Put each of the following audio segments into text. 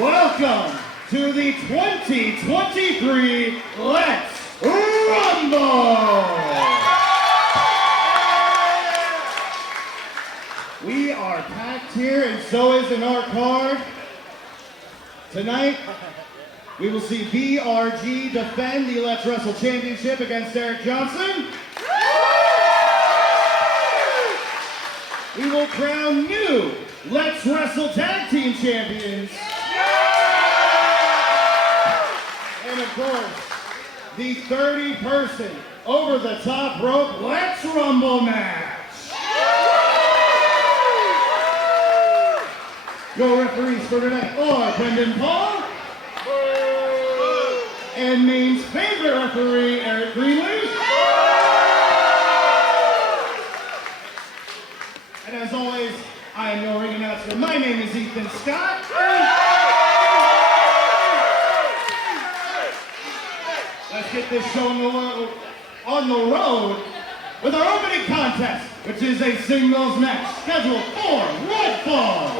Welcome to the 2023 Let's Rumble! We are packed here, and so is in our card. Tonight, we will see BRG defend the Let's Wrestle Championship against Eric Johnson. We will crown new Let's Wrestle Tag Team Champions. And of course, the 30-person over-the-top rope Let's Rumble match. Your referees for tonight are Brendan Paul and Maine's favorite referee, Eric Greene. And as always, I am your ring announcer. My name is Ethan Scott. Let's get this show on the road with our opening contest, which is a singles match scheduled for one fall.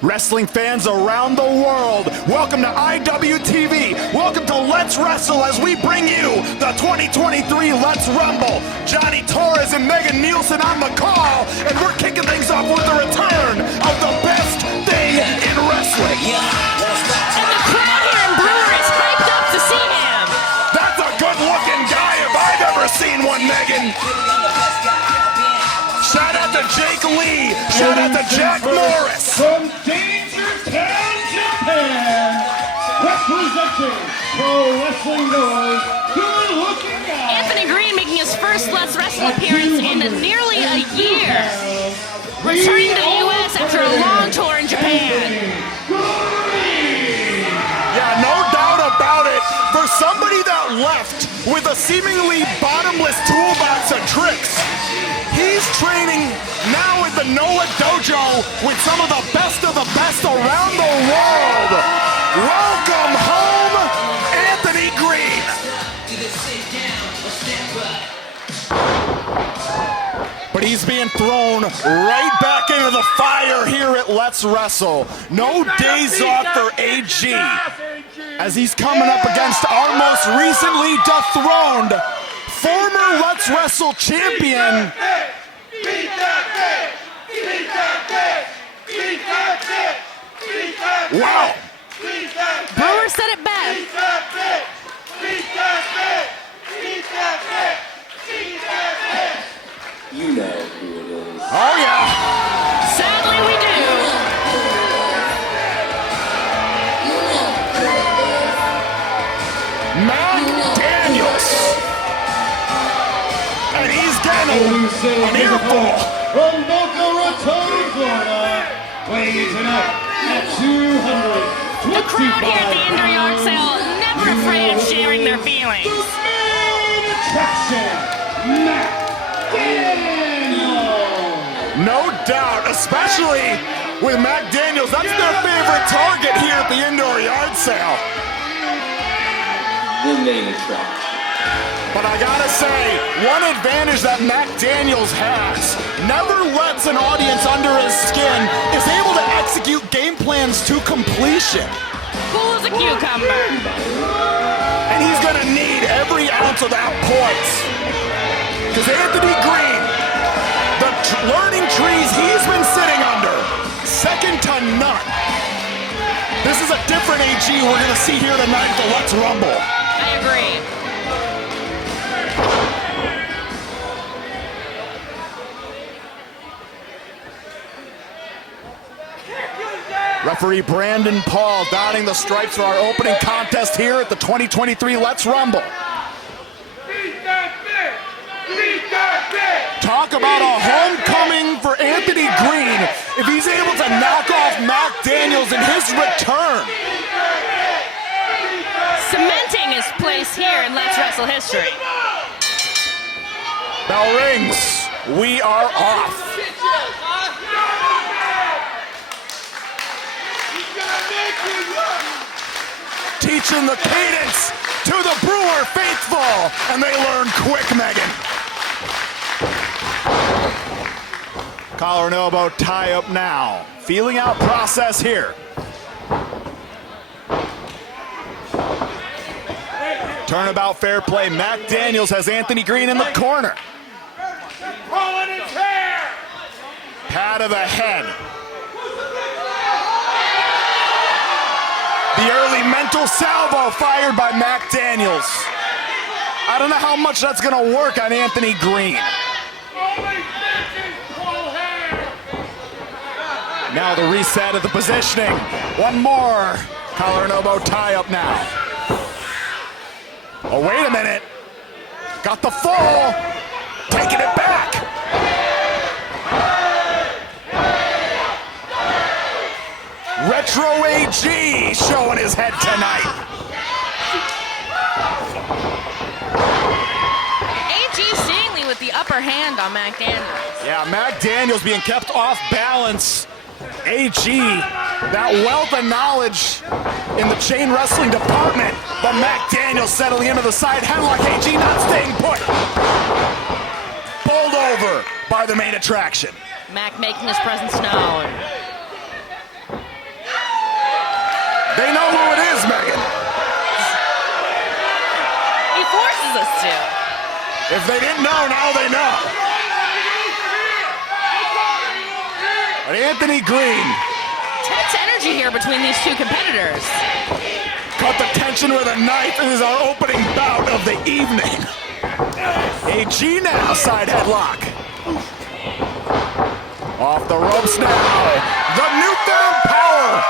Wrestling fans around the world, welcome to IWTV. Welcome to Let's Wrestle as we bring you the 2023 Let's Rumble. Johnny Torres and Megan Nielsen on the call, and we're kicking things off with the return of the best thing in wrestling. And the crowd here in Brewer is hyped up to see him. That's a good-looking guy if I've ever seen one, Megan. Shout out to Jake Lee. Shout out to Jack Morris. From Dangertown, Japan, representing Pro Wrestling Noah's good-looking guy. Anthony Greene making his first Let's Wrestle appearance in nearly a year. Returning to the U.S. after a long tour in Japan. Yeah, no doubt about it. For somebody that left with a seemingly bottomless toolbox of tricks, he's training now at the Noah Dojo with some of the best around the world. Welcome home, Anthony Greene. But he's being thrown right back into the fire here at Let's Wrestle. No days off for AG, as he's coming up against our most recently dethroned former Let's Wrestle champion. Wow. Brewer said it best. You know who it is. Oh, yeah. Sadly, we do. Matt Daniels. And he's getting an earful. From Boca Raton, Florida, weighing in tonight at 225 The crowd here at the indoor yard sale, never afraid of sharing their feelings. The main attraction, Matt Daniels. No doubt, especially with Matt Daniels. That's their favorite target here at the indoor yard sale. The main attraction. But I gotta say, one advantage that Matt Daniels has, never lets an audience under his skin, is able to execute game plans to completion. Cool as a cucumber. And he's gonna need every ounce of that points. Because Anthony Greene, the learning trees he's been sitting under, second to none. This is a different AG we're gonna see here tonight at the Let's Rumble. I agree. Referee Brandon Paul donning the stripes for our opening contest here at the 2023 Let's Rumble. Talk about a homecoming for Anthony Greene if he's able to knock off Matt Daniels in his return. Cementing his place here in Let's Wrestle history. Bell rings. We are off. Teaching the cadence to the Brewer faithful, and they learn quick, Megan. Collar and elbow tie up now. Feeling out process here. Turnabout fair play. Mac Daniels has Anthony Greene in the corner. Pulling his hair. Pat of the head. The early mental salvo fired by Mac Daniels. I don't know how much that's gonna work on Anthony Greene. Now the reset of the positioning. One more. Collar and elbow tie up now. Oh, wait a minute. Got the fall. Taking it back. Retro AG showing his head tonight. AG seemingly with the upper hand on Mac Daniels. Yeah, Mac Daniels being kept off balance. AG, that wealth of knowledge in the chain wrestling department, but Mac Daniels settling into the side headlock. AG not staying put. Bowled over by the main attraction. Mac making his presence known. They know who it is, Megan. He forces us to. If they didn't know, now they know. But Anthony Greene. Tense energy here between these two competitors. Cut the tension with a knife. This is our opening bout of the evening. AG now, side headlock. Off the ropes now. The newfound power.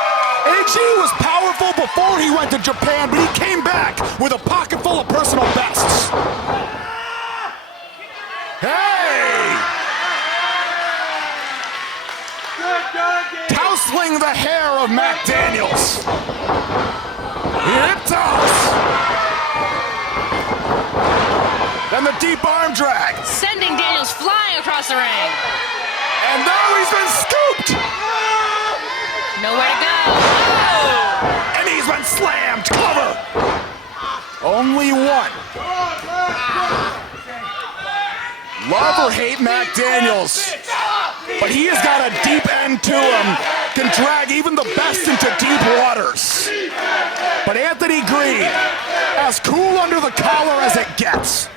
AG was powerful before he went to Japan, but he came back with a pocket full of personal bests. Hey! Tousling the hair of Mac Daniels. Hip toss. Then the deep arm drag. Sending Daniels flying across the ring. And now he's been scooped. Nowhere to go. Oh! And he's been slammed. Cover. Only one. Love or hate Mac Daniels, but he has got a deep end to him. Can drag even the best into deep waters. But Anthony Greene, as cool under the collar as it gets.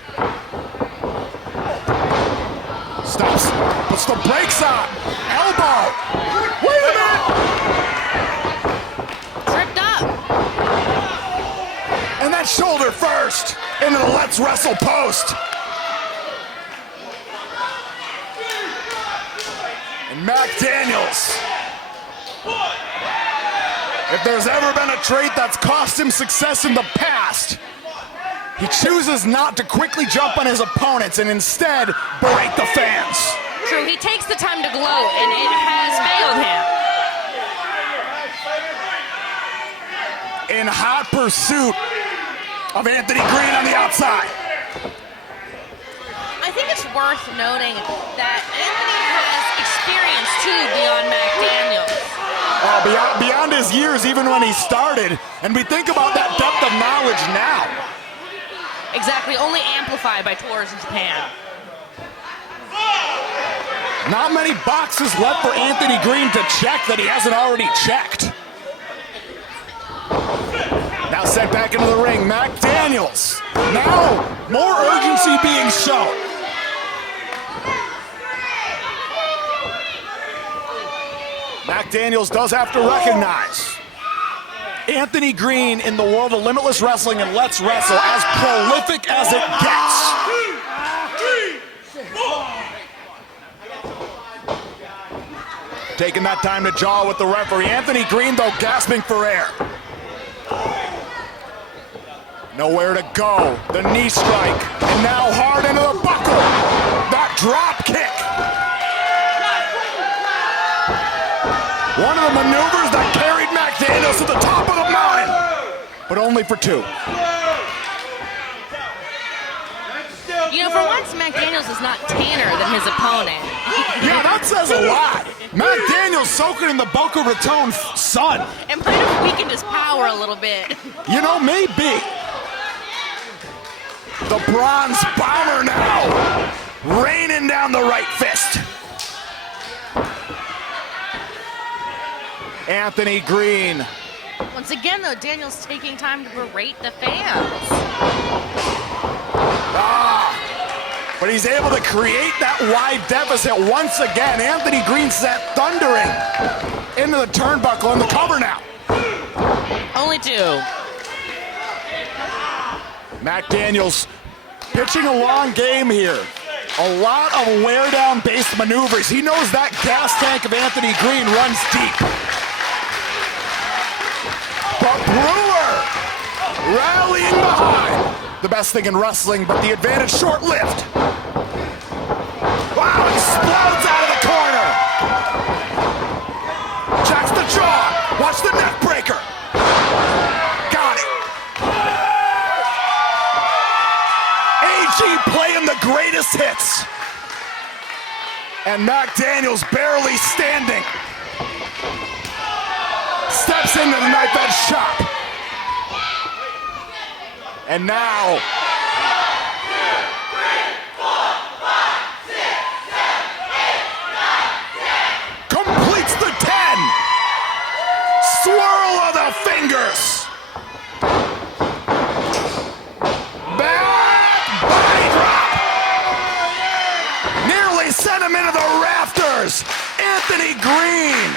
Stops, puts the brakes on. Elbow. Wait a minute. Tripped up. And that shoulder first into the Let's Wrestle post. And Mac Daniels. If there's ever been a trait that's cost him success in the past, he chooses not to quickly jump on his opponents and instead berate the fans. True, he takes the time to gloat, and it has failed him. In hot pursuit of Anthony Greene on the outside. I think it's worth noting that Anthony has experience too beyond Mac Daniels. Beyond his years, even when he started, and we think about that depth of knowledge now. Exactly, only amplified by tours in Japan. Not many boxes left for Anthony Greene to check that he hasn't already checked. Now sent back into the ring, Mac Daniels. Now, more urgency being shown. Mac Daniels does have to recognize Anthony Greene in the world of Limitless Wrestling and Let's Wrestle as prolific as it gets. Taking that time to jaw with the referee. Anthony Greene, though, gasping for air. Nowhere to go. The knee strike. And now hard into the buckle. That drop kick. One of the maneuvers that carried Mac Daniels to the top of the mountain. But only for two. You know, for once, Mac Daniels is not tanner than his opponent. Yeah, that says a lot. Mac Daniels soaking in the Boca Raton sun. It might have weakened his power a little bit. You know, maybe. The Bronze Bomber now. Raining down the right fist. Anthony Greene. Once again, though, Daniel's taking time to berate the fans. But he's able to create that wide deficit once again. Anthony Greene set thundering into the turnbuckle and the cover now. Only 2. McDaniels pitching a long game here. A lot of wear-down base maneuvers. He knows that gas tank of Anthony Greene runs deep. But Brewer rallying behind. The best thing in wrestling, but the advantage short-lived. Wow, explodes out of the corner. Checks the jaw. Watch the neck breaker. Got it. AG playing the greatest hits. And McDaniels barely standing. Steps into the knife edge shot. And now, completes the 10. Swirl of the fingers. Back body drop. Nearly sent him into the rafters. Anthony Greene.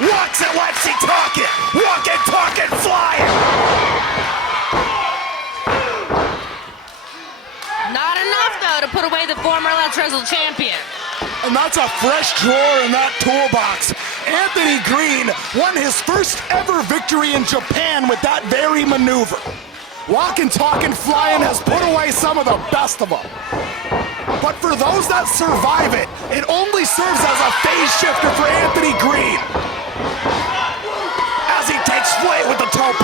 Walks it, let's he talk it. Walk it, talk it, fly it. Not enough, though, to put away the former Let's Wrestle champion. And that's a fresh drawer in that toolbox. Anthony Greene won his first ever victory in Japan with that very maneuver. Walking, talking, flying has put away some of the best of them. But for those that survive it, it only serves as a phase shifter for Anthony Greene. As he takes flight with the tope.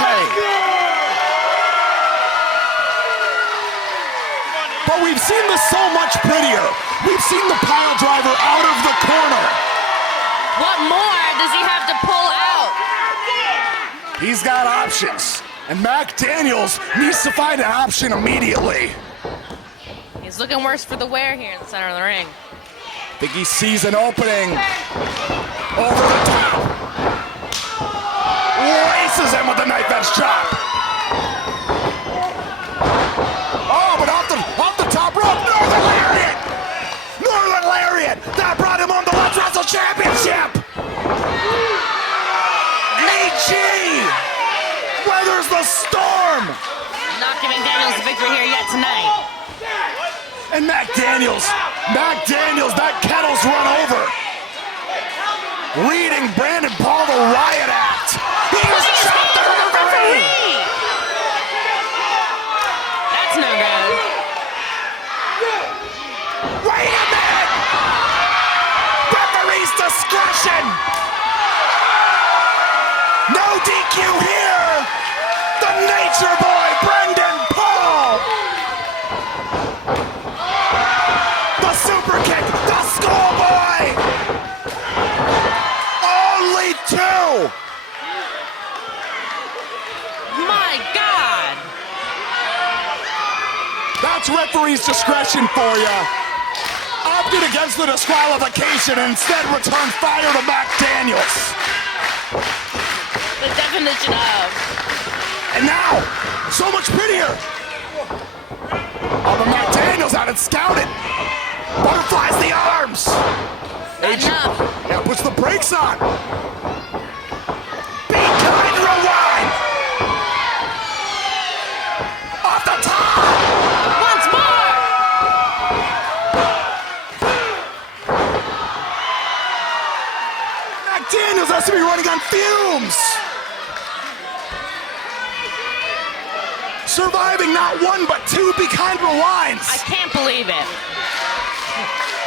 But we've seen this so much prettier. We've seen the pile driver out of the corner. What more does he have to pull out? He's got options. And McDaniels needs to find an option immediately. He's looking worse for the wear here in the center of the ring. I think he sees an opening. Over the top. Laces him with a knife edge chop. Oh, but off the top rope, Northern Lariat! Northern Lariat! That brought him on the Let's Wrestle Championship! AG weathers the storm! Not giving Daniels the victory here yet tonight. And McDaniels, that kettle's run over. Reading Brandon Paul the riot act. He was chopped the referee! That's no good. Wait a minute! Referee's discretion! No DQ here! The Nature Boy, Brendan Paul! The super kick, the schoolboy! Only 2! My God! That's referee's discretion for you. Opted against the disqualification and instead returned fire to McDaniels. The definition of. And now, so much prettier. Oh, but McDaniels out and scouted. Butterflies the arms. Not enough. Yeah, puts the brakes on. Be kind, rewind. Off the top. Once more! McDaniels has to be running on fumes. Surviving not 1 but 2 behind rewinds. I can't believe it.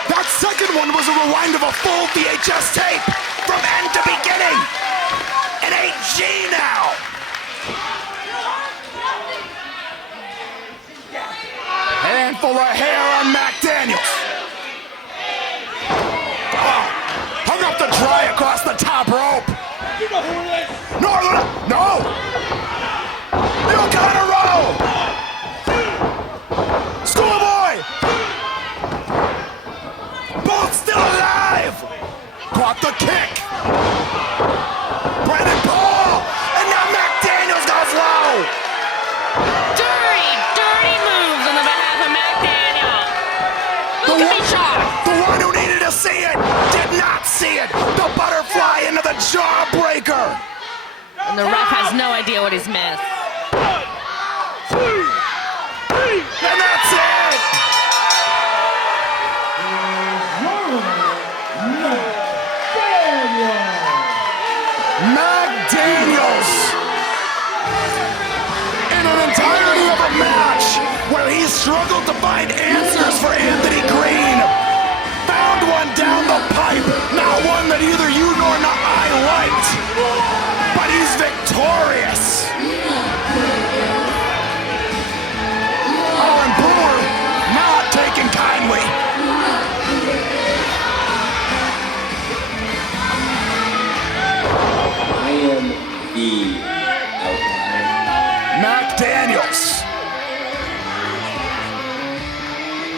That second one was a rewind of a full VHS tape from end to beginning. And AG now. Handful of hair on McDaniels. Oh, hung up the dry across the top rope. You know who it is? No. You gotta roll. Schoolboy. Both still alive. Caught the kick. it! The butterfly into the jawbreaker! And the ref has no idea what he's missed. And that's it! McDaniels! In an entirety of a match where he struggled to find answers for Anthony Greene. Found one down the pipe, not one that either you nor I liked. But he's victorious. Oh, and Brewer not taken kindly. I am the outlier. McDaniels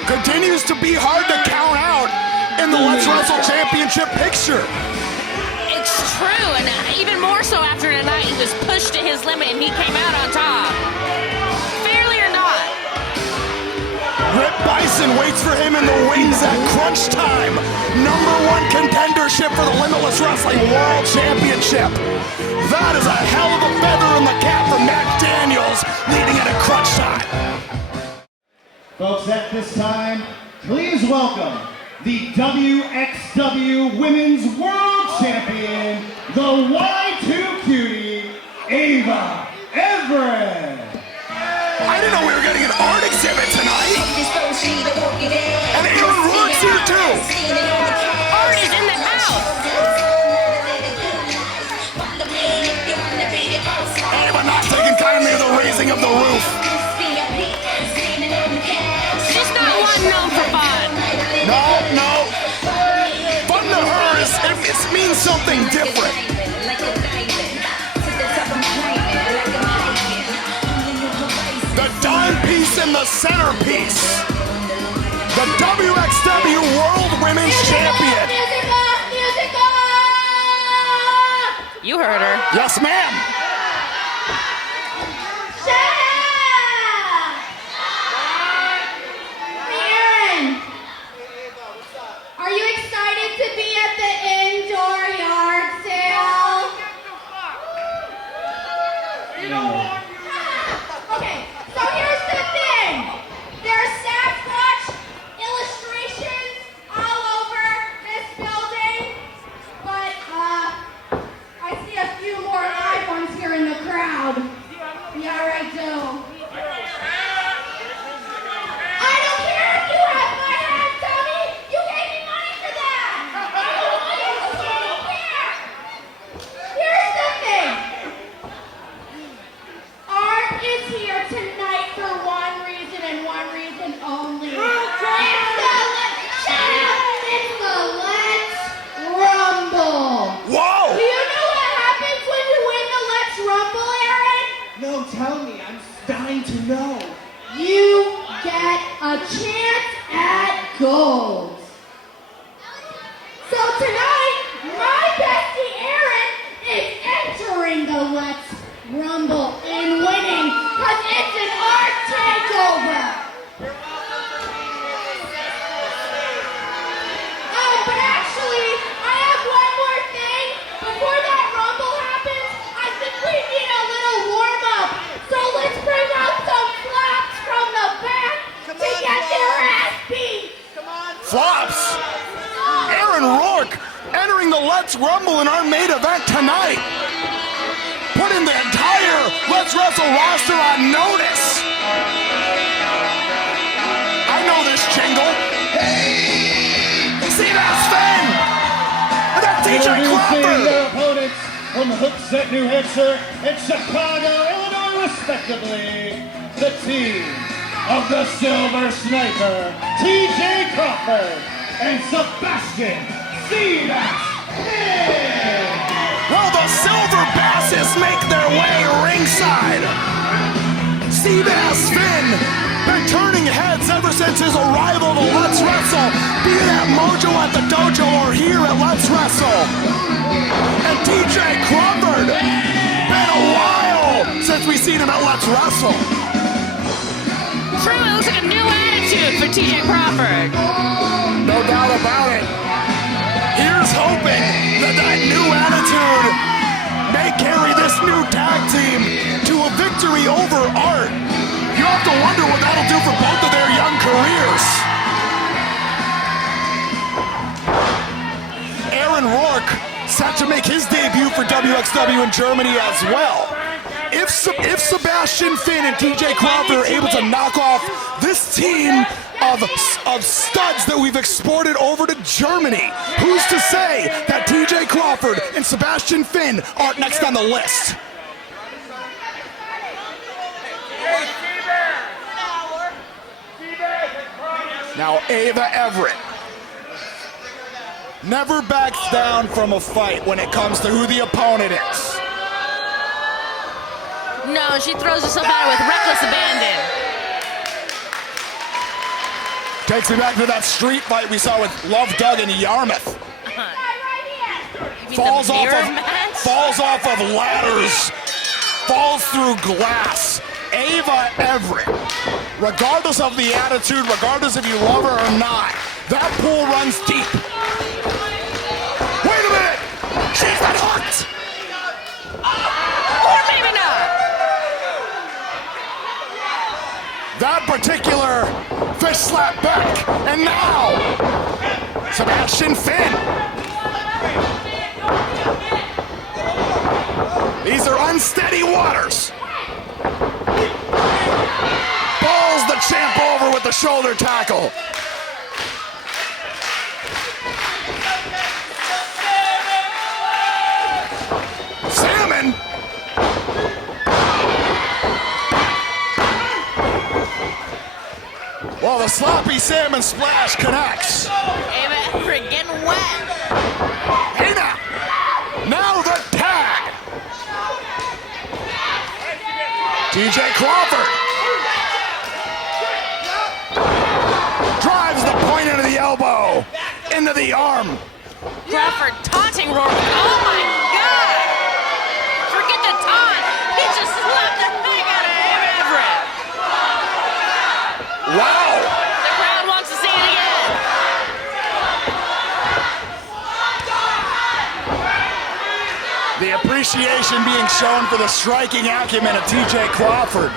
continues to be hard to count out in the Let's Wrestle Championship picture. It's true, and even more so after tonight, he was pushed to his limit and he came out on top. Fairly or not. Rip Bison waits for him in the wings at crunch time. #1 contendership for the Limitless Wrestling World Championship. That is a hell of a feather in the cap for McDaniels leading into crunch time. Folks, at this time, please welcome the WXW Women's World Champion, the Y2 Cutie, Ava Everett. I didn't know we were getting an art exhibit tonight. And Ava Rourke's here too. Art is in the house. Ava not taking kindly to the raising of the roof. She's not one known for fun. No. Fun to her it means something different. The dime piece and the centerpiece. The WXW World Women's Champion. You heard her. Yes, ma'am. Aaron, are you excited to be at the indoor yard sale? Okay, so here's the thing. There's Sasquatch illustrations all over this building, but I see a few more live ones here in the crowd. Yeah, I do. I don't care if you have my hat, dummy! You gave me money for that! I don't care! Here's the thing. Art is here tonight for one reason and one reason only. It's the Let's Rumble! Whoa! Do you know what happens when you win the Let's Rumble, Aaron? No, tell me. I'm dying to know. You get a chance at gold. So tonight, my bestie Aaron is entering the Let's Rumble and winning because it's an art takeover. But actually, I have one more thing. Before that Rumble happens, I think we need a little warm-up. So let's bring out some flaps from the back to get their ass beat. Flops. Aaron Rourke entering the Let's Rumble in our main event tonight. Putting the entire Let's Wrestle roster on notice. I know this jingle. See that spin? And that's DJ Introducing Crawford. their opponents from Hooksett, New Hampshire, and Chicago, Illinois, respectively, the team of the Silver Sniper, TJ Crawford, and Sebastian Seabass. Well, the Silver Basses make their way ringside. Seabass Finn been turning heads ever since his arrival to Let's Wrestle, be it at Mojo at the Dojo or here at Let's Wrestle. And TJ Crawford, been a while since we've seen him at Let's Wrestle. True, it looks like a new attitude for TJ Crawford. No doubt about it. Here's hoping that new attitude may carry this new tag team to a victory over ARTE. You have to wonder what that'll do for both of their young careers. Rourke set to make his debut for WXW in Germany as well. If Sebastian Finn and TJ Crawford are able to knock off this team of studs that we've exported over to Germany, who's to say that TJ Crawford and Sebastian Finn aren't next on the list? Now Ava Everett never backs down from a fight when it comes to who the opponent is. No, she throws herself at it with reckless abandon. Takes me back to that street fight we saw with Love Doug in Yarmouth. Falls off of ladders, falls through glass. Ava Everett, regardless of the attitude, regardless if you love her or not, that pool runs deep. Wait a minute! She's been hooked! Or maybe not. That particular fish slap back, and now Sebastian Finn. These are unsteady waters. Balls the champ over with the shoulder tackle. Salmon. Well, the sloppy salmon splash connects. Ava Everett getting wet. Hey now the tag. TJ Crawford drives the point into the elbow, into the arm. Crawford taunting Rourke. Oh my God! Forget the taunt. He just slapped the heck out of Ava Everett. Wow! The crowd wants to see it again. The appreciation being shown for the striking acumen of TJ Crawford.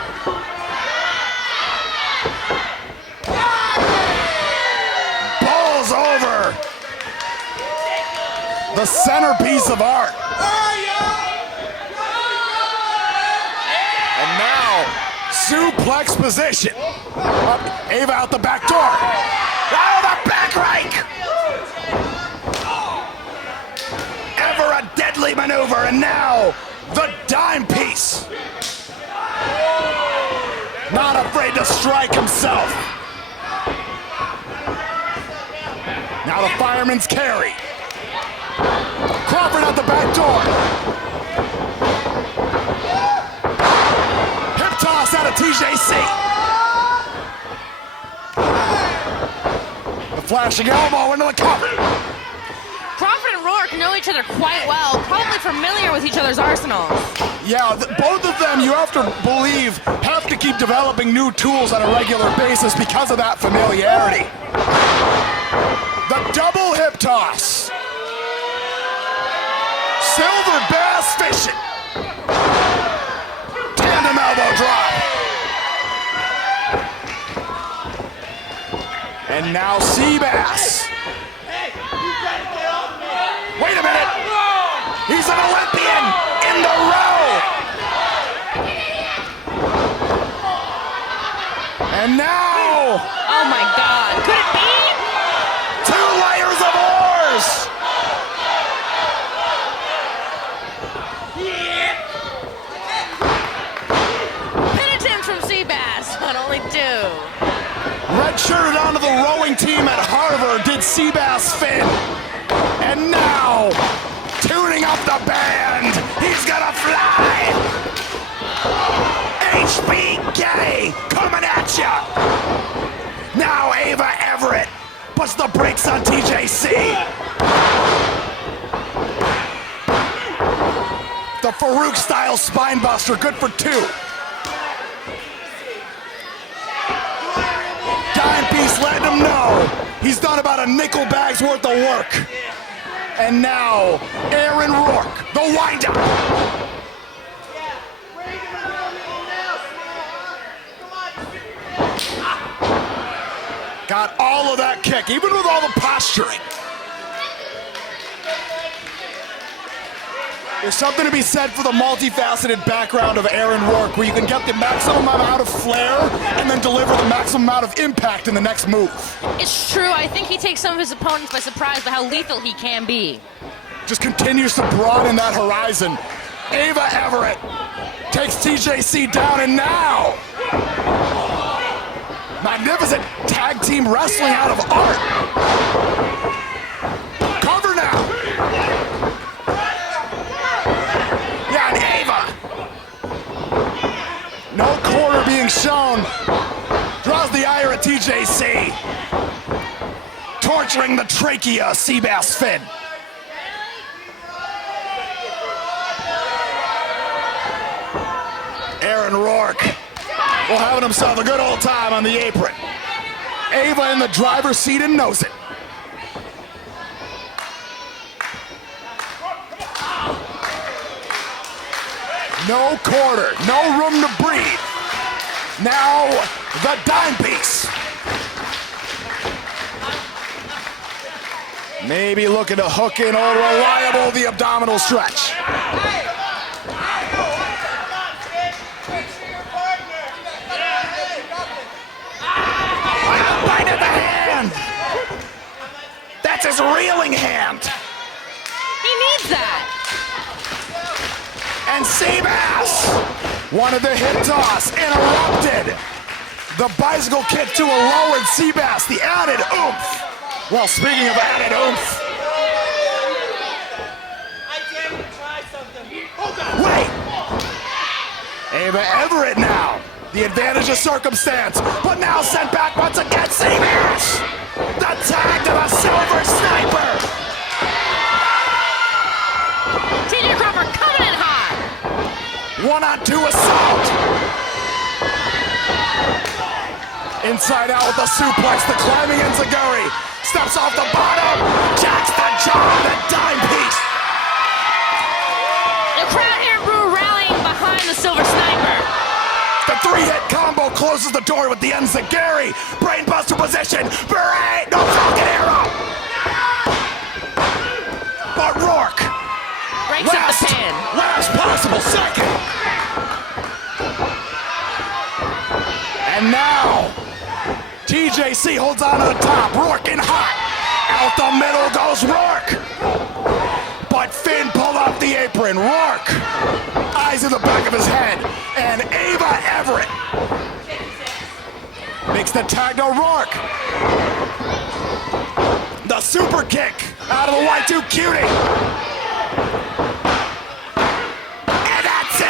Balls over. The centerpiece of ARTE. And now, suplex position. Ava out the back door. Oh, the back rake! Ever a deadly maneuver, and now the dime piece. Not afraid to strike himself. Now the fireman's carry. Crawford out the back door. Hip toss out of TJC. The flashing elbow into the cover. Crawford and Rourke know each other quite well, probably familiar with each other's arsenals. Yeah, both of them, you have to believe, have to keep developing new tools on a regular basis because of that familiarity. The double hip toss. Silver bass fishing. Tandem elbow drop. And now Seabass. Wait a minute. He's an Olympian in the row. And now. Oh my God. Could it be? 2 layers of oars. Penitent from Seabass, but only 2. Redshirted onto the rowing team at Harvard did Seabass Finn. And now, tuning up the band, he's gonna fly. HBK coming at ya. Now Ava Everett puts the brakes on TJC. The Farouk style spine buster, good for 2. Dime piece letting him know he's done about a nickel bag's worth of work. And now, Aaron Rourke, the windup. Got all of that kick, even with all the posturing. There's something to be said for the multifaceted background of Aaron Rourke, where you can get the maximum amount of flair and then deliver the maximum amount of impact in the next move. It's true. I think he takes some of his opponents by surprise by how lethal he can be. Just continues to broaden that horizon. Ava Everett takes TJC down, and now magnificent tag team wrestling out of ARTE. Cover now. Yeah, and Ava. No quarter being shown. Draws the ire at TJC. Torturing the trachea of Seabass Finn. Aaron Rourke will having himself a good old time on the apron. Ava in the driver's seat and knows it. No quarter, no room to breathe. Now the dime piece. Maybe looking to hook in old Reliable, the abdominal stretch. Right at the hand. That's his reeling hand. He needs that. And Seabass wanted the hip toss, interrupted. The bicycle kick to a lowered Seabass, the added oomph. Well, speaking of added oomph. Wait! Ava Everett now. The advantage of circumstance, but now sent back once again, Seabass! The tag to the Silver Sniper! TJ Crawford coming in hard. 1-on-2 assault! Inside out with the suplex, the climbing enziguri. Steps off the bottom, jacks the jaw, the dime piece! The crowd here in Brewer rallying behind the Silver Sniper. The three-hit combo closes the door with the enziguri. Brainbuster position. Brain! No Falcon Arrow! But Rourke. Breaks up the pin. Last possible second. And now, TJC holds on to the top. Rourke in hot. Out the middle goes Rourke. But Finn pulled off the apron. Rourke. Eyes in the back of his head. And Ava Everett makes the tag to Rourke. The super kick out of the Y2 cutie. And that's it.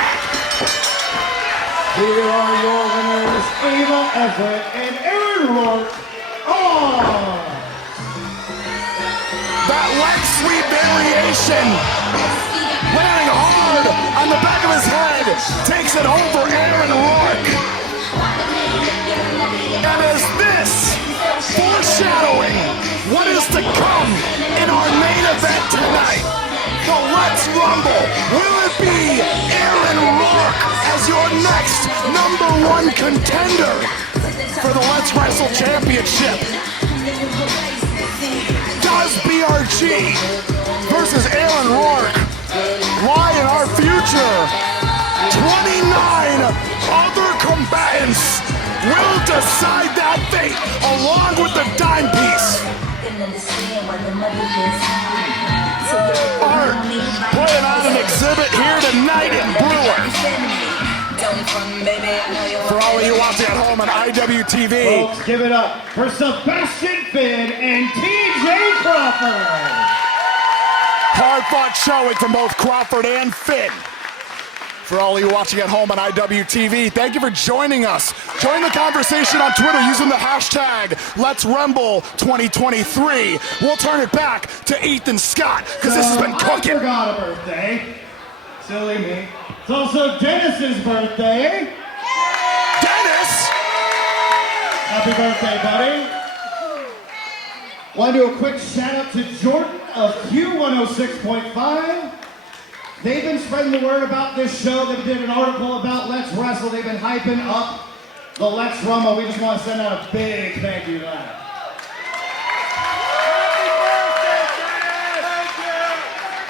Here are your winners, Ava Everett and Aaron Rourke. That leg sweep variation, landing hard on the back of his head, takes it over Aaron Rourke. And is this foreshadowing what is to come in our main event tonight? The Let's Rumble. Will it be Aaron Rourke as your next #1 contender for the Let's Wrestle Championship? Does BRG versus Aaron Rourke lie in our future? 29 other combatants will decide that fate along with the dime piece. ARTE putting on an exhibit here tonight in Brewer. For all of you watching at home on IWTV. Folks, give it up for Sebastian Finn and TJ Crawford. Hard-fought showing from both Crawford and Finn. For all of you watching at home on IWTV, thank you for joining us. Join the conversation on Twitter using the hashtag #Let'sRumble2023. We'll turn it back to Ethan Scott, because this has been cooking. I forgot a birthday. Silly me. It's also Dennis's birthday. Dennis! Happy birthday, buddy. Want to do a quick shout out to Jordan of Q106.5. They've been spreading the word about this show. They did an article about Let's Wrestle. They've been hyping up the Let's Rumble. We just want to send out a big thank you to that.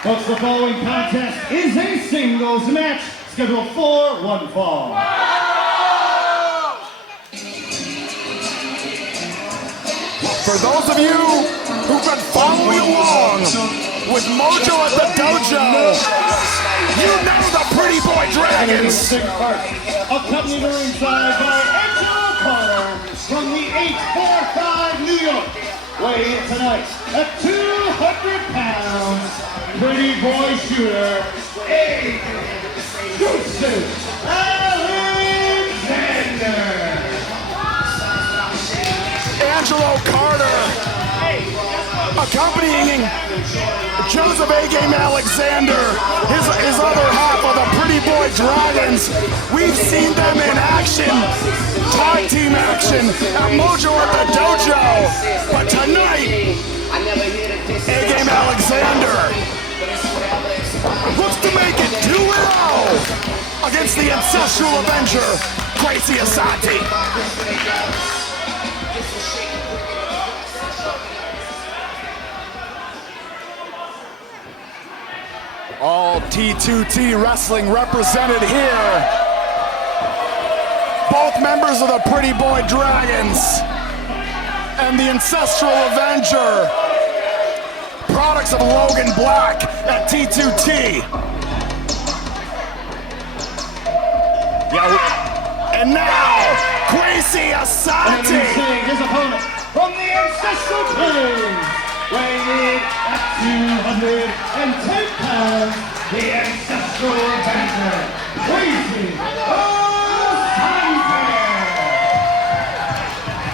Folks, the following contest is a singles match scheduled for one fall. For those of you who've been following along with Mojo at the dojo, you know the Pretty Boy Dragons. Accompanied ringside by Angelo Carter from the 845 New York. Weighing in tonight at 200 pounds, Pretty Boy shooter, Aiden Alexander. Angelo Carter, accompanying Joseph A-Game Alexander, his other half of the Pretty Boy Dragons. We've seen them in action, tag team action at Mojo at the dojo. But tonight, A-Game Alexander looks to make it 2-0 against the ancestral Avenger, Kwesi Asante. All T2T Wrestling represented here. Both members of the Pretty Boy Dragons and the Ancestral Avenger. Products of Logan Black at T2T. Yeah, and now, Kwesi Asante. His opponent from the Ancestral Plains. Weighing in at 210 pounds, the Ancestral Avenger, Kwesi Asante.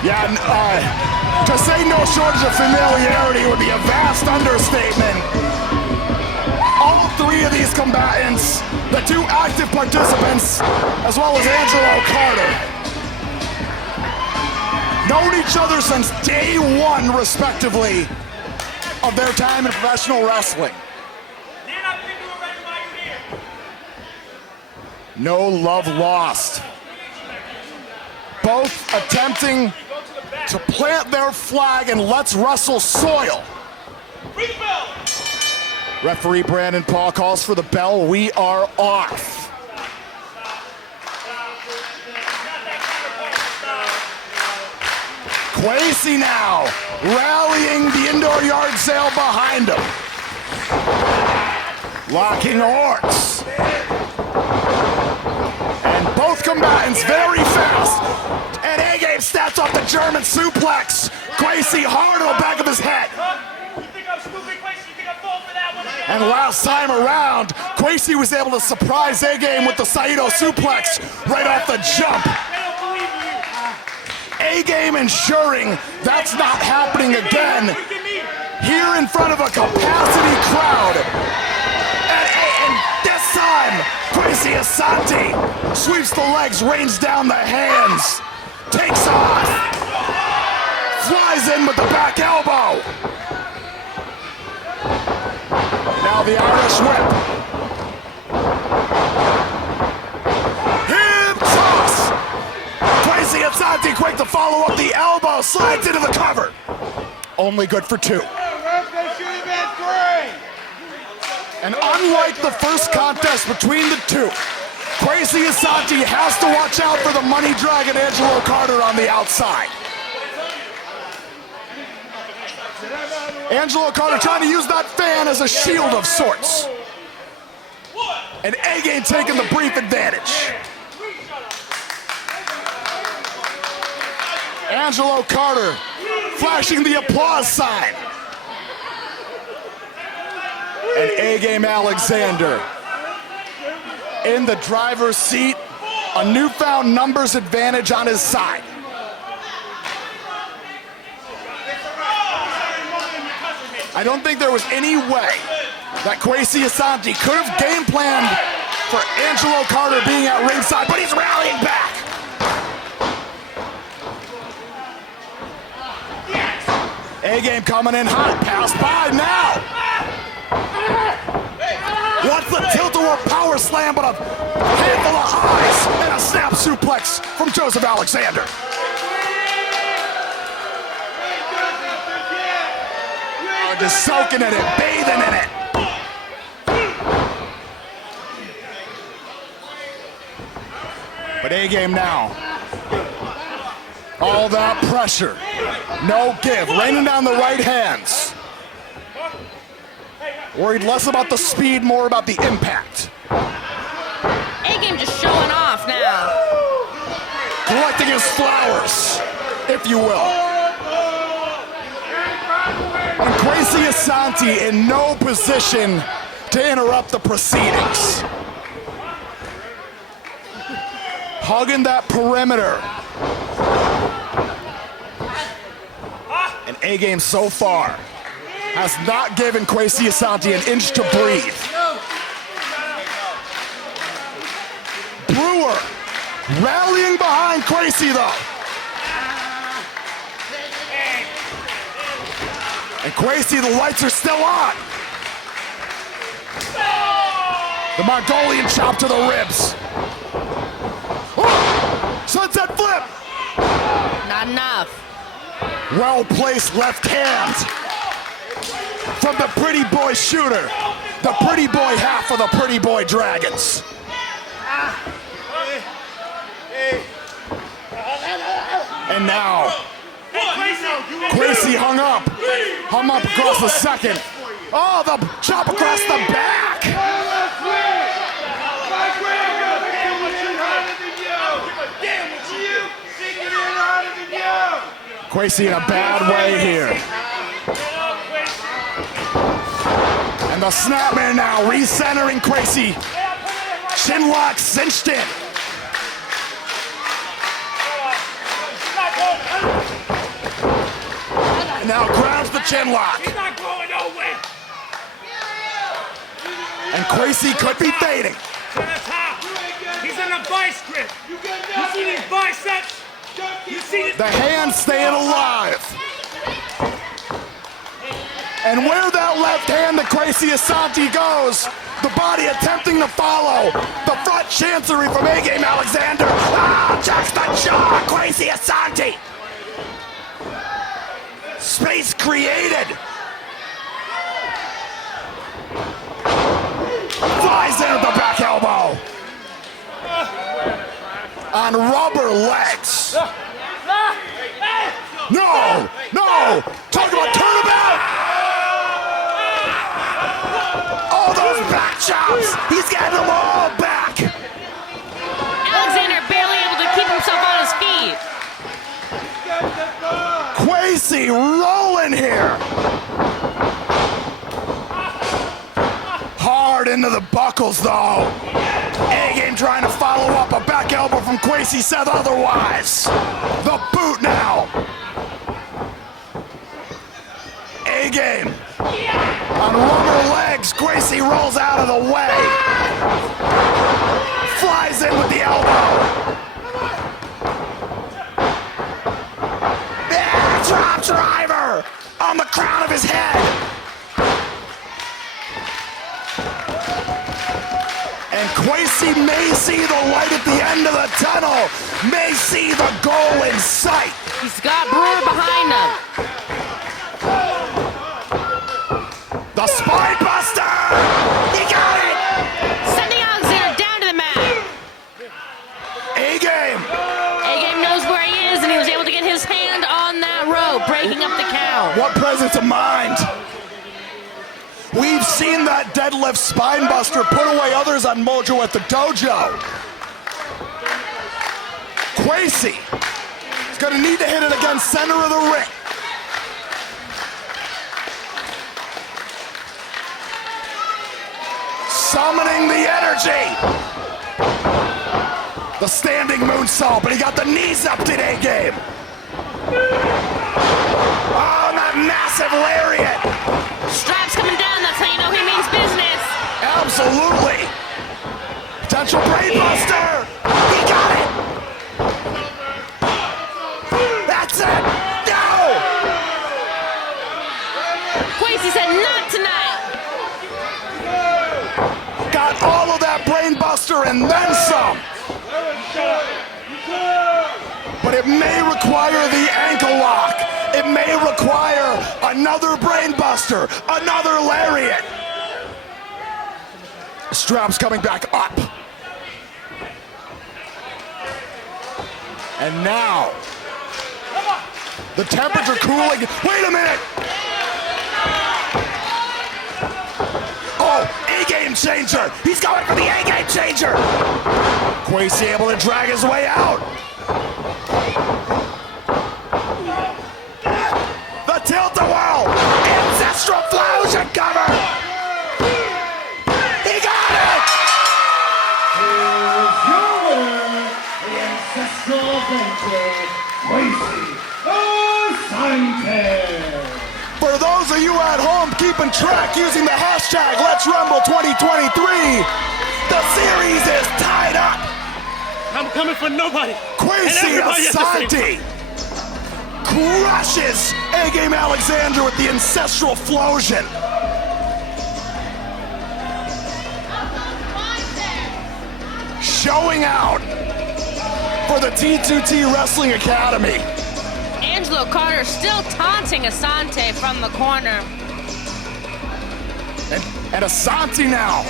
Yeah, to say no shortage of familiarity would be a vast understatement. All three of these combatants, the two active participants, as well as Angelo Carter, known each other since day one, respectively, of their time in professional wrestling. No love lost. Both attempting to plant their flag in Let's Wrestle soil. Referee Brandon Paul calls for the bell. We are off. Kwesi now rallying the indoor yard sale behind him. Locking horns. And both combatants very fast. And A-Game stats off the German suplex. Kwesi hard on the back of his head. And last time around, Kwesi was able to surprise A-Game with the Saito suplex right off the jump. A-Game ensuring that's not happening again here in front of a capacity crowd. And this time, Kwesi Asante sweeps the legs, rains down the hands, takes off, flies in with the back elbow. Now the Irish whip. Kwesi Asante quick to follow up the elbow, slides into the cover. Only good for two. And unlike the first contest between the two, Kwesi Asante has to watch out for the money dragon Angelo Carter on the outside. Angelo Carter trying to use that fan as a shield of sorts. And A-Game taking the brief advantage. Angelo Carter flashing the applause sign. And A-Game Alexander in the driver's seat, a newfound numbers advantage on his side. I don't think there was any way that Kwesi Asante could have game planned for Angelo Carter being at ringside, but he's rallying back. A-Game coming in hot, pass by now. slam, but a handful of highs and a snap suplex from Joseph Alexander. Oh, just soaking in it, bathing in it. But A-Game now. All that pressure. No give. Raining down the right hands. Worried less about the speed, more about the impact. A-Game just showing off now. Collecting his flowers, if you will. And Kwesi Asante in no position to interrupt the proceedings. Hugging that perimeter. And A-Game so far has not given Kwesi Asante an inch to breathe. Brewer rallying behind Kwesi though. And Kwesi, the lights are still on. The Mongolian chop to the ribs. Oh, sunset flip. Not enough. Well-placed left hand from the pretty boy shooter. The pretty boy half of the pretty boy Dragons. And now, Kwesi hung up across the second. Oh, the chop across the back. Kwesi in a bad way here. And the snapman now recentering Kwesi. Chin lock cinched in. And now grounds the chin lock. He's not going nowhere. And Kwesi could be fading. To the top. He's in the vice grip. You see these biceps? You see this? The hand staying alive. And where that left hand to Kwesi Asante goes, the body attempting to follow. The front chancery from A-Game Alexander. Ah, just the jaw, Kwesi Asante. Space created. Flies in with the back elbow. On rubber legs. No, no. Talk about turnabout. All those back chops. He's getting them all back. Alexander barely able to keep himself on his feet. Kwesi rolling here. Hard into the buckles though. A-Game trying to follow up. A back elbow from Kwesi said otherwise. The boot now. A-Game on rubber legs. Kwesi rolls out of the way. Flies in with the elbow. Drop driver on the crown of his head. And Kwesi may see the light at the end of the tunnel, may see the goal in sight. He's got Brewer behind him. The spine buster! He got it! Sending Alexander down to the mat. A-Game. A-Game knows where he is, and he was able to get his hand on that rope, breaking up the count. What presence of mind. We've seen that deadlift spine buster put away others on Mojo at the dojo. Kwesi is going to need to hit it against center of the ring. Summoning the energy. The standing moonsault, but he got the knees up to A-Game. Oh, that massive lariat. Straps coming down, that's how you know he means business. Absolutely. Potential brain buster. He got it. That's it. No. Kwesi said not tonight. Got all of that brain buster. and then some. But it may require the ankle lock. It may require another brainbuster, another lariat. Straps coming back up. And now, the temperature cooling. Wait a minute! Oh, A-game changer! He's going for the A-game changer! Kwesi able to drag his way out. The tilt-a-whirl! Ancestral Flausion cover! He got it! Here's your winner, the Ancestral Avenger, Kwesi Asante. For those of you at home keeping track using the hashtag #Let'sRumble2023, the series is tied up. I'm coming for nobody. Kwesi Asante crushes A-Game Alexander with the Ancestral Flausion. Showing out for the T2T Wrestling Academy. Angelo Carter still taunting Asante from the corner. And Asante now.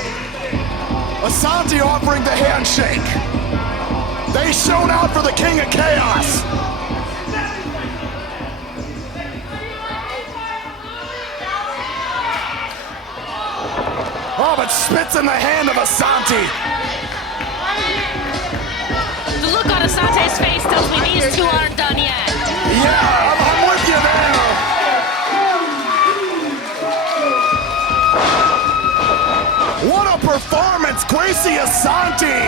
Asante offering the handshake. They shown out for the King of Chaos. Oh, but spits in the hand of Asante. The look on Asante's face tells me these two aren't done yet. Yeah, I'm with you there. What a performance, Kwesi Asante.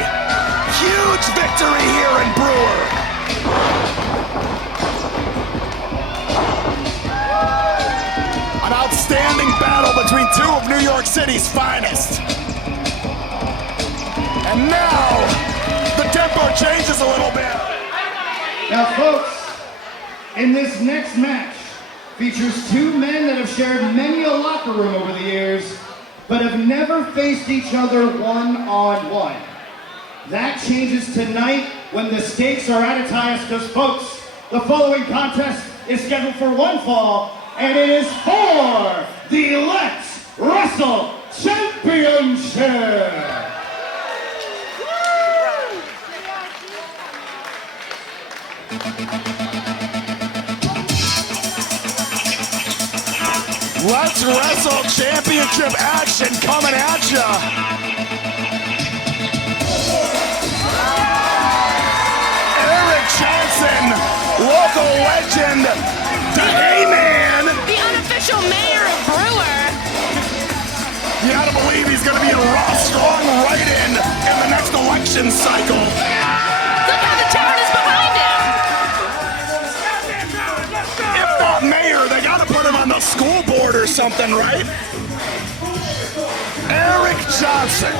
Huge victory here in Brewer. An outstanding battle between two of New York City's finest. And now, the tempo changes a little bit. Now, folks, in this next match features two men that have shared many a locker room over the years, but have never faced each other one-on-one. That changes tonight when the stakes are at its highest, because, folks, the following contest is scheduled for one fall, and it is for the Let's Wrestle Championship! Let's Wrestle Championship action coming at ya. Eric Johnson, local legend, the Hey-Man. The unofficial mayor of Brewer. You gotta believe he's gonna be a raw, strong write-in in the next election cycle. Look how the town is behind him. If not mayor, they gotta put him on the school board or something, right? Eric Johnson.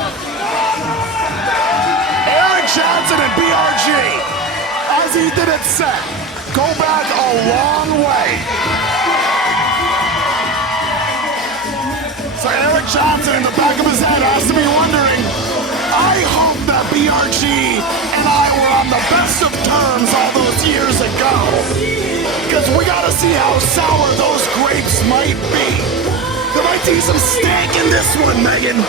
Eric Johnson and BRG, as Ethan had said, go back a long way. So Eric Johnson in the back of his head has to be wondering, I hope that BRG and I were on the best of terms all those years ago. Because we gotta see how sour those grapes might be. There might be some stank in this one, Megan. I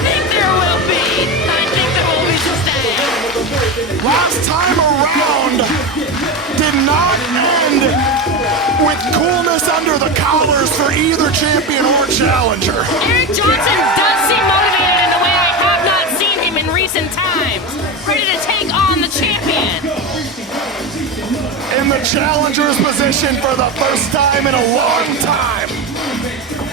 think there will be. I think there will be some stank. Last time around did not end with coolness under the collars for either champion or challenger. Eric Johnson does seem motivated in a way I have not seen him in recent times. Ready to take on the champion. In the challenger's position for the first time in a long time.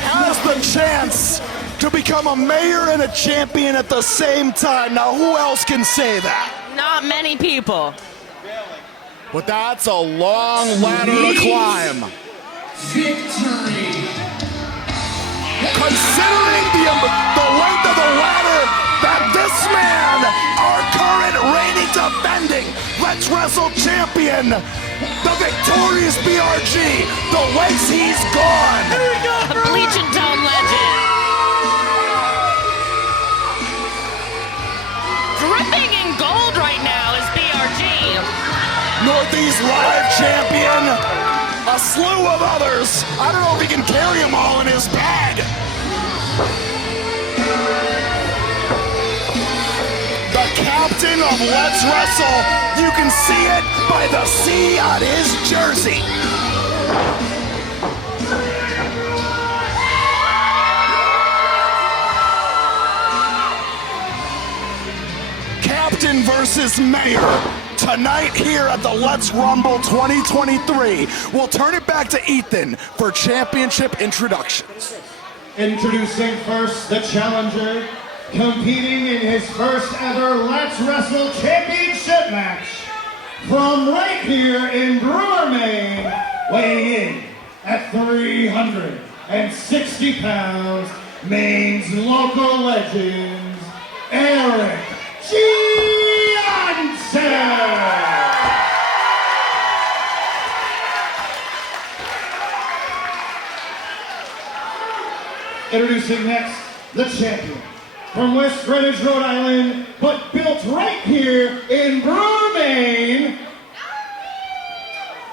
Has the chance to become a mayor and a champion at the same time. Now, who else can say that? Not many people. But that's a long ladder to climb. Victory! Considering the length of the ladder that this man, our current reigning defending Let's Wrestle champion, the victorious BRG, the lengths he's gone. A Bleach and Tone legend. Northeast Live champion, a slew of others. I don't know if he can carry them all in his bag. The captain of Let's Wrestle. You can see it by the C on his jersey. Captain versus Mayor. Tonight here at the Let's Rumble 2023. We'll turn it back to Ethan for championship introductions. Introducing first the challenger, competing in his first ever Let's Wrestle Championship match. From right here in Brewer, Maine, weighing in at 360 pounds, Maine's local legends, Eric Introducing next, the champion. From West Greenwich, Rhode Island, but built right here in Brewer, Maine.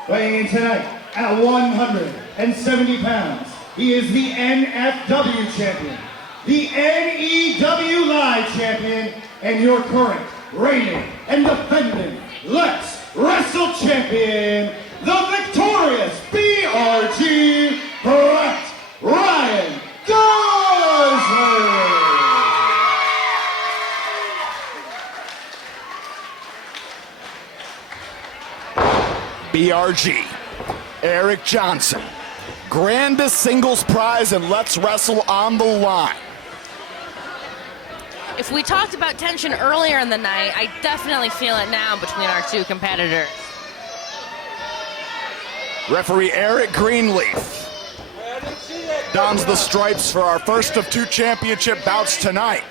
Weighing in tonight at 170 pounds, he is the NFW champion, the NEW Live champion, and your current reigning and defending Let's Wrestle champion, the victorious BRG, Brett Ryan Gosling. BRG, Eric Johnson, grandest singles prize in Let's Wrestle on the line. If we talked about tension earlier in the night, I definitely feel it now between our two competitors. Referee Eric Greenleaf dons the stripes for our first of two championship bouts tonight.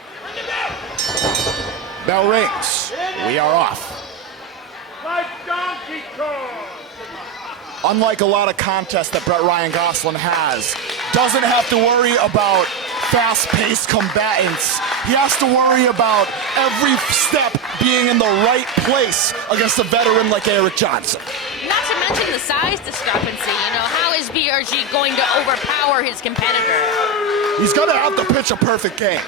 Bell rings. We are off. Unlike a lot of contests that Brett Ryan Gosling has, doesn't have to worry about fast-paced combatants. He has to worry about every step being in the right place against a veteran like Eric Johnson. Not to mention the size discrepancy. You know, how is BRG going to overpower his competitor? He's gonna have to pitch a perfect game.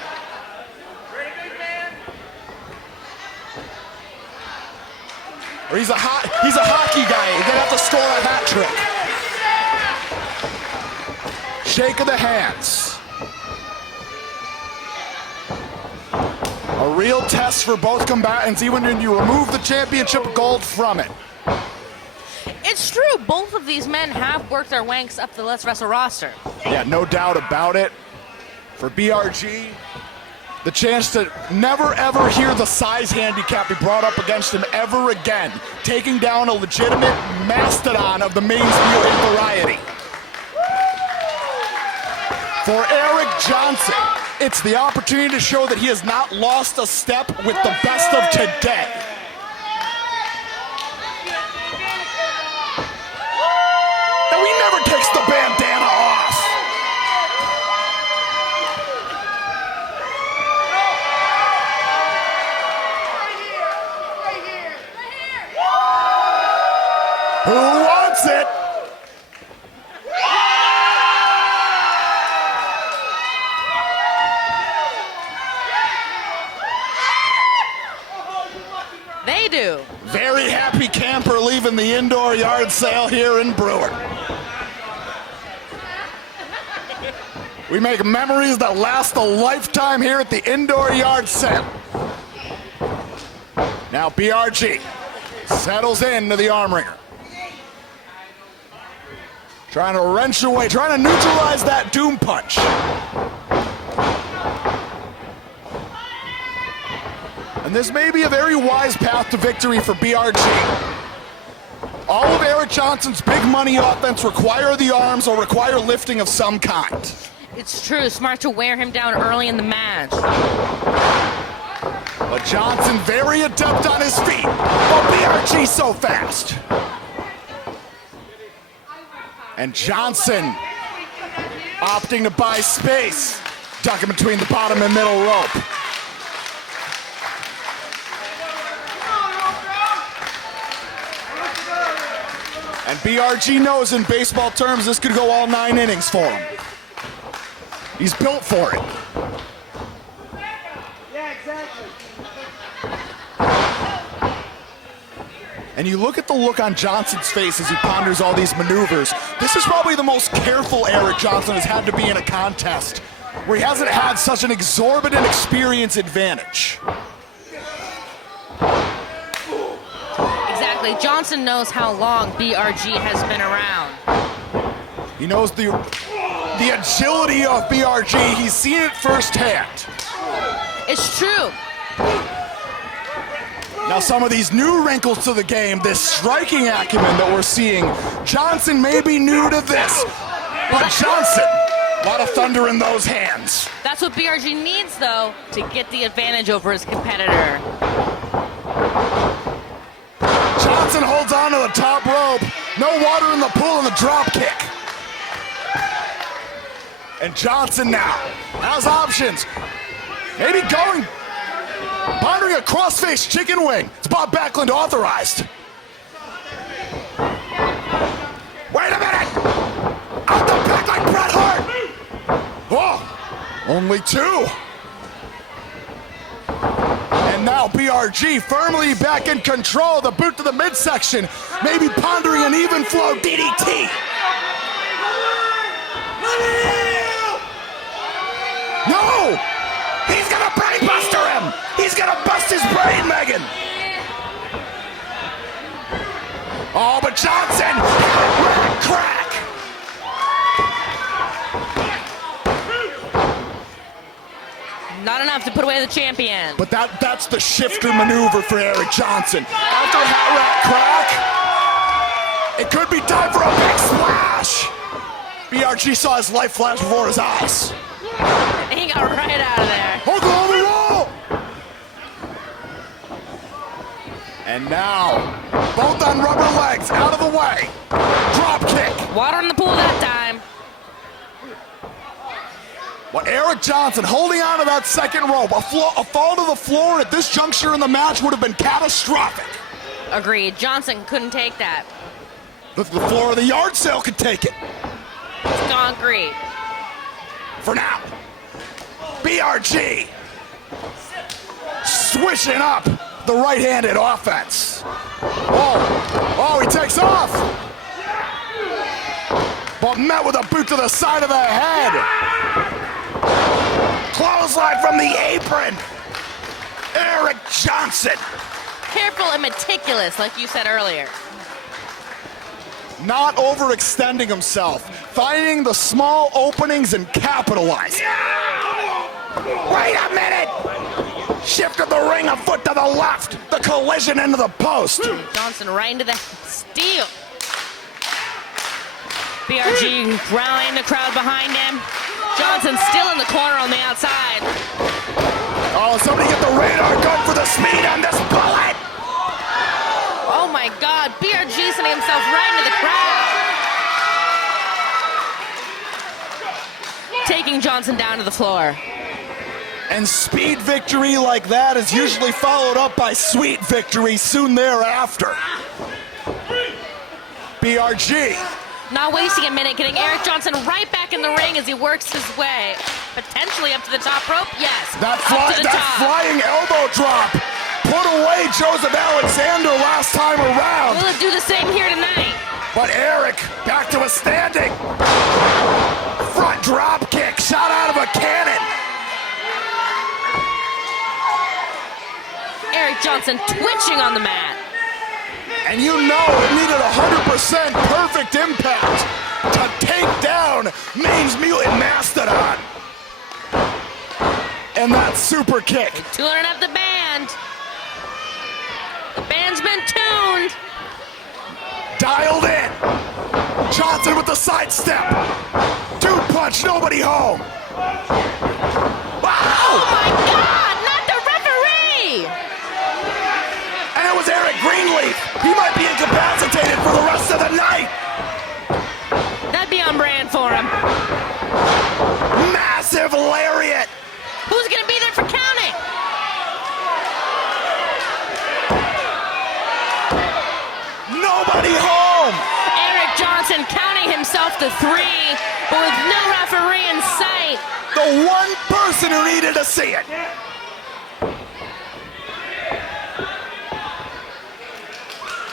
Or he's a hockey guy. He's gonna have to score a hat trick. Shake of the hands. A real test for both combatants, even when you remove the championship gold from it. It's true, both of these men have worked their ranks up the Let's Wrestle roster. Yeah, no doubt about it. For BRG, the chance to never ever hear the size handicap be brought up against him ever again, taking down a legitimate mastodon of the Maine's mutant variety. For Eric Johnson, it's the opportunity to show that he has not lost a step with the best of today. And he never takes the bandana off. Who wants it? They do. Very happy camper leaving the indoor yard sale here in Brewer. We make memories that last a lifetime here at the indoor yard sale. Now BRG settles into the arm wringer. Trying to wrench away, trying to neutralize that doom punch. And this may be a very wise path to victory for BRG. All of Eric Johnson's big money offense require the arms or require lifting of some kind. It's true, smart to wear him down early in the match. But Johnson very adept on his feet, but BRG so fast. And Johnson opting to buy space, ducking between the bottom and middle rope. And BRG knows in baseball terms this could go all 9 innings for him. He's built for it. Yeah, exactly. And you look at the look on Johnson's face as he ponders all these maneuvers. This is probably the most careful Eric Johnson has had to be in a contest where he hasn't had such an exorbitant experience advantage. Exactly. Johnson knows how long BRG has been around. He knows the agility of BRG. He's seen it firsthand. It's true. Now some of these new wrinkles to the game, this striking acumen that we're seeing, Johnson may be new to this, but Johnson, a lot of thunder in those hands. That's what BRG needs, though, to get the advantage over his competitor. Johnson holds on to the top rope. No water in the pool and the drop kick. And Johnson now has options. Maybe pondering a cross-face chicken wing. It's Bob Backlund authorized. Wait a minute! Out the back like Bret Hart! Oh, only 2. And now BRG firmly back in control. The boot to the midsection. Maybe pondering an even flow DDT. No! He's gonna brainbuster him! He's gonna bust his brain, Megan! Oh, but Johnson! Crack! Not enough to put away the champion. But that's the shifter maneuver for Eric Johnson. After a hat rack crack, it could be time for a big splash! BRG saw his life flash before his eyes. And he got right out of there. Oklahoma roll! And now, both on rubber legs, out of the way. Drop kick. Water in the pool that time. Well, Eric Johnson holding on to that second rope. A fall to the floor at this juncture in the match would have been catastrophic. Agreed. Johnson couldn't take that. The floor of the yard sale could take it. It's concrete. For now, BRG swishing up the right-handed offense. Oh, he takes off. But met with a boot to the side of the head. Clothesline from the apron. Eric Johnson. Careful and meticulous, like you said earlier. Not overextending himself. Finding the small openings and capitalizing. Wait a minute! Shifted the ring a foot to the left. The collision into the post. Johnson right into the steel. BRG rallying the crowd behind him. Johnson still in the corner on the outside. Oh, somebody get the radar gun for the speed on this bullet! Oh my God, BRG sending himself right into the crowd. Taking Johnson down to the floor. And speed victory like that is usually followed up by sweet victory soon thereafter. BRG. Not wasting a minute, getting Eric Johnson right back in the ring as he works his way. Potentially up to the top rope, yes. That up to the top. flying elbow drop put away Joseph Alexander last time around. Will it do the same here tonight? But Eric, back to a standing. Front drop kick, shot out of a cannon. Eric Johnson twitching on the mat. And you know it needed 100% perfect impact to take down Maine's Mutant Mastodon. And that super kick. Tuning up the band. The band's been tuned. Dialed in. Johnson with the sidestep. Dude punch, nobody home. Wow! Oh my God, not the referee! And it was Eric Greenleaf. He might be incapacitated for the rest of the night. That'd be on brand for him. Massive lariat. Who's gonna be there for counting? Nobody home. the 3, but with no referee in sight. The one person who needed to see it.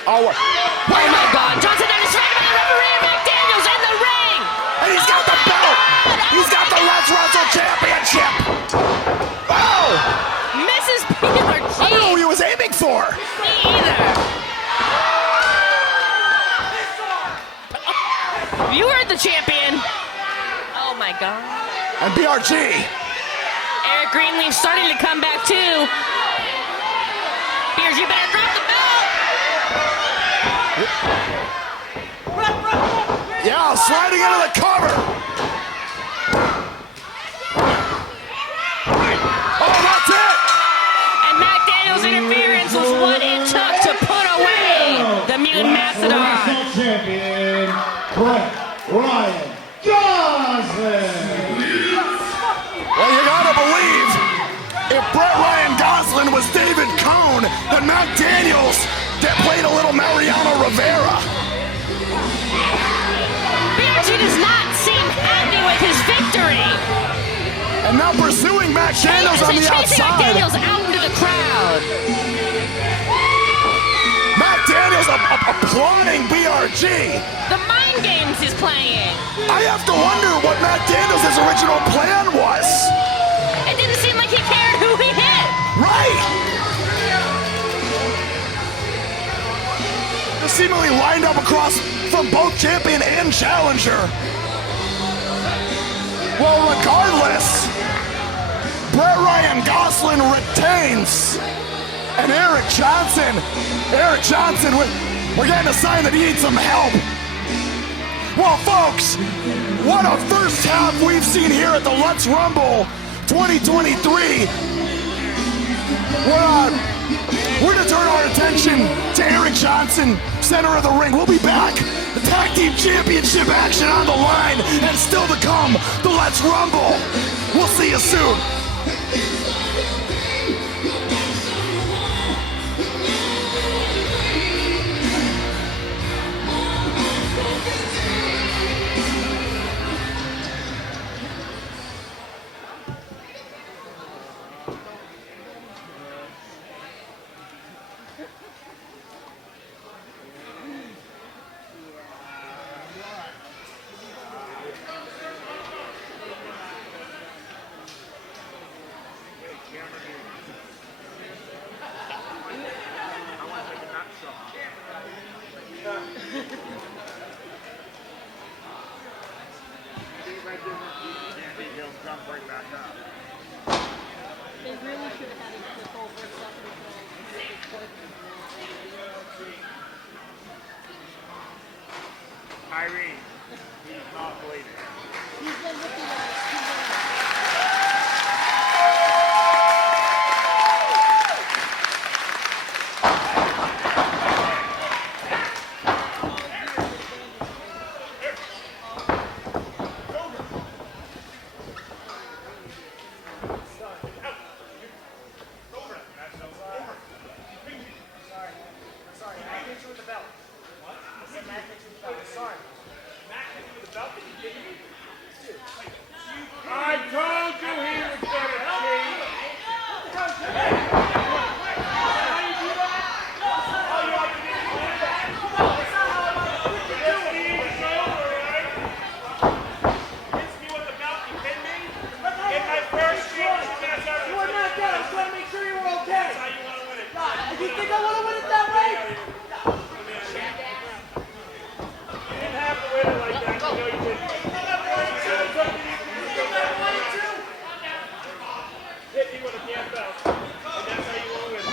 Oh, Oh my God, Johnson then is surrounded by the referee and McDaniels in the ring. and he's got the belt. He's got the Let's Wrestle Championship. Oh! Misses BRG. I don't know who he was aiming for. Me either. You heard the champion. Oh my God. And BRG. Eric Greenleaf starting to come back too. BRG better drop the belt. Yeah, sliding into the cover. Oh, that's it. And McDaniel's interference was what it took to put away the mutant Mastodon. Champion, Brett Ryan Goslin. Well, you gotta believe if Brett Ryan Goslin was David Cohn, then McDaniels that played a little Mariano Rivera. BRG does not seem happy with his victory. And now pursuing McDaniels on the Chasing outside. McDaniels out into the crowd. McDaniels applauding BRG. The mind games he's playing. I have to wonder what McDaniels' original plan was. It didn't seem like he cared who he hit. Right. They're seemingly lined up across from both champion and challenger. Well, regardless, Brett Ryan Goslin retains. And Eric Johnson, we're getting a sign that he needs some help. Well, folks, what a first half we've seen here at the Let's Rumble 2023. We're gonna turn our attention to Eric Johnson, center of the ring. We'll be back. The Tag Team Championship action on the line, and still to come, the Let's Rumble. We'll see you soon. Irene, he's not bleeding. I told you he was gonna cheat. You think I want to win it that way? You didn't have to win it like that. You know you didn't. Hit me with a damn belt. And that's how you will win.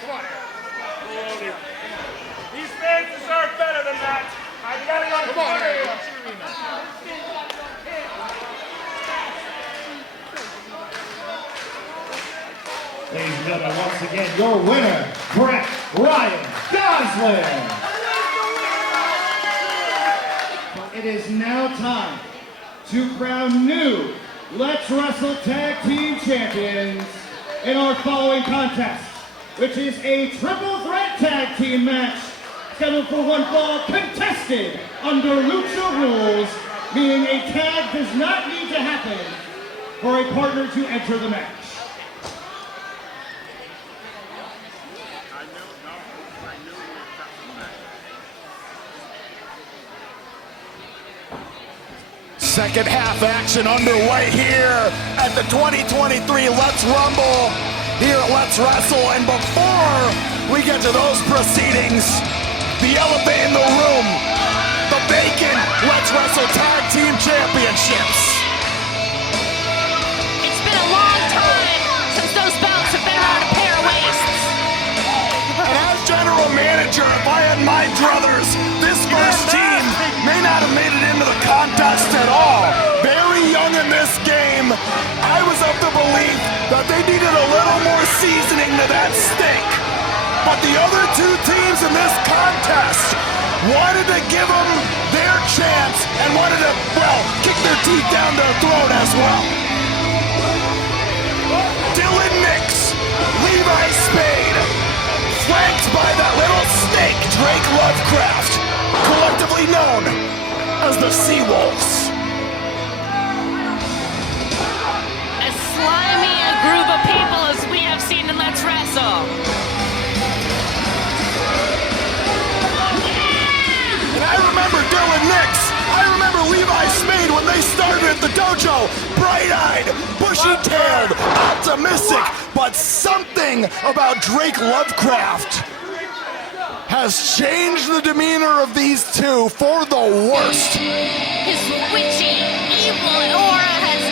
Come on, Eric. These fans deserve better than that. I gotta go. Come on, Eric. Ladies and gentlemen, once again, your winner, Brett Ryan Goslin. It is now time to crown new Let's Wrestle Tag Team Champions in our following contest, which is a triple threat tag team match scheduled for one fall, contested under Lucha rules, meaning a tag does not need to happen for a partner to enter the match. Second half action underway here at the 2023 Let's Rumble here at Let's Wrestle. And before we get to those proceedings, the elephant in the room, the vacant Let's Wrestle Tag Team Championships. It's been a long time since those belts have been around a pair of waists. And as general manager, if I had my druthers, this first team may not have made it into the contest at all. Very young in this game, I was of the belief that they needed a little more seasoning to that steak. But the other two teams in this contest wanted to give them their chance and wanted to, well, kick their teeth down their throat as well. Dylan Nix, Levi Spade, flanked by that little snake, Drake Lovecraft, collectively known as the SeaWolves. As slimy a group of people as we have seen in Let's Wrestle. And I remember Dylan Nix, I remember Levi Spade when they started at the dojo, bright-eyed, bushy-tailed, optimistic, but something about Drake Lovecraft has changed the demeanor of these two for the worst. His witchy, evil aura has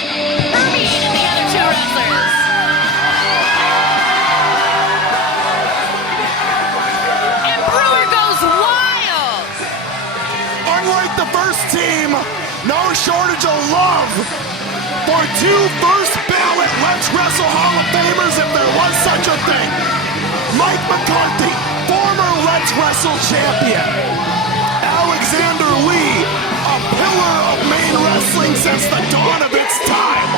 permeated the other two wrestlers. And Brewer goes wild. Unlike the first team, no shortage of love for two first ballot Let's Wrestle Hall of Famers, if there was such a thing. Mike McCarthy, former Let's Wrestle champion. Alexander Lee, a pillar of Maine wrestling since the dawn of its time.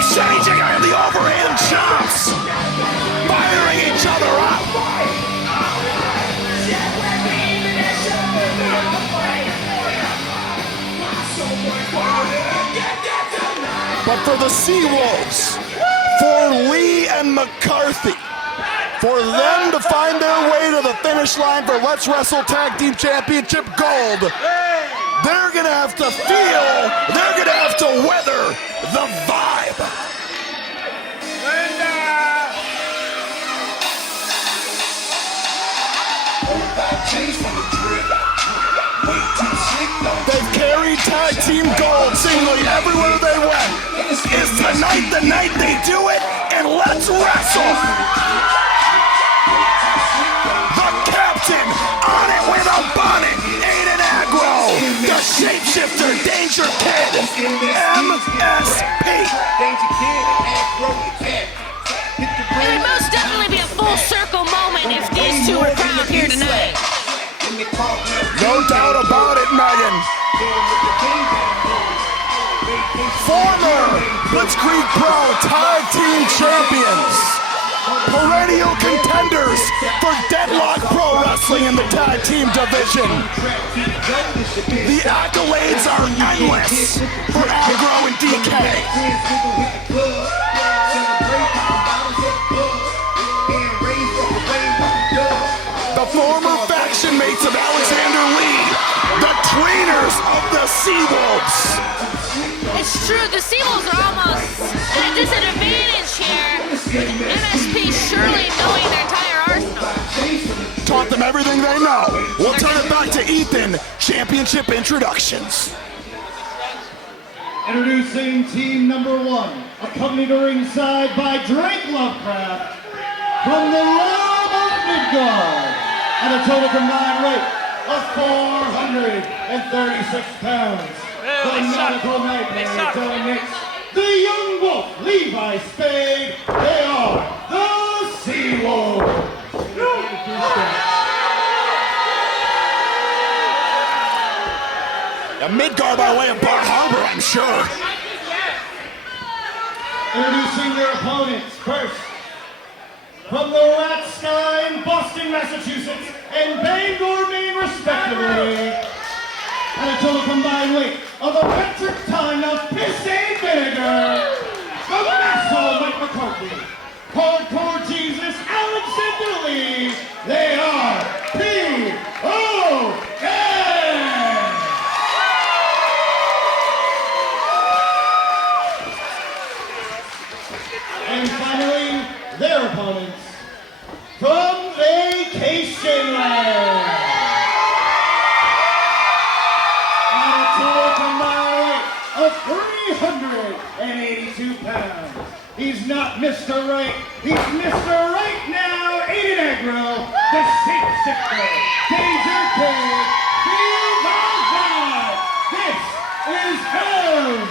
Exchanging the overhand chops, firing each other up. But for the SeaWolves, for Lee and McCarthy, for them to find their way to the finish line for Let's Wrestle Tag Team Championship Gold, they're gonna have to feel, they're gonna have to weather the vibe. They've carried tag team gold singly everywhere they went. Is tonight the night they do it? And let's wrestle! The captain, on it with a bonnet, Aiden Aggro, the shapeshifter, DangerKid, MSP. It would most definitely be a full circle moment if these two were crowned here tonight. No doubt about it, Megan. Former Blitzkrieg Pro Tag Team Champions. Perennial contenders for Deadlock Pro Wrestling in the Tag Team Division. The accolades are endless for Aggro and DK. The former faction mates of Alexander Lee, the trainers of the SeaWolves. It's true, the SeaWolves are almost at a disadvantage here, with MSP surely knowing their entire arsenal. Taught them everything they know. We'll turn it back to Ethan. Championship introductions. Introducing team number one, accompanied to ringside by Drake Lovecraft from the realm of Midgard, at a total combined weight of 436 pounds. The nautical nightmare, Dylan Nix, the young wolf, Levi Spade, they are the SeaWolves. Midgar by way of Bar Harbor, I'm sure. Introducing their opponents first. From the Rat Sky in Boston, Massachusetts, and Bangor, Maine, respectively. At a total combined weight of a metric ton of piss and vinegar. The massive Mike McCarthy. Hardcore Jesus, Alex Sandilli. They are P.O.N. And finally, their opponents from Vacation Land. At a total combined weight of 382 pounds. He's not Mr. Right, he's Mr. Right now, Aiden Aggro, the shapeshifter, DangerKid, Levi. This is MSP.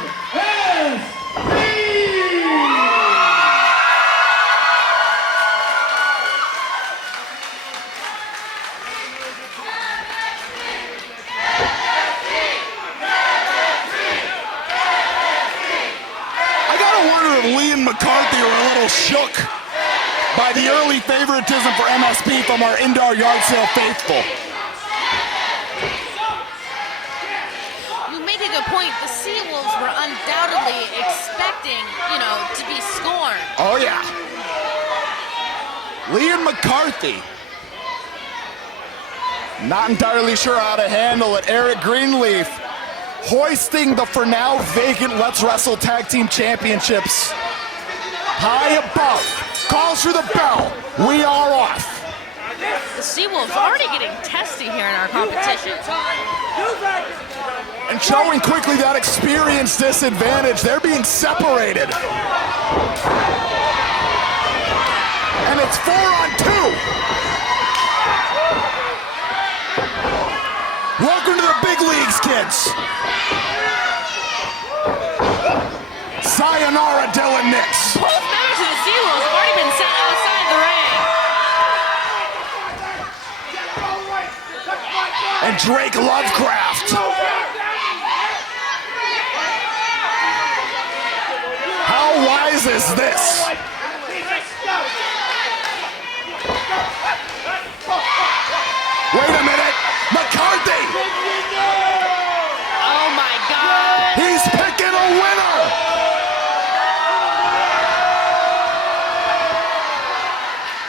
Lee and McCarthy are a little shook by the early favoritism for MSP from our indoor yard sale faithful. You make a good point. The SeaWolves were undoubtedly expecting, to be scorned. Oh, yeah. Lee and McCarthy. Not entirely sure how to handle it. Eric Greenleaf hoisting the for now vacant Let's Wrestle Tag Team Championships high above. Calls for the bell. We are off. The SeaWolves already getting testy here in our competition. And showing quickly that experience disadvantage. They're being separated. And it's 4-on-2. Welcome to the big leagues, kids. Sayonara, Dylan Nix. Both members of the SeaWolves have already been sent outside the ring. And Drake Lovecraft. How wise is this? Wait a minute. McCarthy. Oh my God. He's picking a winner.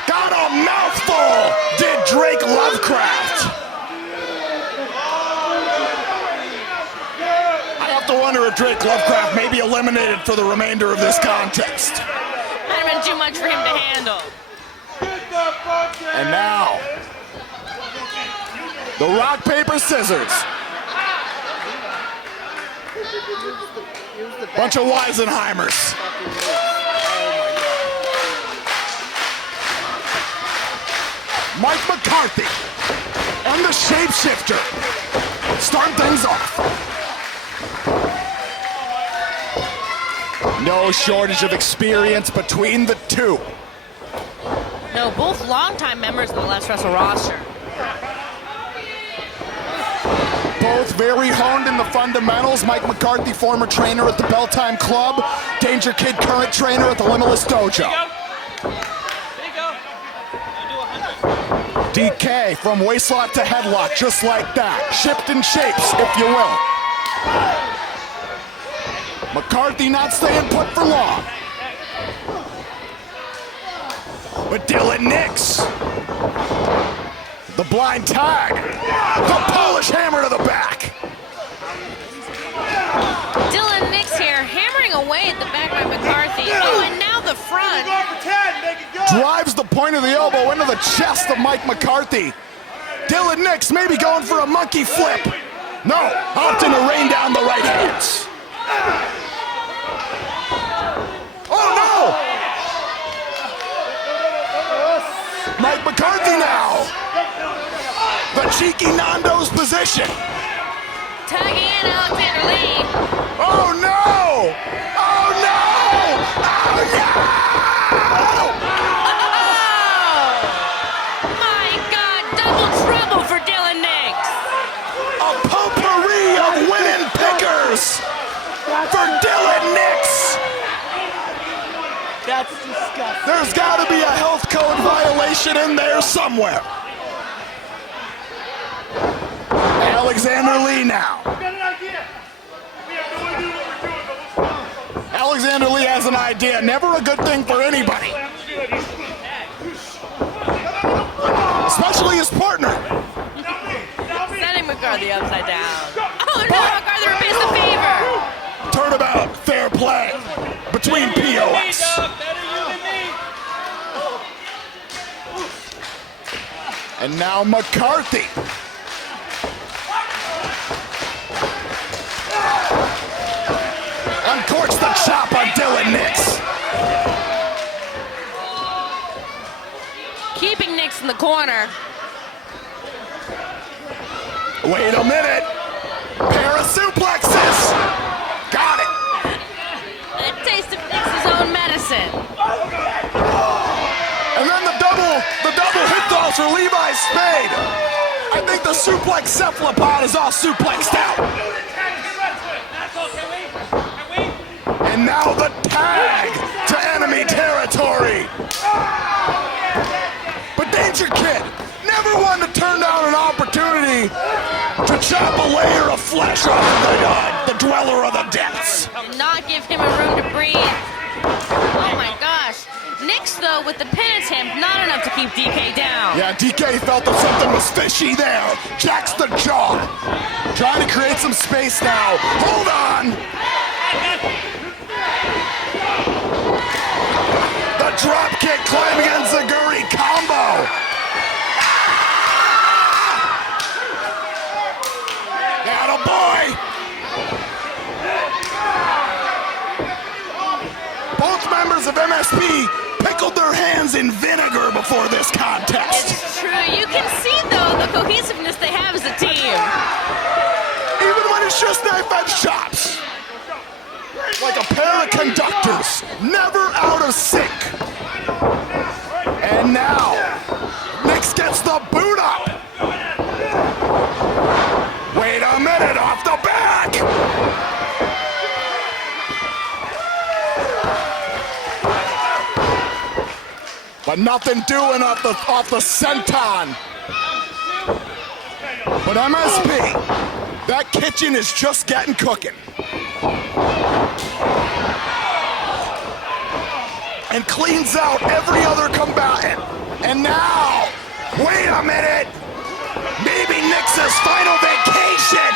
Got a mouthful, did Drake Lovecraft. I have to wonder if Drake Lovecraft may be eliminated for the remainder of this contest. Might have been too much for him to handle. And now, the rock, paper, scissors. Bunch of Weisenheimers. Mike McCarthy and the shapeshifter start things off. No shortage of experience between the two. No, both longtime members of the Let's Wrestle roster. Both very honed in the fundamentals. Mike McCarthy, former trainer at the Belltime Club. DangerKid, current trainer at the Limitless Dojo. DK from waistlock to headlock, just like that. Shifting shapes, if you will. McCarthy not staying put for long. But Dylan Nix, the blind tag, the Polish hammer to the back. Dylan Nix here, hammering away at the back by McCarthy. Oh, and now the front. Drives the point of the elbow into the chest of Mike McCarthy. Dylan Nix maybe going for a monkey flip. No, opting to rain down the right hands. Oh no! Mike McCarthy now. The cheeky Nando's position. Tagging in Alexander Lee. Oh no! Oh no! Oh no! My God, double trouble for Dylan Nix. A potpourri of winning That's disgusting. There's got to be a health code violation in there somewhere. Alexander Lee now. Got an idea. We have no idea what we're doing, but let's go. Alexander Lee has an idea. Never a good thing for anybody. Especially his partner. Setting McCarthy upside down. Oh no, McCarthy repays the favor. Turnabout, fair play between POS. And now McCarthy. Uncorks the chop on Dylan Nix. Keeping Nix in the corner. Wait a minute. Pair of suplexes. Got it. A taste of Nix's own medicine. And then the double hip toss for Levi Spade. I think the suplex cephalopod is all suplexed out. And now the tag to enemy territory. But DangerKid never one to turn down an opportunity to chop a layer of flesh off the dweller of the depths. And not give him a room to breathe. Oh my gosh. Nix, though, with the pin attempt, not enough to keep DK down. Yeah, DK felt that something was fishy there. Jacks the jaw. Trying to create some space now. Hold on. The drop kick climbing and Zaguri combo. Atta boy. Both members of MSP pickled their hands in vinegar before this contest. It's true. You can see, though, the cohesiveness they have as a team. Even when it's just knife edge chops. Like a pair of conductors, never out of sync. And now, Nix gets the boot up. Wait a minute, off the back. But nothing doing off the senton. But MSP, that kitchen is just getting cooking. And cleans out every other combatant. And now, wait a minute, maybe Nix's final vacation.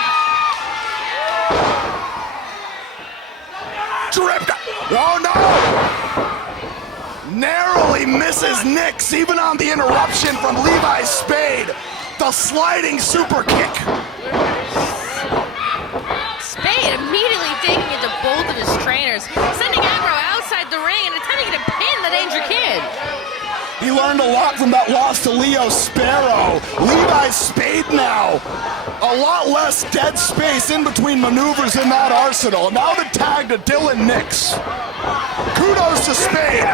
Dripped. Oh no! Narrowly misses Nix, even on the interruption from Levi Spade. The sliding super kick. Spade immediately taking it to both of his trainers, sending Aggro outside the ring and attempting to pin the DangerKid. He learned a lot from that loss to Leo Sparrow. Levi Spade now. A lot less dead space in between maneuvers in that arsenal. Now the tag to Dylan Nix. Kudos to Spade.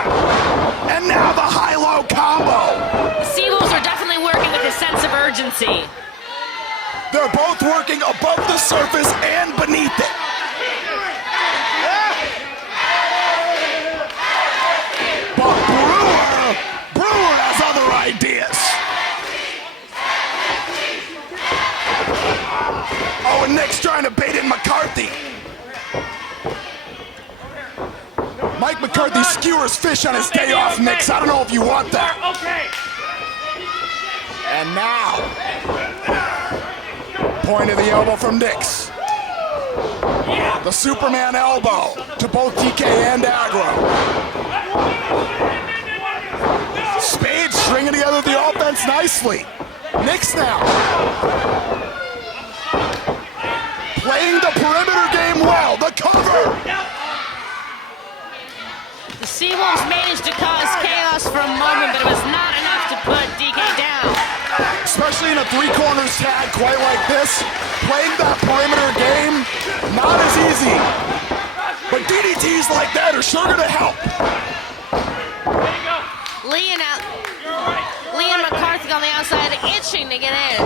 And now the high-low combo. The SeaWolves are definitely working with a sense of urgency. They're both working above the surface and beneath it. But Brewer has other ideas. Oh, and Nick's trying to bait in McCarthy. Mike McCarthy skewers fish on his day off, Nix. I don't know if you want that. Okay. And now, point of the elbow from Nix. The Superman elbow to both DK and Aggro. Spade stringing together the offense nicely. Nix now. Playing the perimeter game well. The cover. The SeaWolves managed to cause chaos for a moment, but it was not enough to put DK down. Especially in a three-corners tag quite like this. Playing that perimeter game, not as easy. But DDTs like that are sure gonna help. Lee and McCarthy on the outside, itching to get in.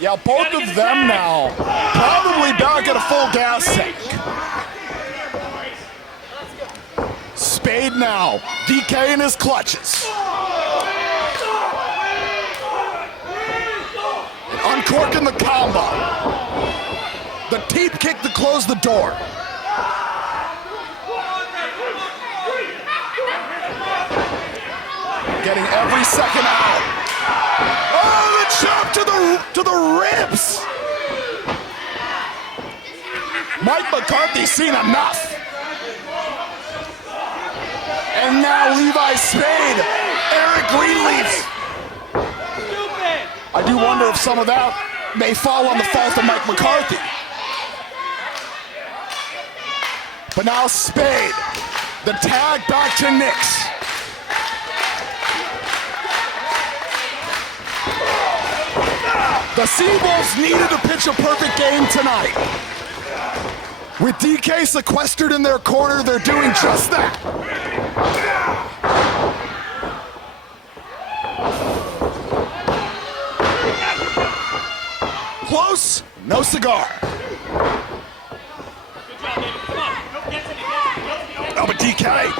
Yeah, both of them now probably back at a full gas tank. Spade now. DK in his clutches. And uncorking the combo. The teep kick to close the door. Getting every second out. Oh, the chop to the ribs. Mike McCarthy's seen enough. And now Levi Spade, Eric Greene leaves. I do wonder if some of that may fall on the fault of Mike McCarthy. But now Spade, the tag back to Nix. The SeaWolves needed to pitch a perfect game tonight. With DK sequestered in their corner, they're doing just that. Close, no cigar. Oh, but DK.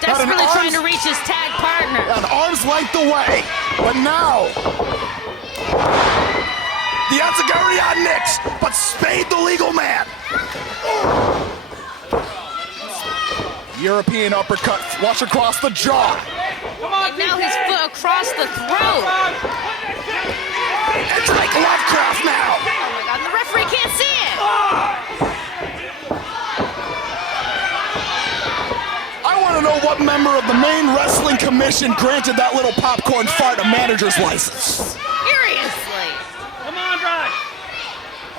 Desperately trying to reach his tag partner. An arm's length away, but now the enziguri on Nix, but Spade the legal man. European uppercut, flush across the jaw. And now his foot across the throat. It's like Lovecraft now. Oh my God, the referee can't see it. I want to know what member of the main wrestling commission granted that little popcorn fart a manager's license. Seriously. Come on, Rod.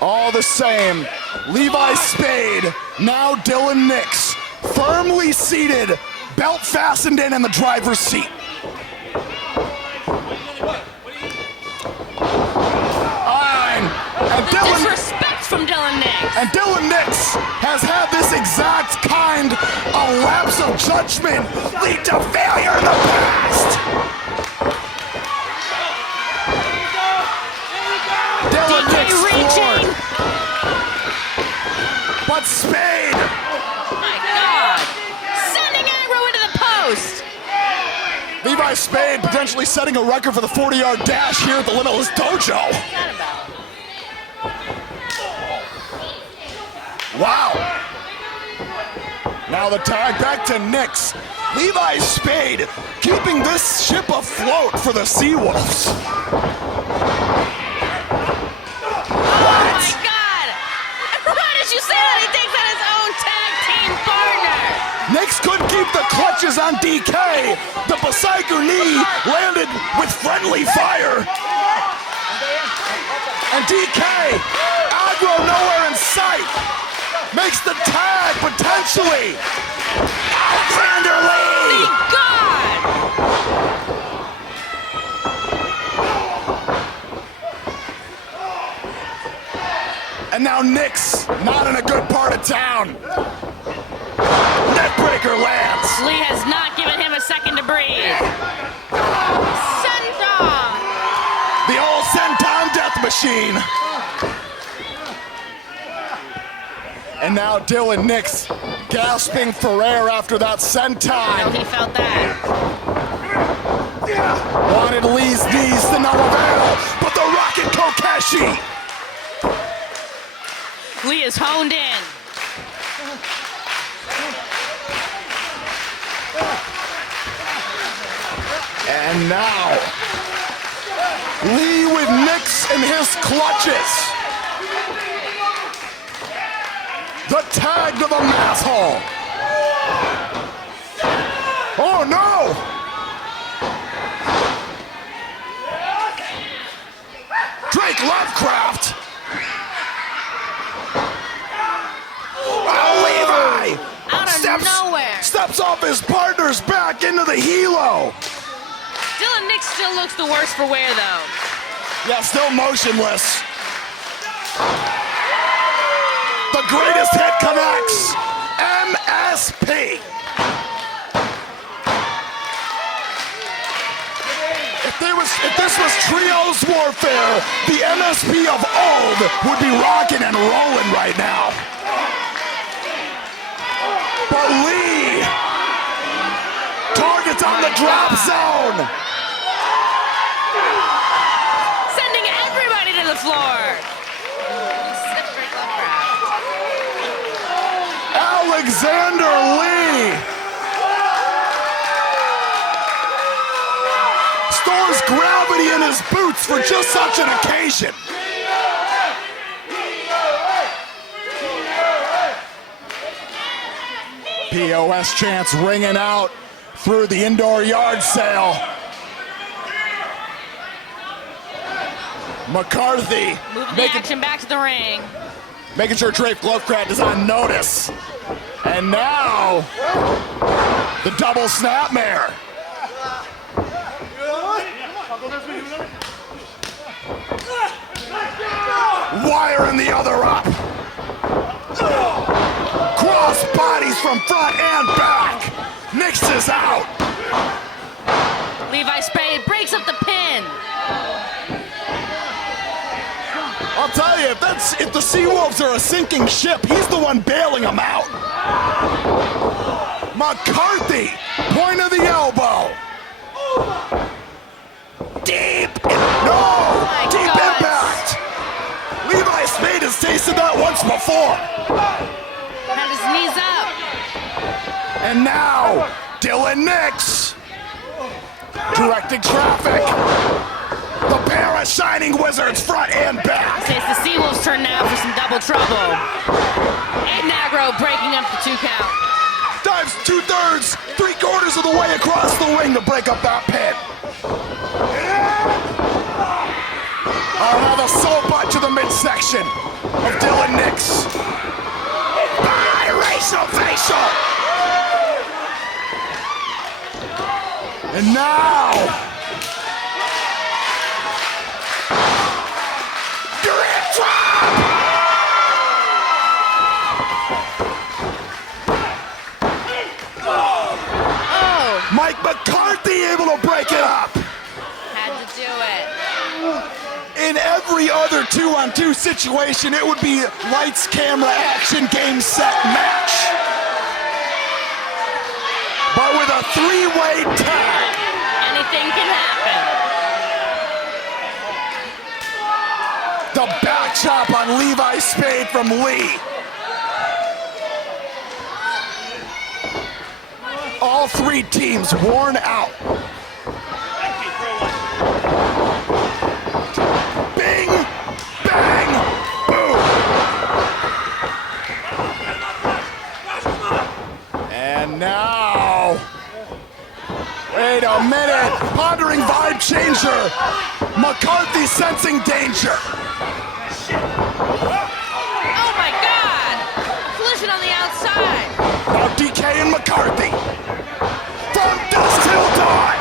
All the same, Levi Spade, now Dylan Nix, firmly seated, belt fastened in the driver's seat. And Disrespect from Dylan Nix. And Dylan Nix has had this exact kind of lapse of judgment lead to failure in the past. Dylan Nix reaching. But Spade. Oh my God. Sending Aggro into the post. Levi Spade potentially setting a record for the 40-yard dash here at the Limitless Dojo. Wow. Now the tag back to Nix. Levi Spade keeping this ship afloat for the SeaWolves. Oh my God. Right as you say that, he takes out his own tag team partner. Nix couldn't keep the clutches on DK. The Psycho knee landed with friendly fire. And DK, Aggro nowhere in sight. Makes the tag potentially. Alexander Lee. Thank God. And now Nix, not in a good part of town. Neckbreaker lands. Lee has not given him a second to breathe. Senton. The old Senton death machine. And now Dylan Nix gasping for air after that senton. No, he felt that. Wanted Lee's knees to no avail, but the Rocket Kokeshi. Lee is honed in. And now, Lee with Nix in his clutches. The tag to the mass hall. Oh no! Drake Lovecraft. Oh, Levi! Out of nowhere. Steps off his partner's back into the helo. Dylan Nix still looks the worse for wear, though. Yeah, still motionless. The greatest hit connects. MSP. If this was trios warfare, the MSP of old would be rocking and rolling right now. But Lee on the drop zone. Sending everybody to the floor. Separate glove grab. Alexander Lee stores gravity in his boots for just such an occasion. POS chants ringing out through the indoor yard sale. McCarthy Moving the action back to the ring. making sure Drape Glovecraft is on notice. And now, the double snapmare. Wiring the other up. Cross bodies from front and back. Nix is out. Levi Spade breaks up the pin. I'll tell you, if the SeaWolves are a sinking ship, he's the one bailing them out. McCarthy, point of the elbow. Deep, deep impact. Levi Spade has tasted that once before. Had his knees up. And now, Dylan Nix, directing traffic. The pair of Shining Wizards front and back. Okay, it's the SeaWolves turn now for some double trouble. Aiden Aggro breaking up the 2 count. Dives 2/3, 3/4 of the way across the ring to break up that pin. Now the soul butt to the midsection of Dylan Nix. Biracial facial. And now, drip drop. Oh, Mike McCarthy able to break it up. had to do it. In every other 2-on-2 situation, it would be lights, camera, action, game, set, match. But with a 3-way tag, Anything can happen. the back chop on Levi Spade from Lee. All 3 teams worn out. Bing, bang, boom. And now, wait a minute, pondering vibe changer. McCarthy sensing danger. Oh my God! Collision on the outside. Now DK and McCarthy. From dusk till dawn.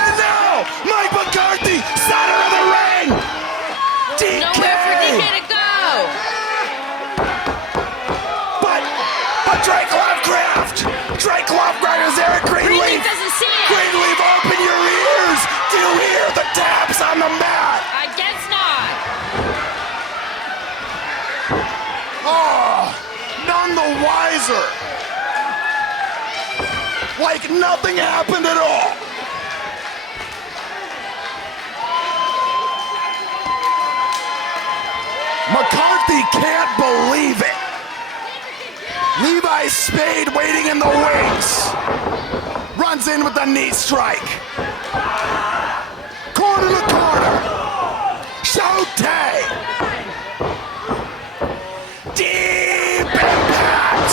And now, Mike McCarthy, center of the ring. DK. Nowhere for DK to go. But Drake Lovecraft is there at Greene Greenleaf. doesn't see it. Greenleaf, open your ears. Do you hear the taps on the mat? I guess not. Oh, none the wiser. Like nothing happened at all. McCarthy can't believe it. Levi Spade waiting in the wings. Runs in with the knee strike. Corner to corner. Showtime. Deep impact.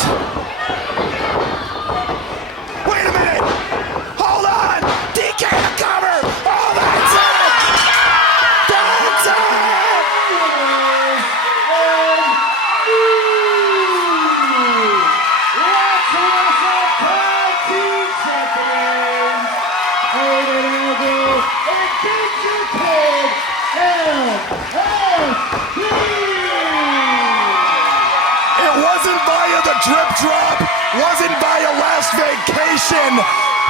Wait a minute. Hold on. DK to cover. Oh, that's it. That's it. Aiden Aggro and DangerKid MSP. It wasn't via the drip drop, wasn't via last vacation,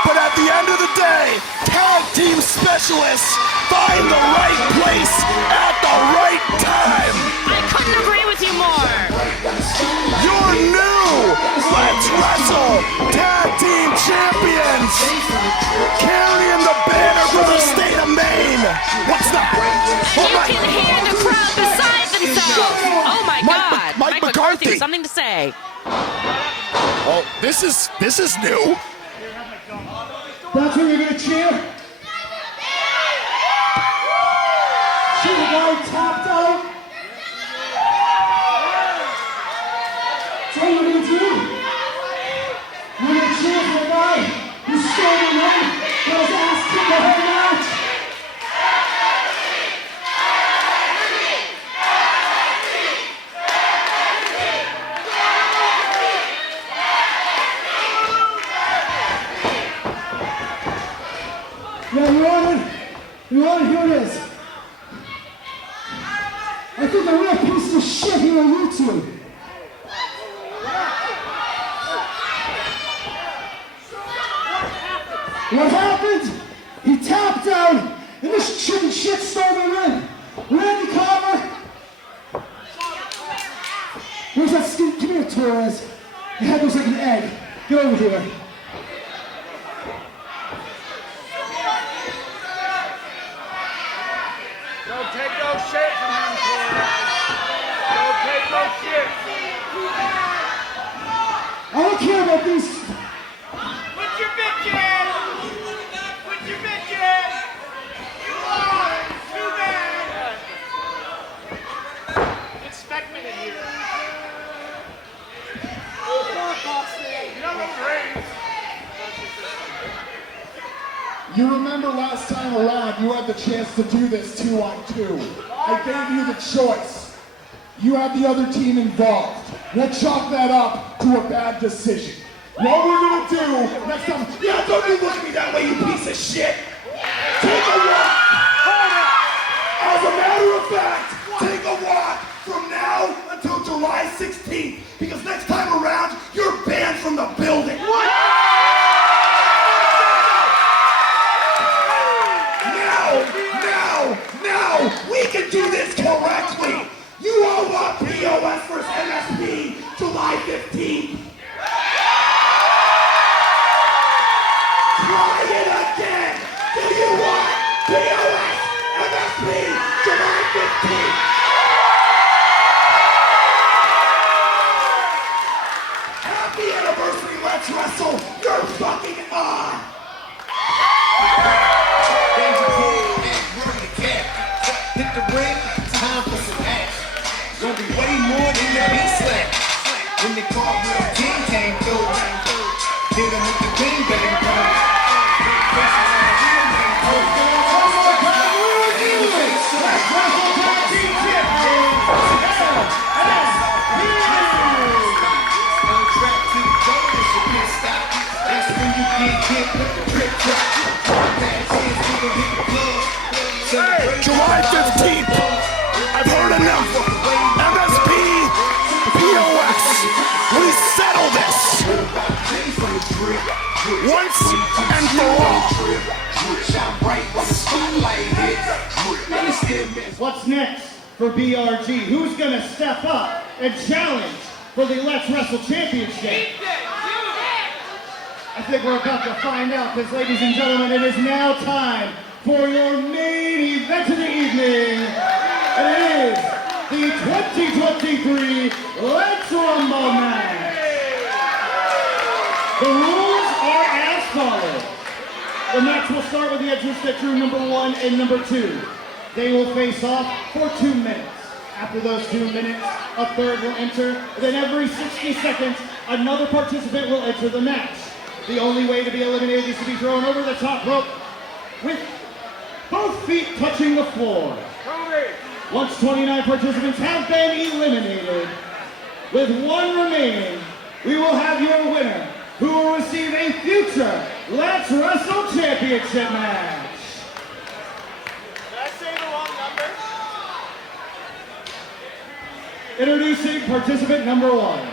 but at the end of the day, tag team specialists find the right place at the right time. I couldn't agree with you more. Your new Let's Wrestle Tag Team Champions. something to say. Oh, this is new. That's where you're gonna cheer? See the guy tapped out? That's what you're gonna do? You're gonna cheer for the guy who's standing in, got his ass kicked the whole match. Yeah, you want to hear this? I think the real piece of shit here on YouTube. What happened? He tapped out, and this chicken shit started in. Randy Carver. Where's that skin? Come here, Torres. Your head looks like an egg. Get over here. Don't take no shit from him, Torres. Don't take no shit. I don't care about these. Put your bitch in. Put your bitch in. You lost. Too bad. Expect me to hear. You don't know the rings. You remember last time around, you had the chance to do this 2-on-2. I gave you the choice. You had the other team involved. We'll chalk that up to a bad decision. What we're gonna do next time, yeah, don't you look at me that way, you piece of shit. Take a walk. As a matter of fact, take a walk from now until July 16th, because next time around, you're banned from the building. Now, we can do this correctly. You all want POS versus MSP July 15th. Try it again. Do you want POS MSP July 15th? Happy anniversary, Let's Wrestle. You're fucking on. Hit the ring, time for some action. Gonna be way more than the beat slap. When the Crawford team came through, hit him with the bing bang boom. That's when you get hit with the trick drop. July 15th. I've heard enough. MSP, POS. We settle this once and for all. What's next for BRG? Who's gonna step up and challenge for the Let's Wrestle Championship? I think we're about to find out, because ladies and gentlemen, it is now time for your main event of the evening. And it is the 2023 Let's Rumble match. The rules are as follows. The match will start with the entrants that drew number 1 and number 2. They will face off for 2 minutes. After those 2 minutes, a third will enter. Then every 60 seconds, another participant will enter the match. The only way to be eliminated is to be thrown over the top rope with both feet touching the floor. Once 29 participants have been eliminated, with 1 remaining, we will have your winner, who will receive a future Let's Wrestle Championship match. Did I say the wrong number? Introducing participant number 1.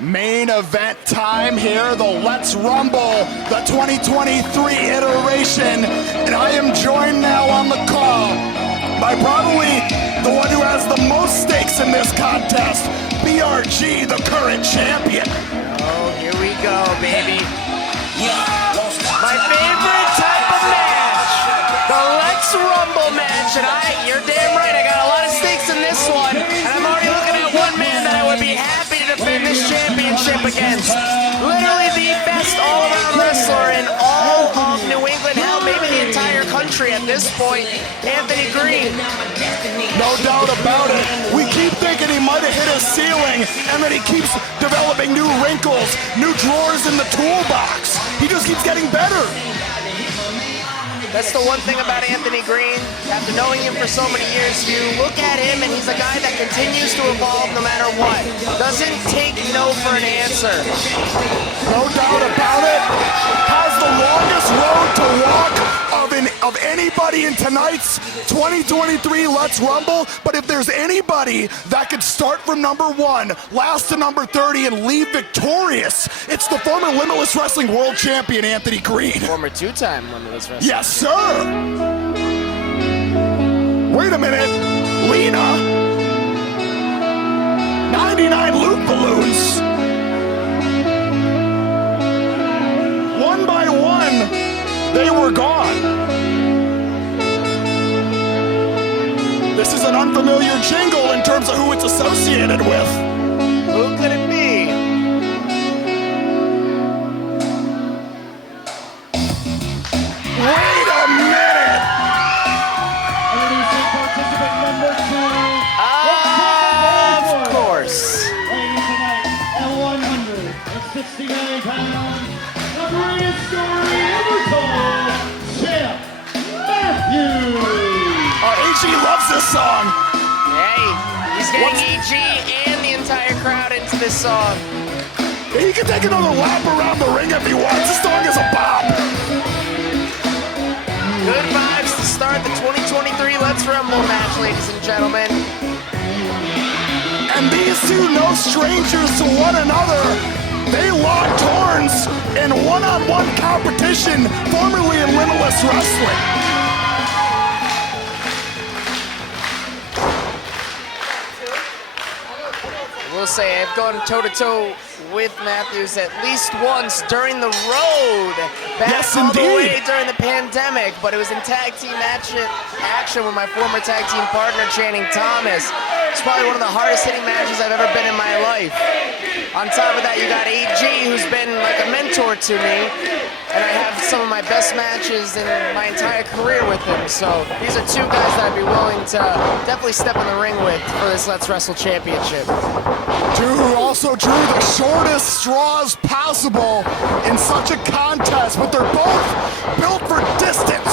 Main event time here, the Let's Rumble, the 2023 iteration, and I am joined now on the call by probably the one who has the most stakes in this contest, BRG, the current champion. Oh, here we go, baby. My favorite type of match, the Let's Rumble match, and you're damn right, I got a lot of stakes in this one, and I'm already looking at one man that championship against literally the best all-around wrestler in all of New England, hell, maybe the entire country at this point, Anthony Greene. No doubt about it. We keep thinking he might have hit his ceiling, and then he keeps developing new wrinkles, new drawers in the toolbox. He just keeps getting better. That's the one thing about Anthony Greene. After knowing him for so many years, you look at him and he's a guy that continues to evolve no matter what. Doesn't take no for an answer. No doubt about it. Has the longest road to walk of anybody in tonight's 2023 Let's Rumble. But if there's anybody that could start from number 1, last to number 30, and leave victorious, it's the former Limitless Wrestling World Champion, Anthony Greene. Former 2-time Limitless Wrestling. Yes, sir. Wait a minute. Lena. 99 loot balloons. One by one, they were gone. This is an unfamiliar jingle in terms of who it's associated with. Who could it be? Wait a minute! Introducing participant number 2. Of course. Weighing tonight at 169 pounds, the greatest story ever told, Champ Matthews. AG loves this song. Hey, he's getting AG and the entire crowd into this song. He can take another lap around the ring if he wants. This song is a bop. Good vibes to start the 2023 Let's Rumble match, ladies and gentlemen. And these two, no strangers to one another. They locked horns in one-on-one competition, formerly in Limitless Wrestling. I will say I've gone toe-to-toe with Matthews at least once during the road. Back Yes, all the way indeed. during the pandemic, but it was in tag team action with my former tag team partner, Channing Thomas. It's probably one of the hardest hitting matches I've ever been in my life. On top of that, you got AG, who's been like a mentor to me, and I have some of my best matches in my entire career with him. So these are two guys that I'd be willing to definitely step in the ring with for this Let's Wrestle Championship. Two who also drew the shortest straws possible in such a contest, but they're both built for distance.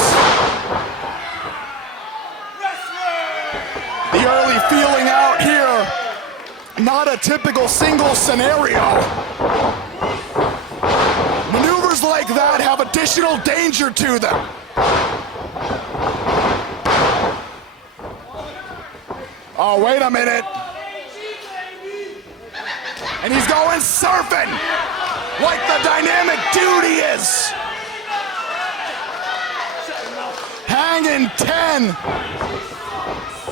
The early feeling out here, not a typical single scenario. Maneuvers like that have additional danger to them. Oh, wait a minute. And he's going surfing like the dynamic dude he is. Hanging 10.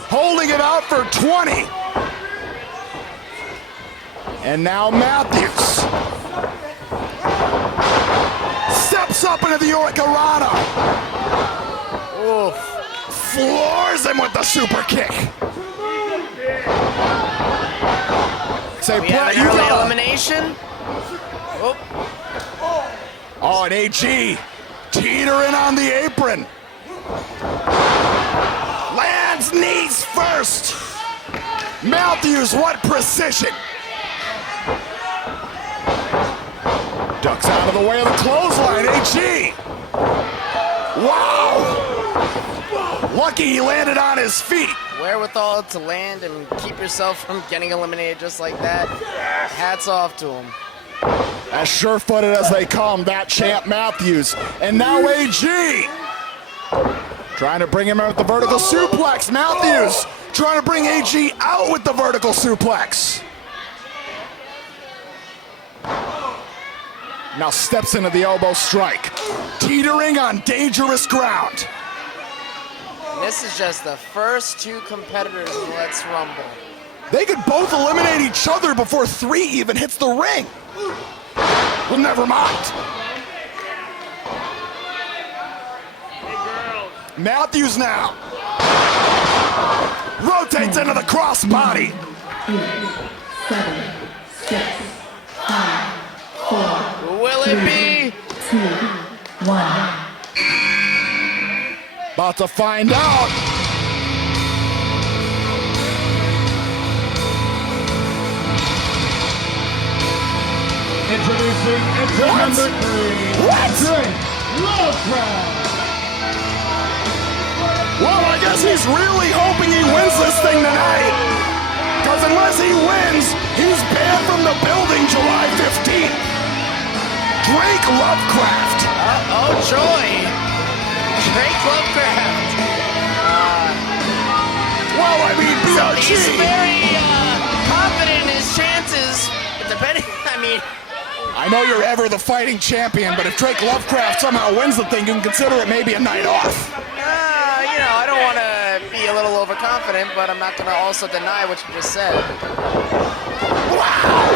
Holding it out for 20. And now Matthews steps up into the Hurricanrana. Oof. Floors him with the super kick. Say, We have Brett, an you early gotta... elimination. Oh, Oh, and AG teetering on the apron. Lands knees first. Matthews, what precision. Ducks out of the way of the clothesline, AG. Wow. Lucky he landed on his feet. wherewithal to land and keep yourself from getting eliminated just like that. Hats off to him. As sure-footed as they come, that champ Matthews. And now AG. Trying to bring him out with the vertical suplex. Matthews trying to bring AG out with the vertical suplex. Now steps into the elbow strike. Teetering on dangerous ground. This is just the first two competitors in Let's Rumble. They could both eliminate each other before 3 even hits the ring. Well, never mind. Matthews now. Rotates into the crossbody. 8, 7, 6, 5, it be? 2, 1. About to find out. Introducing entrant number 3. Drake Lovecraft. Well, I guess he's really hoping he wins this thing tonight. Because unless he wins, he's banned from the building July 15th. Drake Lovecraft. Oh, joy. Drake Lovecraft. Well, I mean, BRG. He's very confident in his chances. Depending, I know you're ever the fighting champion, but if Drake Lovecraft somehow wins the thing, you can consider it maybe a night off. I don't want to be a little overconfident, but I'm not going to also deny what you just said. Wow!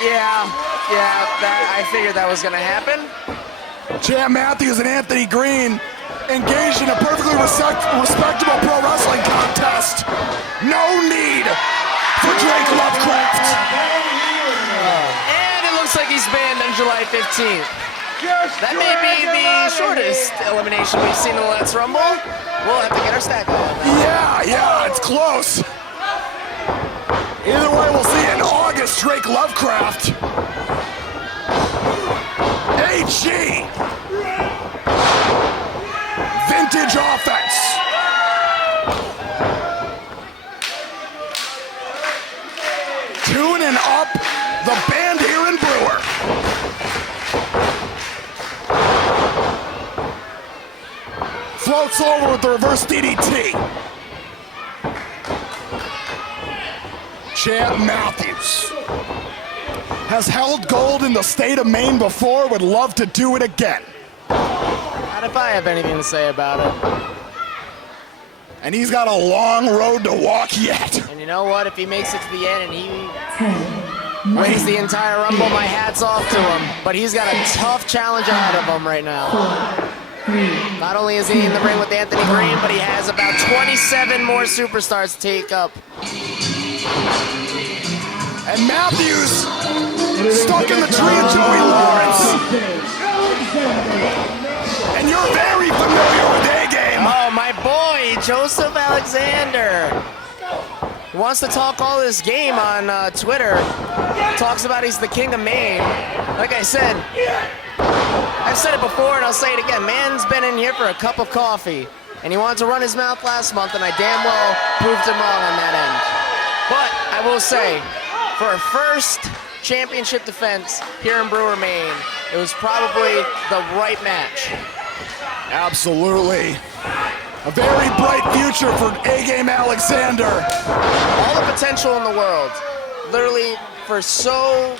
Yeah, I figured that was going to happen. Champ Matthews and Anthony Greene engaged in a perfectly respectable pro wrestling contest. No need for Drake Lovecraft. And it looks like he's banned on July 15th. That may be the shortest elimination we've seen in the Let's Rumble. We'll have to get our stack on. Yeah, it's close. Either way, we'll see in August Drake Lovecraft. AG. Vintage offense. Tuning up the band here in Brewer. Floats over with the reverse DDT. Champ Matthews has held gold in the state of Maine before, would love to do it again. Not if I have anything to say about it. And he's got a long road to walk yet. And you know what? If he makes it to the end and he wins the entire Rumble, my hat's off to him. But he's got a tough challenge ahead of him right now. Not only is he in the ring with Anthony Greene, but he has about 27 more superstars to take up. And Matthews stuck in the tree of Joey Lawrence. And you're very familiar with A-Game. Oh, my boy, Joseph Alexander. He wants to talk all this game on Twitter. Talks about he's the king of Maine. Like I said, I've said it before and I'll say it again. Man's been in here for a cup of coffee. And he wanted to run his mouth last month, and I damn well proved him wrong on that end. But I will say, for a first championship defense here in Brewer, Maine, it was probably the right match. Absolutely. A very bright future for A-Game Alexander. All the potential in the world. Literally, for so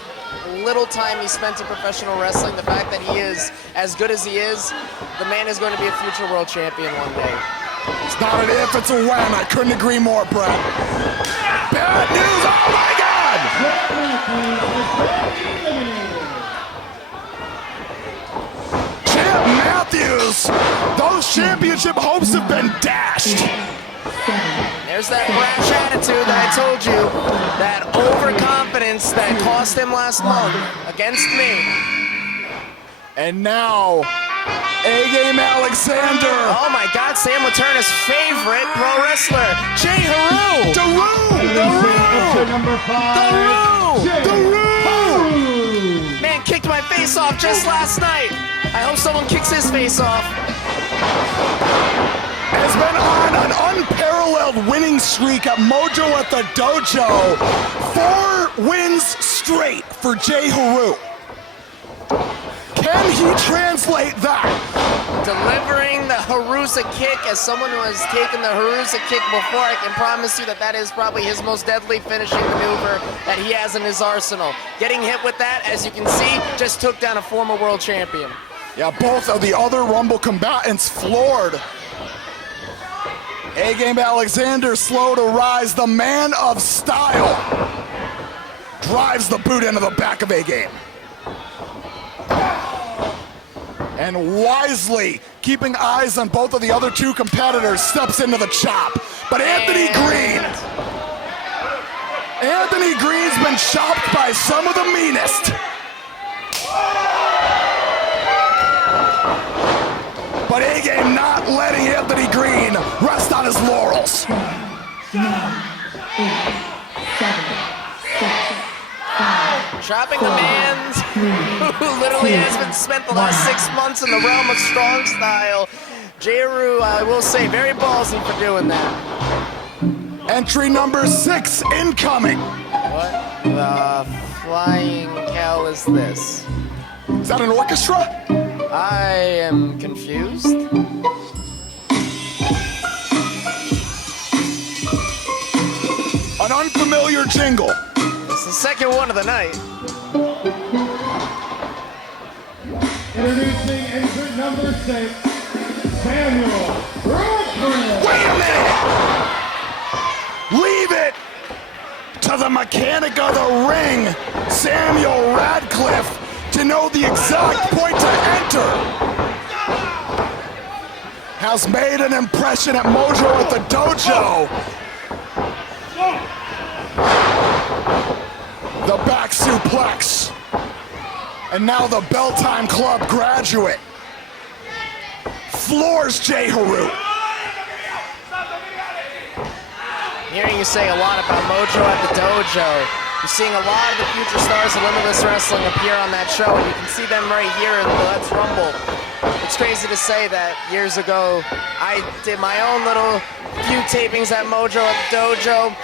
little time he spent in professional wrestling, the fact that he is as good as he is, the man is going to be a future world champion one day. It's not an if, it's a when. I couldn't agree more, Brett. Bad news, oh my God! Champ Matthews, those championship hopes have been dashed. There's that brash attitude that I told you, that overconfidence that cost him last month against me. And now, A-Game Alexander. Oh my God, Sam Laterna's favorite pro wrestler, Jay Haru. Daru! Man kicked my face off just last night. I hope someone kicks his face off. Has been on an unparalleled winning streak at Mojo at the Dojo. 4 wins straight for Jay Haru. Can he translate that? Delivering the Harusa kick. As someone who has taken the Harusa kick before, I can promise you that that is probably his most deadly finishing maneuver that he has in his arsenal. Getting hit with that, as you can see, just took down a former world champion. Yeah, both of the other Rumble combatants floored. A-Game Alexander slow to rise. The man of style drives the boot into the back of A-Game. And wisely, keeping eyes on both of the other 2 competitors, steps into the chop. But Anthony Greene's been chopped by some of the meanest. But A-Game not letting Anthony Greene rest on his laurels. 9, 8, 7, 6, 5. Trapping the man who literally has been spent the last 6 months in the realm of strong style. J-Ru, I will say, very ballsy for doing that. Entry number 6 incoming. What the flying hell is this? Is that an orchestra? I am confused. An unfamiliar jingle. It's the second one of the night. Introducing entrant number 6, Samuel Rourke. Wait a minute! Leave it to the mechanic of the ring, Samuel Radcliffe, to know the exact point to enter. Has made an impression at Mojo at the dojo. The back suplex. And now the Bell Time Club graduate. Floors J. Haru. Hearing you say a lot about Mojo at the dojo. You're seeing a lot of the future stars of Limitless Wrestling appear on that show, and you can see them right here in the Let's Rumble. It's crazy to say that years ago, I did my own little few tapings at Mojo at the dojo,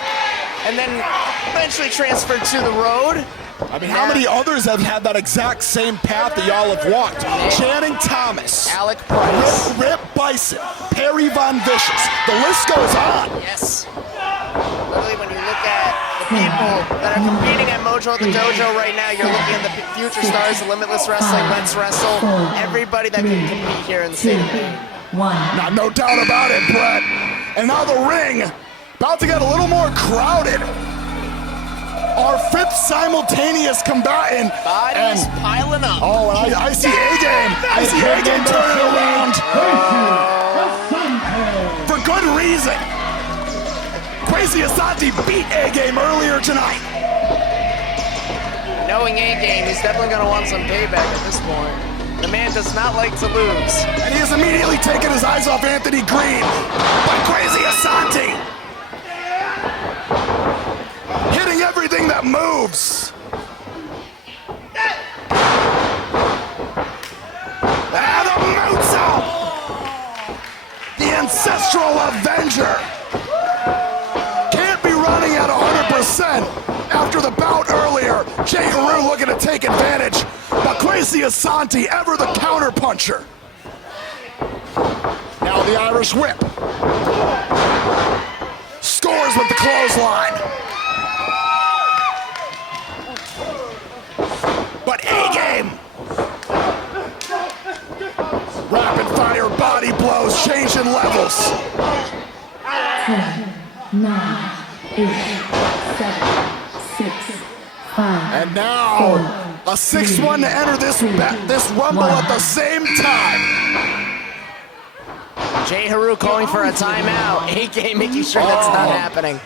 and then eventually transferred to the road. I mean, how many others have had that exact same path that y'all have walked? Channing Thomas, Alec Price, Rip Bison, Perry Von Vicious. The list goes on. Yes. Literally, when you look at the people that are competing at Mojo at the dojo right now, you're looking at the future stars of Limitless Wrestling, Let's Wrestle, everybody that can compete here in the state of Maine. No doubt about it, Brett. And now the ring, about to get a little more crowded. Our 5th simultaneous combatant. Bodies piling up. Oh, and I see A-Game. I see A-Game turning around. For good reason. Kwesi Asante beat A-Game earlier tonight. Knowing A-Game, he's definitely going to want some payback at this point. The man does not like to lose. And he has immediately taken his eyes off Anthony Greene. But Kwesi Asante hitting everything that moves. And the moonsault. The ancestral Avenger. Can't be running at 100% after the bout earlier. J. Haru looking to take advantage. But Kwesi Asante, ever the counterpuncher. Now the Irish whip. Scores with the clothesline. But A-Game. Rapid fire body blows, changing levels. 10, 9, 8, 7, 6, 5. And now, a 6-1 to enter this rumble at the same time. J. Haru calling for a timeout. A-Game making sure that's not happening.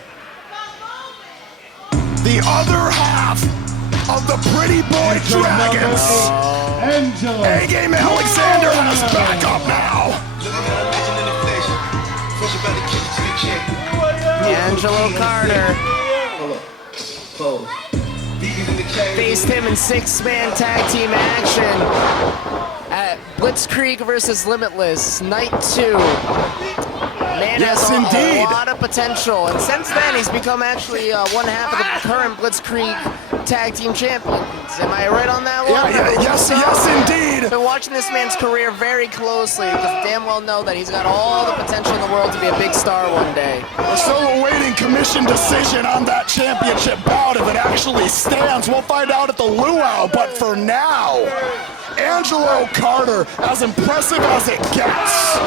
The other half of the Pretty Boy Dragons. A-Game Alexander has backup now. Angelo Carter faced him in 6-man tag team action at Blitzkrieg versus Limitless, night 2. Man has a lot of potential, and since then he's become actually one half of the current Blitzkrieg tag team champions. Am I right on that one? Yes, indeed. Been watching this man's career very closely because damn well know that he's got all the potential in the world to be a big star one day. We're still awaiting commission decision on that championship bout if it actually stands. We'll find out at the luau, but for now, Angelo Carter, as impressive as it gets.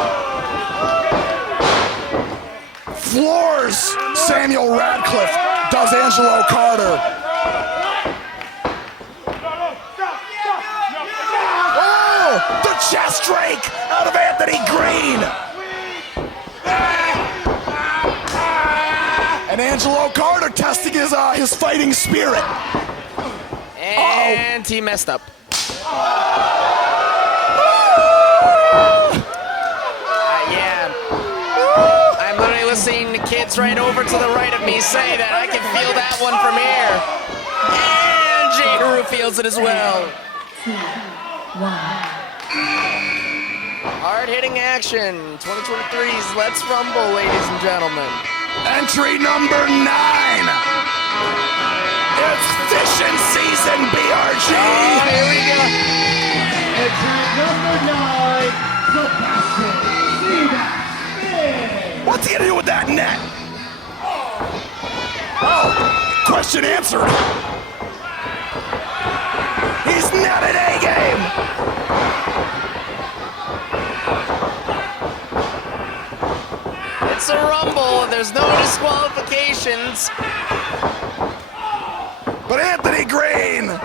Floors Samuel Radcliffe, does Angelo Carter. Oh, the chest rake out of Anthony Greene. And Angelo Carter testing his fighting spirit. And he messed up. Yeah. I'm literally listening to kids right over to the right of me say that I can feel that one from here. And Jade Haru feels it as well. 2, 1. Hard-hitting action. 2023's Let's Rumble, ladies and gentlemen. Entry number 9. It's fishing season, BRG. Oh, here we go. Entry number 9, Sebastian Spade. What's he gonna do with that net? Oh, question answered. He's netted A game. It's a rumble. There's no disqualifications. But Anthony Greene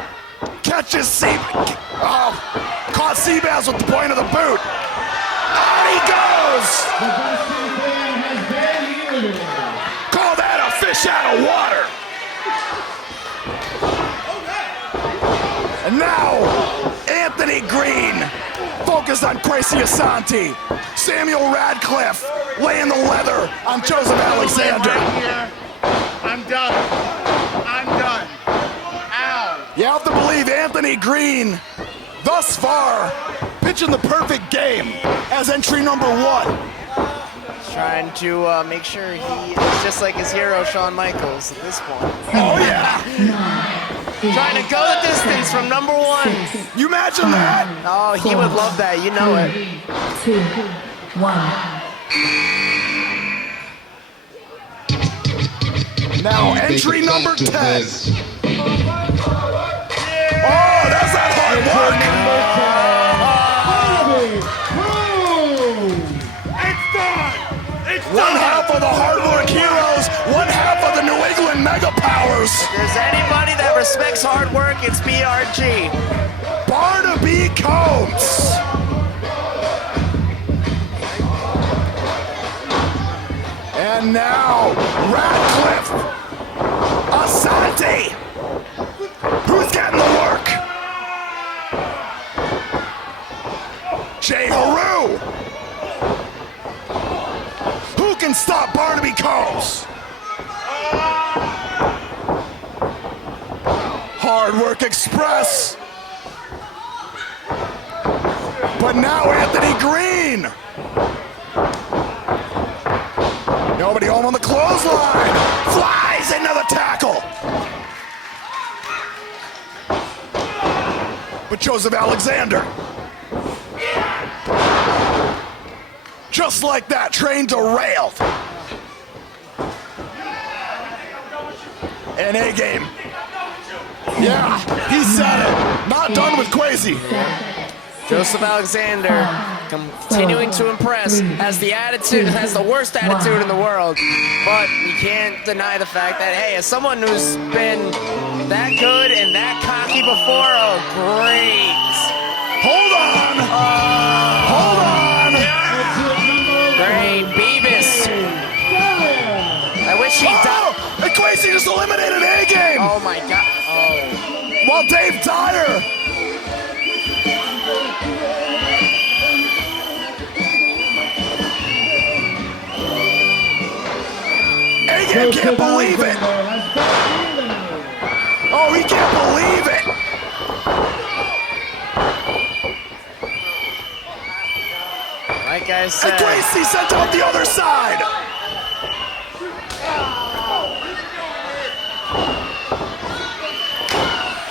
catches caught Seabass with the point of the boot. Out he goes! Sebastian Spade has been eliminated. Call that a fish out of water. And now, Anthony Greene focused on Kwesi Asante. Samuel Radcliffe laying the leather on Joseph Alexander. Right here. I'm done. I'm done. Ow. You have to believe Anthony Greene, thus far, pitching the perfect game as entry number 1. Trying to make sure he is just like his hero, Shawn Michaels, at this point. Oh yeah! Trying to go the distance from number 1. You imagine that? Oh, he would love that. You know it. 2, 1. Now entry number 10. Oh, that's that hard work! It's done. It's One done. half of the hard work heroes, one half of the New England Mega Powers. If there's anybody that respects hard work, it's BRG. Barnaby Combs. And now, Radcliffe. Asante. Who's getting the work? Jade Haru. Who can stop Barnaby Combs? Hard Work Express. But now Anthony Greene. Nobody home on the clothesline. Flies into the tackle. But Joseph Alexander. Just like that, train derailed. An A game. Yeah, he said it. Not done with Kwesi. Joseph Alexander continuing to impress, has the worst attitude in the world, but you can't deny the fact that, hey, as someone who's been that good and that cocky before, oh, great. Hold on. Hold on. Great, Beavis. I wish he died. And Kwesi just eliminated A game. Oh my God. Oh. While Dave Dyer. A-Game can't believe it. Oh, he can't believe it. Like I said. And Kwesi sent out the other side.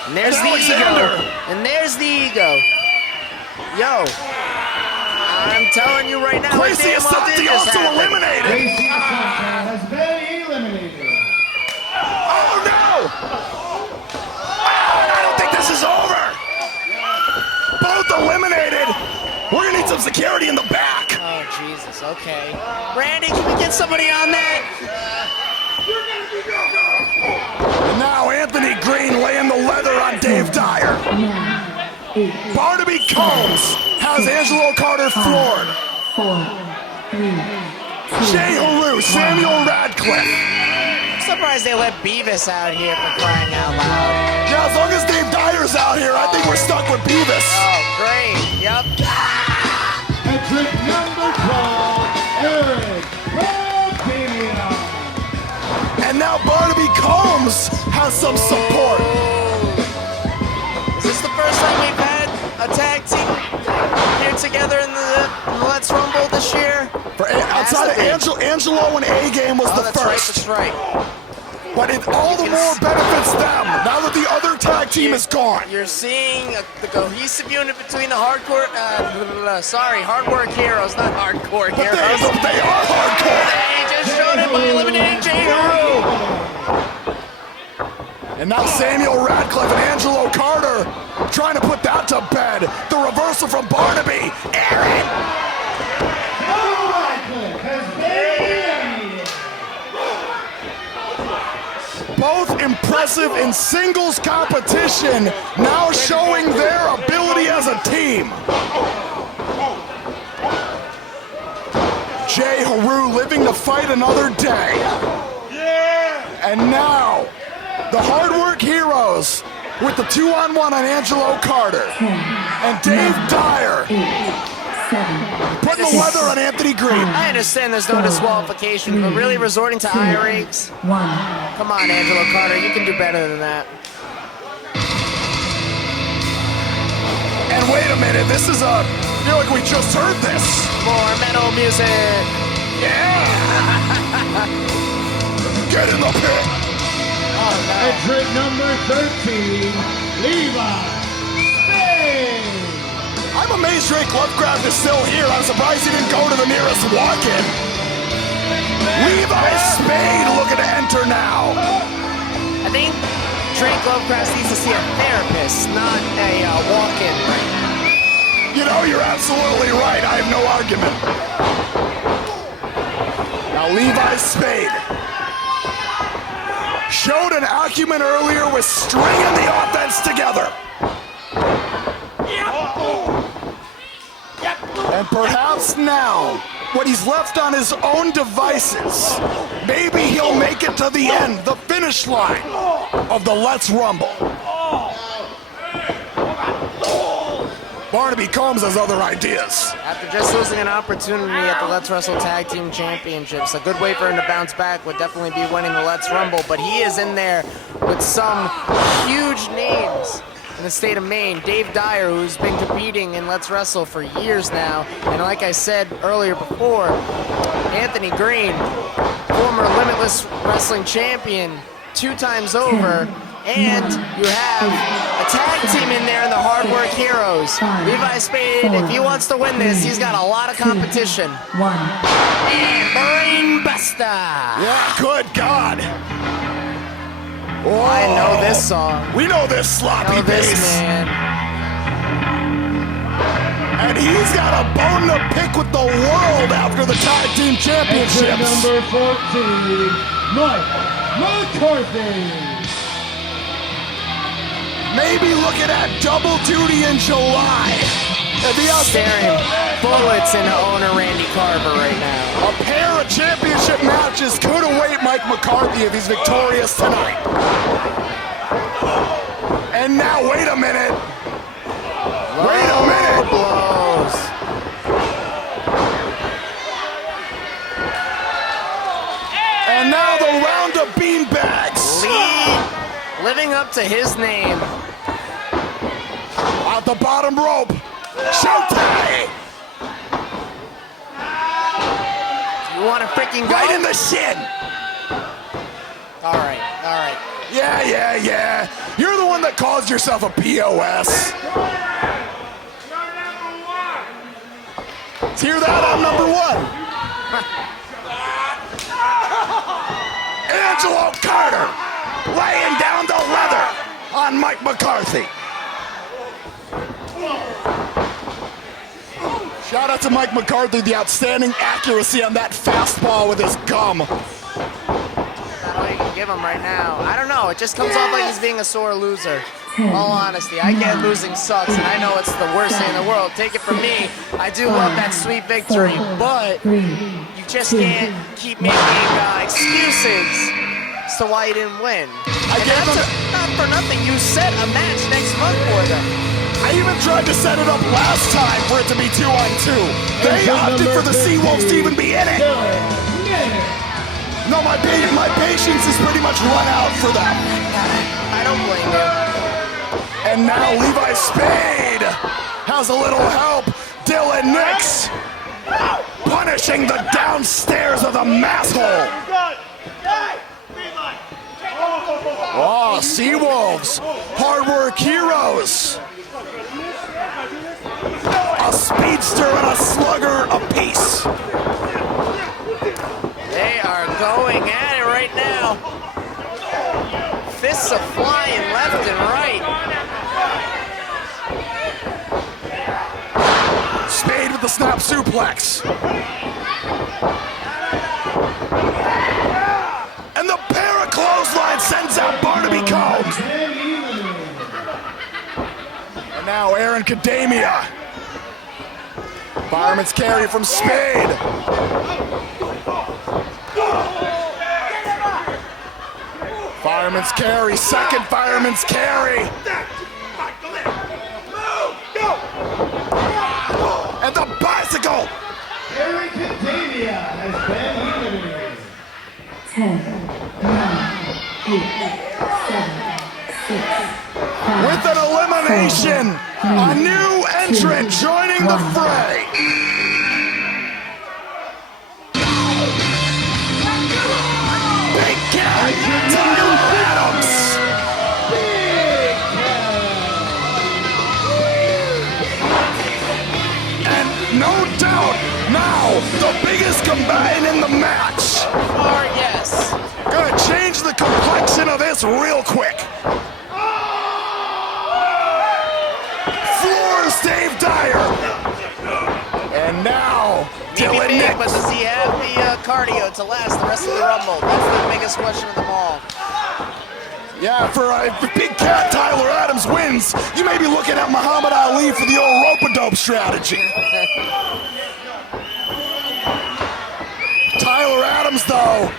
And there's the ego. And there's the ego. Yo. I'm telling you right now. Kwesi Asante also eliminated. Kwesi Asante has been eliminated. Oh no! I don't think this is over. Both eliminated. We're gonna need some security in the back. Oh Jesus. Okay. Randy, can we get somebody on that? And now Anthony Greene laying the leather on Dave Dyer. Barnaby Combs has Angelo Carter floored. 4, 3, 2. Jay Haru, Samuel Radcliffe. I'm surprised they let Beavis out here for crying out loud. Yeah, as long as Dave Dyer's out here, I think we're stuck with Beavis. this. Oh, great. Yep. Entrant number 12, Eric Bohemia. And now Barnaby Combs has some support. Is this the first time we've had a tag team here together in the Let's Rumble this year? Outside of Angelo and A-Game was the first. That's right. But it all the more benefits them now that the other tag team is gone. You're seeing the cohesive unit between the hard work heroes, not hardcore But heroes. they are hardcore. They just showed it by eliminating Jay Haru. And now Samuel Radcliffe and Angelo Carter trying to put that to bed. The reversal from Barnaby. Aaron! Radcliffe has been eliminated. Both impressive in singles competition, now showing their ability as a team. Jay Haru living to fight another day. And now, the Hard Work Heroes with the 2-on-1 on Angelo Carter. And Dave Dyer putting the weather on Anthony Greene. I understand there's no disqualification, but really resorting to eye rigs? Come on, Angelo Carter, you can do better than that. And wait a minute, I feel like we just heard this. More metal music. Yeah! Get in the pit. Entrant number 13, Levi. Spade. I'm amazed Drake Lovecraft is still here. I'm surprised he didn't go to the nearest walk-in. Levi Spade looking to enter now. I think Drake Lovecraft needs to see a therapist, not a walk-in. You know, you're absolutely right. I have no argument. Now Levi Spade showed an acumen earlier with stringing the offense together. And perhaps now, when he's left on his own devices, maybe he'll make it to the end, the finish line of the Let's Rumble. Barnaby Combs has other ideas. After just losing an opportunity at the Let's Wrestle Tag Team Championships, a good way for him to bounce back would definitely be winning the Let's Rumble, but he is in there with some huge names in the state of Maine. Dave Dyer, who's been competing in Let's Wrestle for years now, and like I said earlier before, Anthony Greene, former Limitless Wrestling champion 2 times over, and you have a tag team in there in the Hard Work Heroes. Levi Spade, if he wants to win this, he's got a lot of competition. And Brain Buster! Yeah, good God. I know this song. We know this sloppy this bass. man. And he's got a bone to pick with the world after the tag team championships. Entrant number 14, Mike McCarthy. Maybe looking at double duty in July. If he has Staring bullets into owner Randy Carver right now. a pair of championship matches could await Mike McCarthy if he's victorious tonight. And now, wait a minute. Wait a minute. Blows. And now the round of beanbags. Lee living up to his name. Out the bottom rope. Showtime. You want to freaking go? Right in the shin. All right. Yeah. You're the one that calls yourself a POS. Let's hear that on number 1. Angelo Carter laying down the leather on Mike McCarthy. Shout out to Mike McCarthy, the outstanding accuracy on that fastball with his gum. Not all you can give him right now. I don't know. It just comes off like he's being a sore loser. All honesty, I get losing sucks, and I know it's the worst thing in the world. Take it from me. I do love that sweet victory, but you just can't keep making excuses as to why you didn't win. And not for nothing, you set a match next month for them. I even tried to set it up last time for it to be 2-on-2. They opted for the SeaWolves to even be in it. No, my patience is pretty much run out for them. I don't blame you. And now Levi Spade has a little help. Dylan Nix punishing the downstairs of the mass hole. Oh, SeaWolves, hard work heroes. A speedster and a slugger apiece. They are going at it right now. Fists are flying left and right. Spade with the snap suplex. And the para clothesline sends out Barnaby Combs. And now Aaron Kadamia. Fireman's carry from Spade. Fireman's carry, second fireman's carry. And the bicycle. Aaron Kadamia has been eliminated. 10, 9, 8, 7, 6, 5, With an elimination, a new entrant joining the fray. Big Cat, Tyler Adams. And no doubt, now the biggest combatant in the match. Or yes. Gonna change the complexion of this real quick. Floors Dave Dyer. And now, Dylan Maybe big, Nix. but does he have the cardio to last the rest of the Rumble? That's the biggest question of them all. Yeah, for Big Cat Tyler Adams wins, you may be looking at Muhammad Ali for the old rope-a-dope strategy. Tyler Adams, though,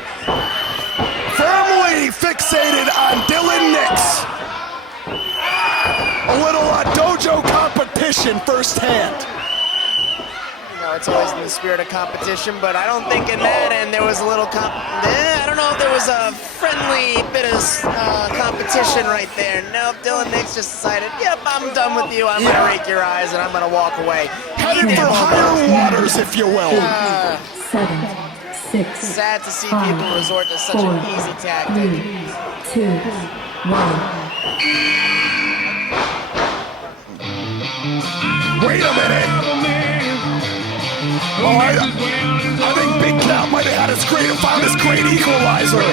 firmly fixated on Dylan Nix. A little dojo competition firsthand. You know, it's always in the spirit of competition, but I don't think in that end there was a little I don't know if there was a friendly bit of competition right there. Nope, Dylan Nix just decided, yep, I'm done with you. I'm gonna rake your eyes and I'm gonna walk away. Headed for higher waters, if you will. 7, 6, Sad to see 5, people resort to such 4, an easy tactic. 3, 2, 1. Wait a minute. Oh, I think Big Cat might have had found his great equalizer.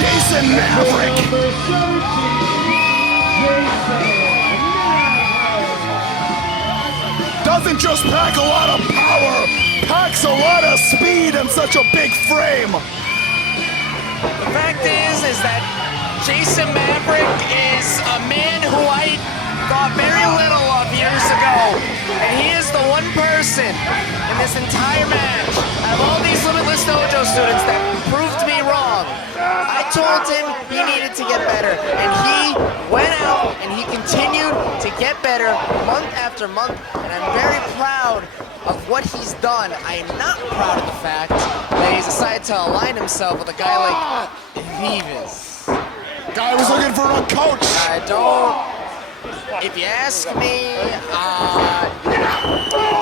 Jason Maverick. Doesn't just pack a lot of power, packs a lot of speed and such a big frame. The fact is that Jason Maverick is a man who I thought very little of years ago. And he is the one person in this entire match, out of all these Limitless Dojo students, that proved me wrong. I told him he needed to get better, and he went out and he continued to get better month after month, and I'm very proud of what he's done. I am not proud of the fact that he's decided to align himself with a guy like Vivas. Guy was looking for a coach. I don't, if you ask me,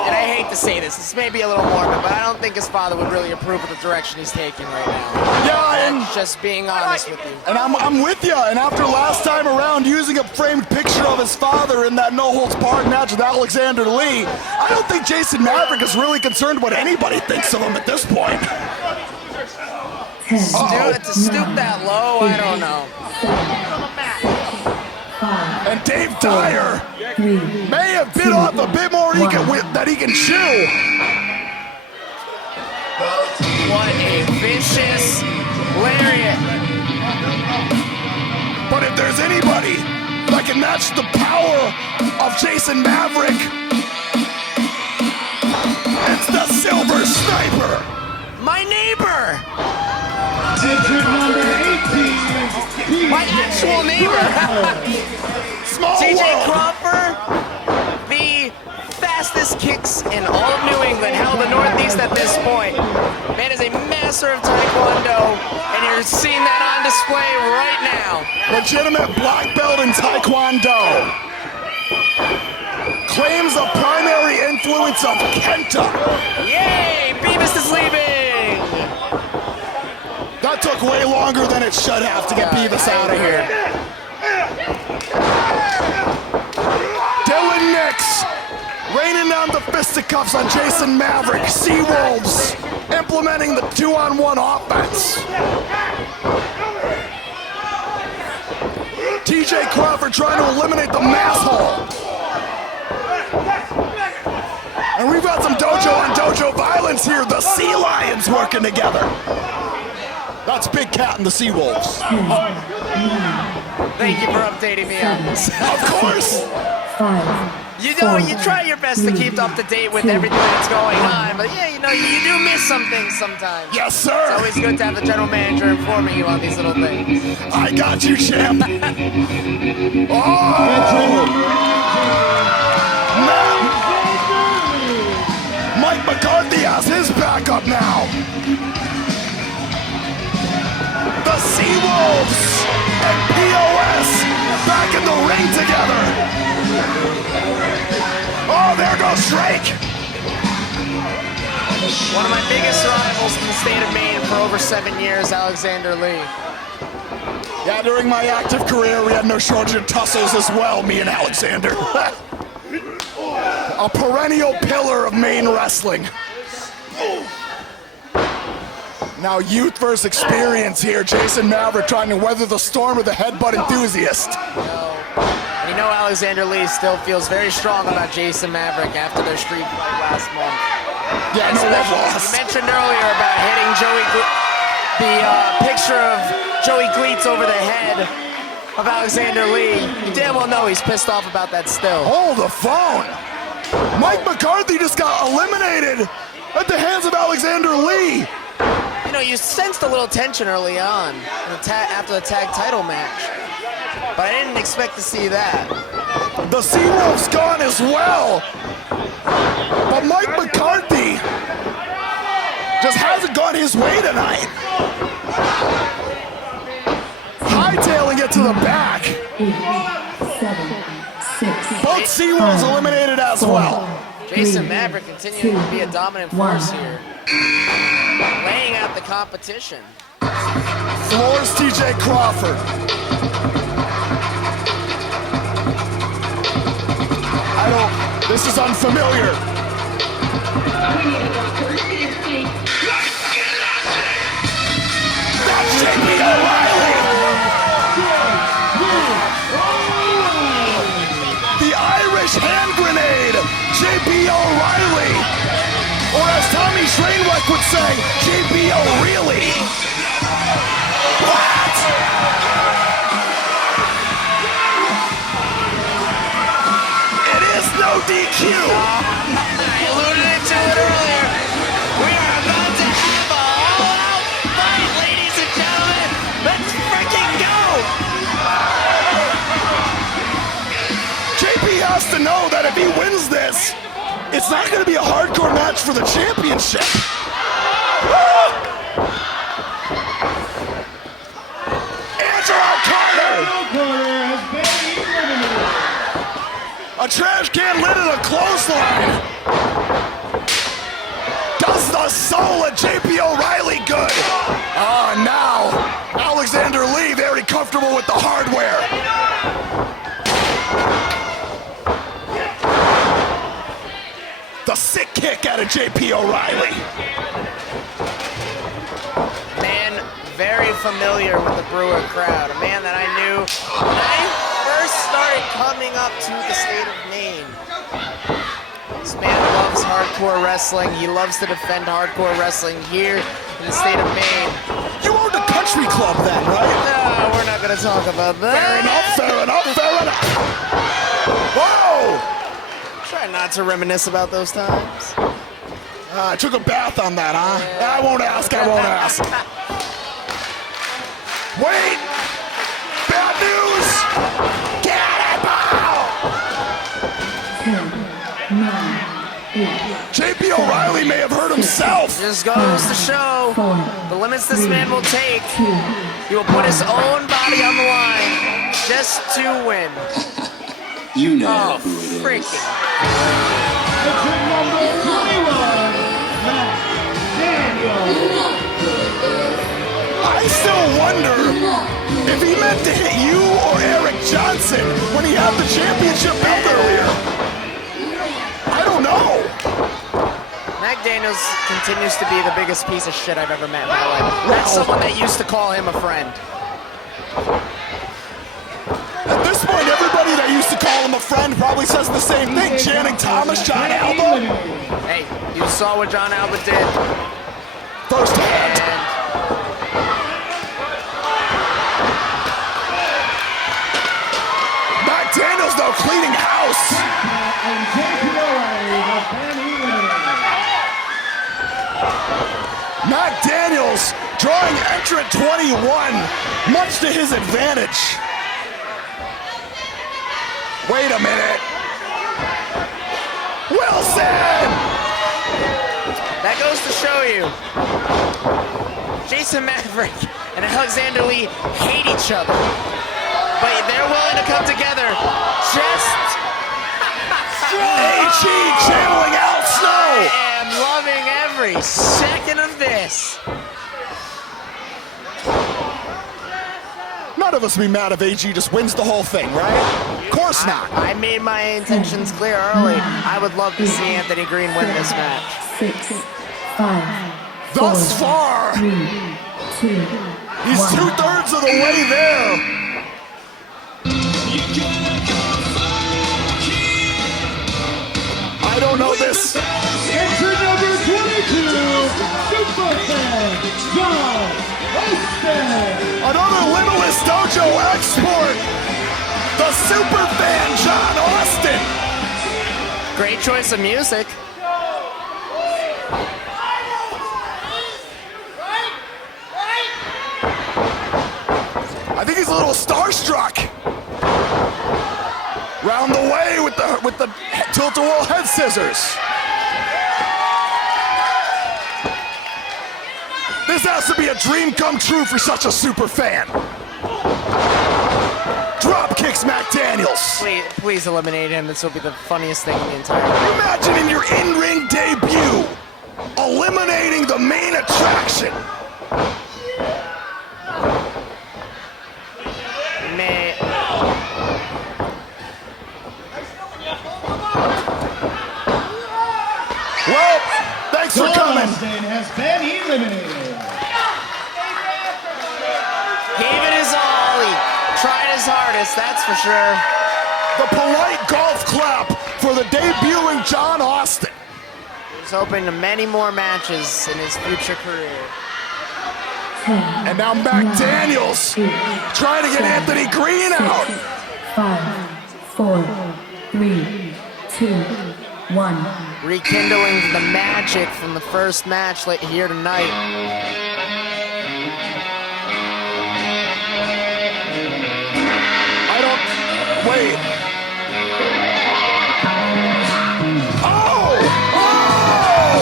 and I hate to say this may be a little morbid, but I don't think his father would really approve of the direction he's taking right now. Yeah, and just being honest with you. And I'm with you. And after last time around using a framed picture of his father in that no-holds-barred match with Alexander Lee, I don't think Jason Maverick is really concerned what anybody thinks of him at this point. To stoop that low, I don't know. And Dave Dyer may have bit off a bit more that he can chew. What a vicious lariat. But if there's anybody that can match the power of Jason Maverick, it's the Silver Snake. Piper. My neighbor! Entrant number 18, My actual neighbor! Small TJ world. Crawford, the fastest kicks in all of New England, hell, the Northeast at this point. Man is a master of Taekwondo, and you're seeing that on display right now. Legitimate black belt in Taekwondo. Claims the primary influence of Kenta. Yay! Beavis is leaving! That took way longer than it should have to get Beavis out of here. Dylan Nix raining down the fisticuffs on Jason Maverick. SeaWolves implementing the 2-on-1 offense. TJ Crawford trying to eliminate the mass hole. And we've got some dojo on dojo violence here. The Sea Lions working together. That's Big Cat and the SeaWolves. Thank you for updating me on this. Of course. 5. You know, you try your best to keep up to date with everything that's going on, but yeah, you know, you do miss some things sometimes. Yes, It's sir. always good to have the general manager informing you on these little things. I got you, champ. Oh! Man. Mike McCarthy has his backup now. The SeaWolves and POS back in the ring together. Oh, there goes Drake. One of my biggest rivals in the state of Maine for over 7 years, Alexander Lee. Yeah, during my active career, we had no shortage of tussles as well, me and Alexander. A perennial pillar of Maine wrestling. Now youth versus experience here. Jason Maverick trying to weather the storm of the headbutt enthusiast. You know Alexander Lee still feels very strong about Jason Maverick after their street fight last month. Yeah, no love lost. You mentioned earlier about hitting the picture of Joey Gleets over the head of Alexander Lee. You damn well know he's pissed off about that still. Hold the phone. Mike McCarthy just got eliminated at the hands of Alexander Lee. You know, you sensed a little tension early on after the tag title match. But I didn't expect to see that. The SeaWolves gone as well. But Mike McCarthy just hasn't gone his way tonight. Hightailing it to the back. 8, 7, 6. Both SeaWolves eliminated as well. Jason Maverick continuing to be a dominant force here. Laying out the competition. Floors TJ Crawford. This is unfamiliar. That's J.P. O'Reilly. The Irish hand grenade, J.P. O'Reilly. Or as Tommy Schrainweck would say, J.P. O'Reilly. What? No DQ! I alluded to it earlier. We are about to have a all-out fight, ladies and gentlemen. Let's freaking go! JP has to know that if he wins this, it's not going to be a hardcore match for the championship. Andrew Carter! has been eliminated. A trash can lid in a clothesline. Does the soul of J.P. O'Reilly good? Oh, now Alexander Lee very comfortable with the hardware. The sick kick out of J.P. O'Reilly. Man, very familiar with the Brewer crowd. A man that I knew when I first started coming up to the state of Maine. This man loves hardcore wrestling. He loves to defend hardcore wrestling here in the state of Maine. You owned a country club then, right? No, we're not going to talk about that. Fair enough, fair enough, fair enough. Whoa! Try not to reminisce about those times. I took a bath on that, huh? I won't ask. Wait! Bad news! Get it, JP O'Reilly may have hurt himself. Just goes to show the limits this man will take. He will put his own body on the line just to win. You know who it is. Freaking. Entrant number 21, Matt Daniels. I still wonder if he meant to hit you or Eric Johnson when he had the championship belt earlier. I don't know. Mac Daniels continues to be the biggest piece of shit I've ever met in my life. That's someone that used to call him a friend. At this point, everybody that used to call him a friend probably says the same thing. Channing Thomas, John Alba. Hey, you saw what John Alba did. First hand. Mac Daniels, though, cleaning house. And JP O'Reilly has been eliminated. Mac Daniels drawing entrant 21, much to his advantage. Wait a minute. Wilson! That goes to show you. Jason Maverick and Alexander Lee hate each other. But they're willing to come together just... AG channeling Al Snow! I am loving every second of this. None of us would be mad if AG just wins the whole thing, right? Of course not. I made my intentions clear early. I would love to see Anthony Greene win this match. 6, 5, Thus far, 3, 2, he's 1. 2/3 of the way there. I don't know this. Entrant number 22, Superfan John Austin. Another Limitless Dojo export. The Superfan John Austin. Great choice of music. I think he's a little starstruck. Round the way with the tilt-a-whirl head scissors. This has to be a dream come true for such a super fan. Drop kicks Mac Daniels. Please eliminate him. This will be the funniest thing in the entire world. Imagine in your in-ring debut, eliminating the main attraction. Man. Well, thanks for coming. Austin has been eliminated. Gave it his all. He tried his hardest, that's for sure. The polite golf clap for the debuting John Austin. He's hoping to many more matches in his future career. And now Mac Daniels trying to get Anthony Greene out. 5, 4, 3, 2, 1. Rekindling the magic from the first match here tonight. Wait. Oh! Oh!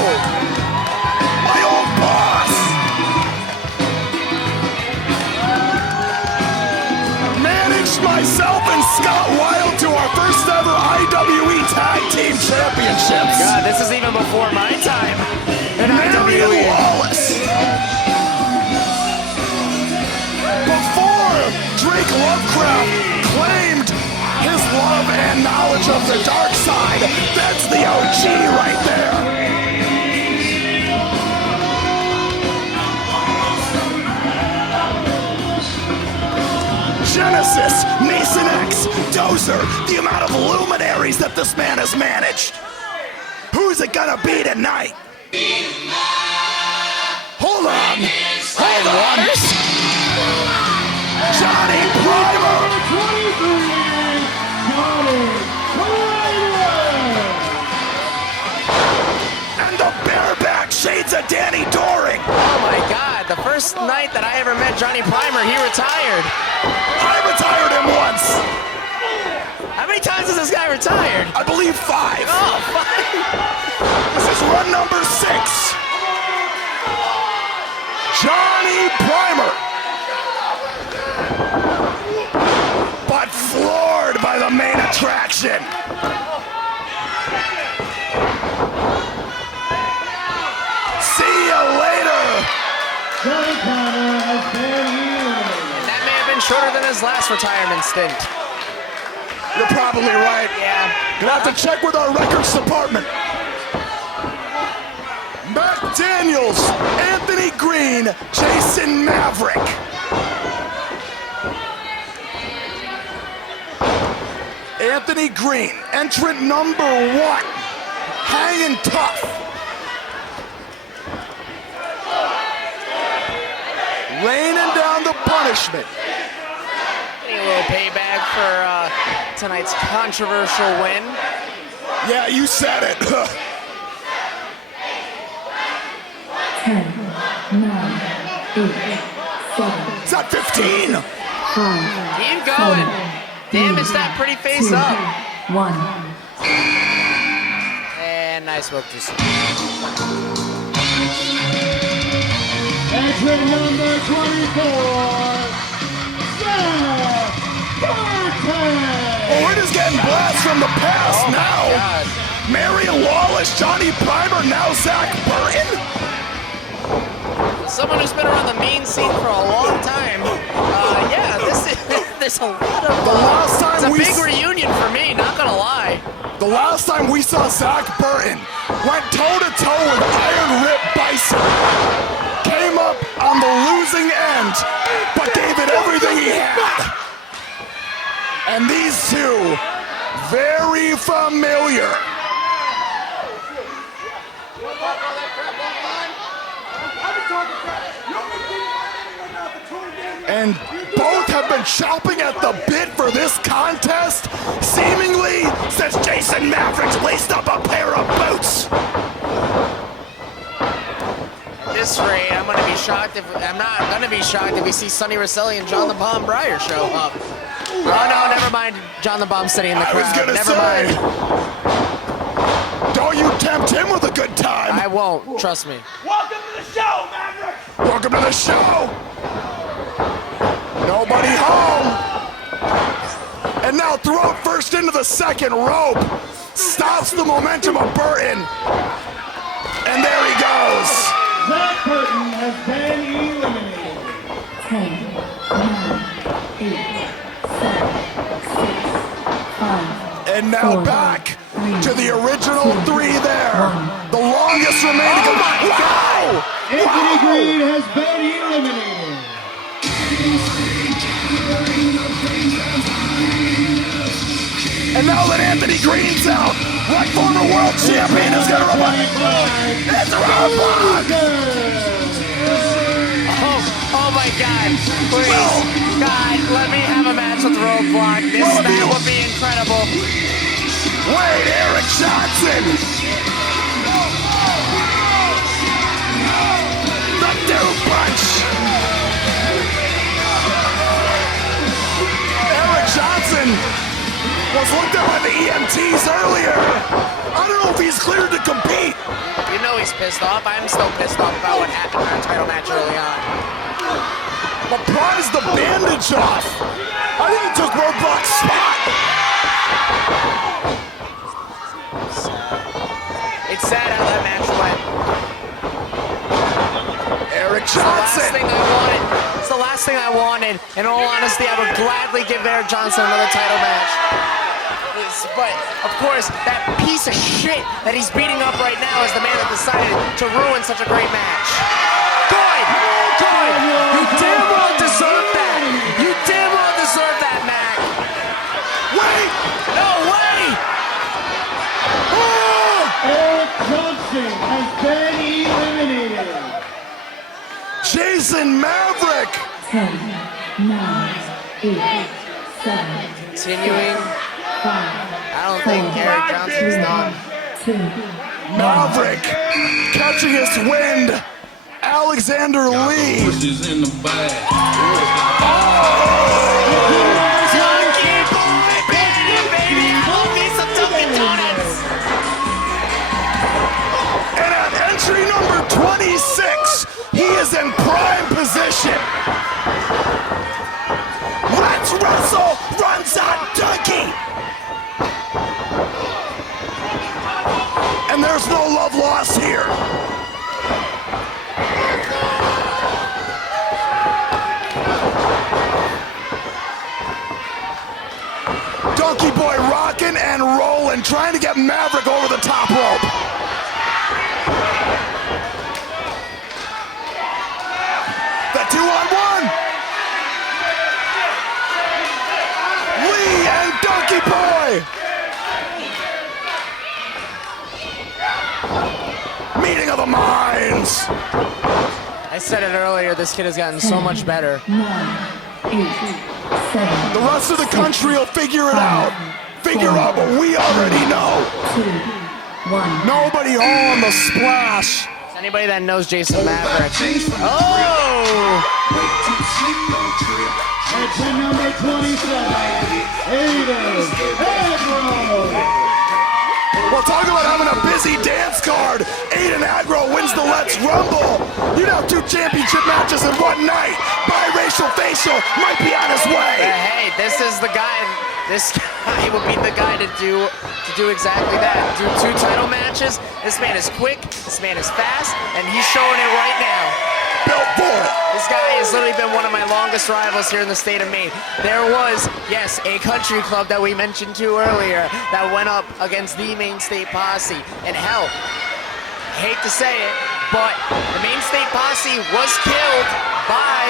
My old boss! Managed myself and Scott Wilde to our first ever IWE Tag Team Championships. God, this is even before my time in Marion IWE. Wallace. Before Drake Lovecraft claimed his love and knowledge of the dark side, that's the OG right there. Genesis, Mason X, Dozer, the amount of luminaries that this man has managed. Who's it gonna be tonight? Hold on. Hold on. Johnny Primer. And the Bear shades of Danny Doring. Oh my God, the first night that I ever met Johnny Primer, he retired. I retired him once. How many times has this guy retired? I believe 5. Oh, 5. This is run number 6. Johnny Primer. But floored by the main attraction. See you later. Johnny Primer has been eliminated. And that may have been shorter than his last retirement stint. You're probably right. Yeah. Gonna have to check with our records department. Matt Daniels, Anthony Greene, Jason Maverick. Anthony Greene, entrant number 1, hanging tough. Raining down the punishment. Getting a little payback for tonight's controversial win. Yeah, you said it. 10, 9, 8, 7. Is that 15? 5. Keep going. Damage that pretty face 2, up. 1. And nice work to see. Entrant number 24, ARTE. Oh, we're just getting blasts from the past Oh now. my God. Marion Wallace, Johnny Primer, now Zach Burton. Someone who's been around the main scene for a long time. Yeah, there's a lot of. The last time it's a we big reunion for me, not gonna lie. The last time we saw Zach Burton went toe-to-toe with Iron Rip Bison. Came up on the losing end, but gave it everything he had. And these two, very familiar. And both have been chomping at the bit for this contest, seemingly since Jason Maverick's laced up a pair of boots. At this rate, I'm not gonna be shocked if we see Sonny Rosselli and John the Bomb Breyer show up. Oh no, never mind. John the Bomb sitting in the crowd. I was gonna Never say, mind. don't you tempt him with a good time. I won't. Trust me. Welcome to the show, Maverick! Welcome to the show. Nobody home. And now throw it first into the second rope. Stops the momentum of Burton. And there he goes. Zach Burton has been eliminated. 10, 9, 8, 7, 6, 5. And now 4, back 3, to the original 3 there. The longest remaining. Oh my Wow! Anthony Wow! Greene has been eliminated. And now that Anthony Greene's out, what former world champion is gonna run? It's a roadblock! Oh my God! Please, God, let me have a match with Roadblock. That would be incredible. Wait, Eric Johnson! The Dude Punch! Eric Johnson was looked at by the EMTs earlier. I don't know if he's cleared to compete. You know he's pissed off. I'm still pissed off about what happened in our title match early on. But prized the bandage off. I think he took Roadblock's spot. It's sad how that match went. Eric It's the last Johnson. thing I wanted. It's the last thing I wanted. In all honesty, I would gladly give Eric Johnson another title match. But, of course, that piece of shit that he's beating up right now is the man that decided to ruin such a great match. Good! Good! You damn well deserve that! You damn well deserve that, Mac! Wait! No way! Eric Johnson has been eliminated. Jason Maverick! 10, 9, 8, 7, Continuing. 5, I don't think Eric Johnson's done. 2, Maverick Catching his wind, Alexander Lee. Pushes in the bag. Donkey boy, baby, I love me some Dunkin' Donuts. And at entry number 26, he is in prime position. Let's Wrestle runs on Donkey. And there's no love lost here. Donkey Boy rocking and rolling, trying to get Maverick over the top rope. The 2-on-1. Lee and Donkey Boy. Meeting of the minds. I said it earlier, this kid has gotten so much better. 9, 8, 7. The rest of the country will figure it out. Figure out what we already know. 2, 1. Nobody on the splash. Anybody that knows Jason Maverick. Oh! Entry number 27, Aiden, Aggro. Well, talk about having a busy dance card. Aiden Aggro wins the Let's Rumble. You'd have 2 championship matches in one night. Biracial facial might be on his way. Hey, this is the guy. This guy would be the guy to do exactly that. Do 2 title matches. This man is quick. This man is fast, and he's showing it right now. Built for it. This guy has literally been one of my longest rivals here in the state of Maine. There was, yes, a country club that we mentioned to earlier that went up against the Maine State Posse. And hell, hate to say it, but the Maine State Posse was killed by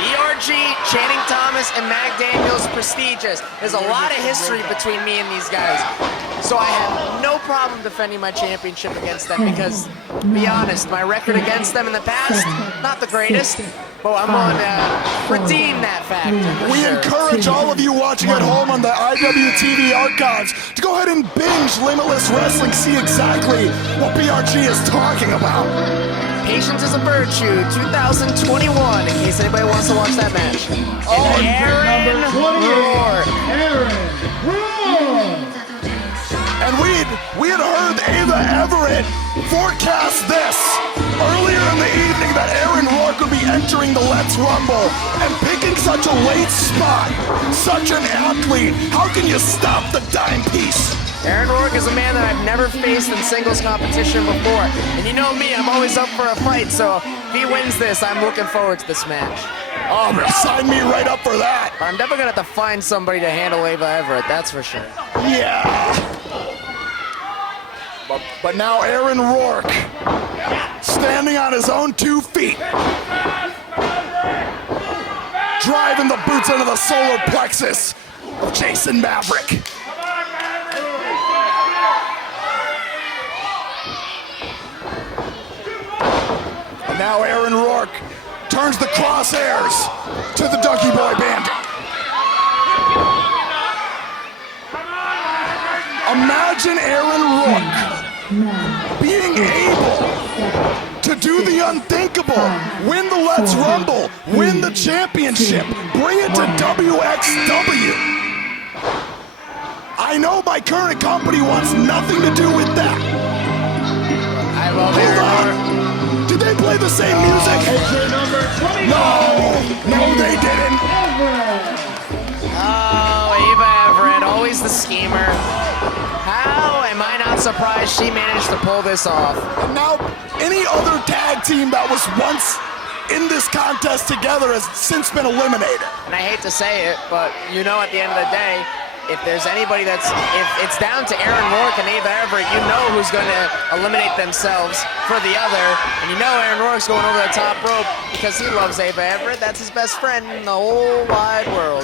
BRG, Channing Thomas, and Mag Daniels Prestigious. There's a lot of history between me and these guys. So I have no problem defending my championship against them because, to be honest, my record against them in the past, not the greatest, but I'm going to redeem that fact. We encourage all of you watching at home on the IWTV archives to go ahead and binge Limitless Wrestling, see exactly what BRG is talking about. Patience is a Virtue, 2021, in case anybody wants to watch that match. Oh, Aaron Rourke. Aaron Rourke. And we had heard Ava Everett forecast this earlier in the evening that Aaron Rourke would be entering the Let's Rumble and picking such a late spot. Such an athlete. How can you stop the dime piece? Aaron Rourke is a man that I've never faced in singles competition before. And you know me, I'm always up for a fight, so if he wins this, I'm looking forward to this match. Oh, sign me right up for that. But I'm definitely gonna have to find somebody to handle Ava Everett, that's for sure. Yeah. But now Aaron Rourke, standing on his own 2 feet, driving the boots into the solar plexus of Jason Maverick. And now Aaron Rourke turns the crosshairs to the Donkey Boy Bandit. Imagine Aaron Rourke being able to do the unthinkable, win the Let's Rumble, win the championship, bring it to WXW. I know my current company wants nothing to do with that. I love Aaron Rourke. Did they play the same music? No, they didn't. Oh, Ava Everett, always the schemer. How am I not surprised she managed to pull this off? And now, any other tag team that was once in this contest together has since been eliminated. And I hate to say it, but you know at the end of the day, if there's anybody if it's down to Aaron Rourke and Ava Everett, you know who's going to eliminate themselves for the other. And you know Aaron Rourke's going over the top rope because he loves Ava Everett. That's his best friend in the whole wide world.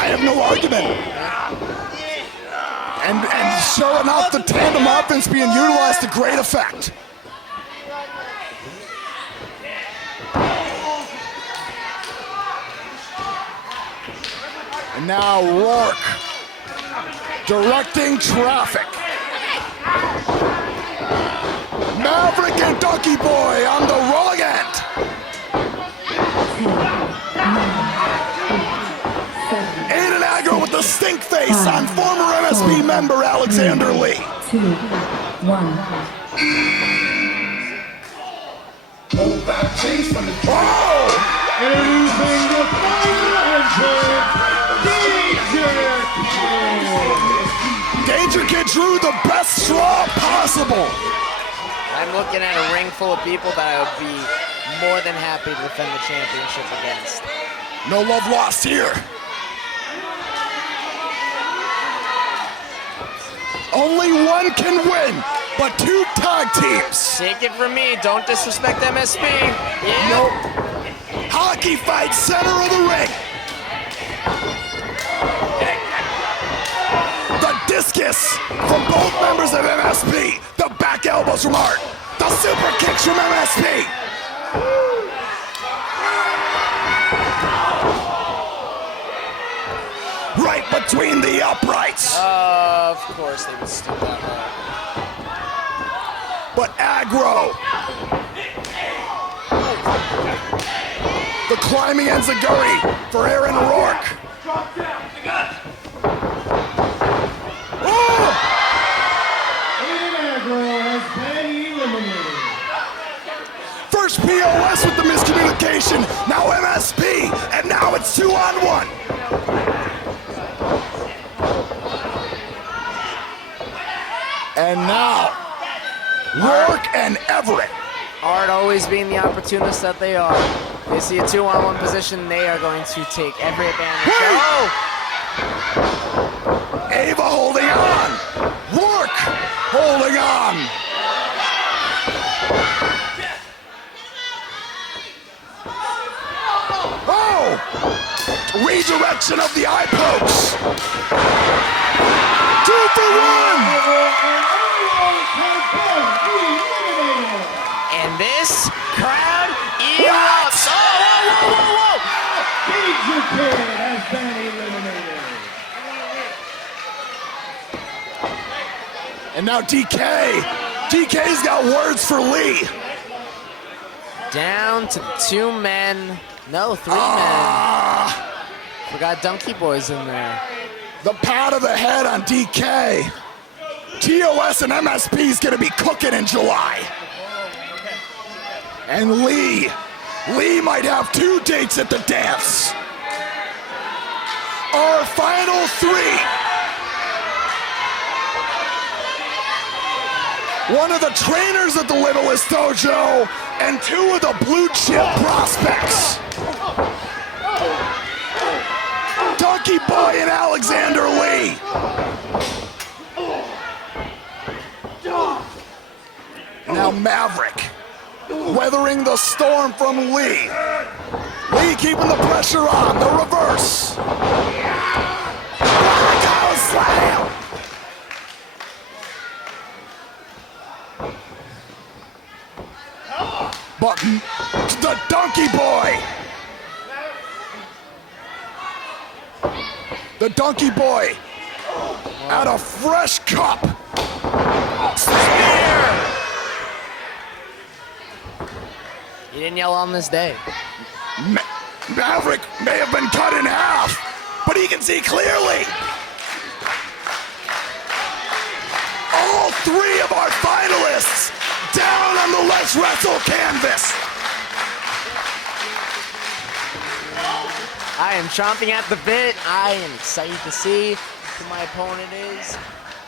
I have no argument. And sure enough, the tandem offense being utilized to great effect. And now Rourke directing traffic. Maverick and Donkey Boy on the wrong end. 10, 9, 8, 7, Aiden Aggro with the stink face on former MSP member Alexander Lee. 2, 1. Hold back, chase from the Oh! Introducing the final entrant, DangerKid. DangerKid drew the best straw possible. I'm looking at a ring full of people that I would be more than happy to defend the championship against. No love lost here. Only one can win, but two tag teams. Take it from me, don't disrespect MSP. Yeah. Nope. Hockey fight, center of the ring. The discus from both members of MSP. The back elbows from ARTE. The super kicks from MSP. Right between the uprights. Of course they would steal that way. But Aggro. The climbing enziguri for Aaron Rourke. Oh! Aiden Aggro has been eliminated. First POS with the miscommunication. Now MSP, and now it's 2-on-1. And now, Rourke and Everett. ARTE always being the opportunists that they are. They see a 2-on-1 position, they are going to take every advantage. Oh! Ava holding on. Rourke holding on. Oh! Redirection of the eye pokes. 2 for 1. And this crowd erupts. Oh, whoa, whoa, whoa, whoa! DangerKid has been eliminated. And now DK. DK's got words for Lee. Down to 2 men. No, 3 men. Forgot Donkey Boy's in there. The pat of the head on DK. TOS and MSP's gonna be cooking in July. And Lee might have 2 dates at the dance. Our final 3. One of the trainers at the Littlest Dojo and 2 of the blue chip prospects. Donkey Boy and Alexander Lee. Now Maverick, weathering the storm from Lee. Lee keeping the pressure on, the reverse. Blackout slam. But the Donkey Boy. The Donkey Boy at a fresh cup. Spear! You didn't yell on this day. Maverick may have been cut in half, but he can see clearly. All 3 of our finalists down on the Let's Wrestle canvas. I am chomping at the bit. I am excited to see who my opponent is.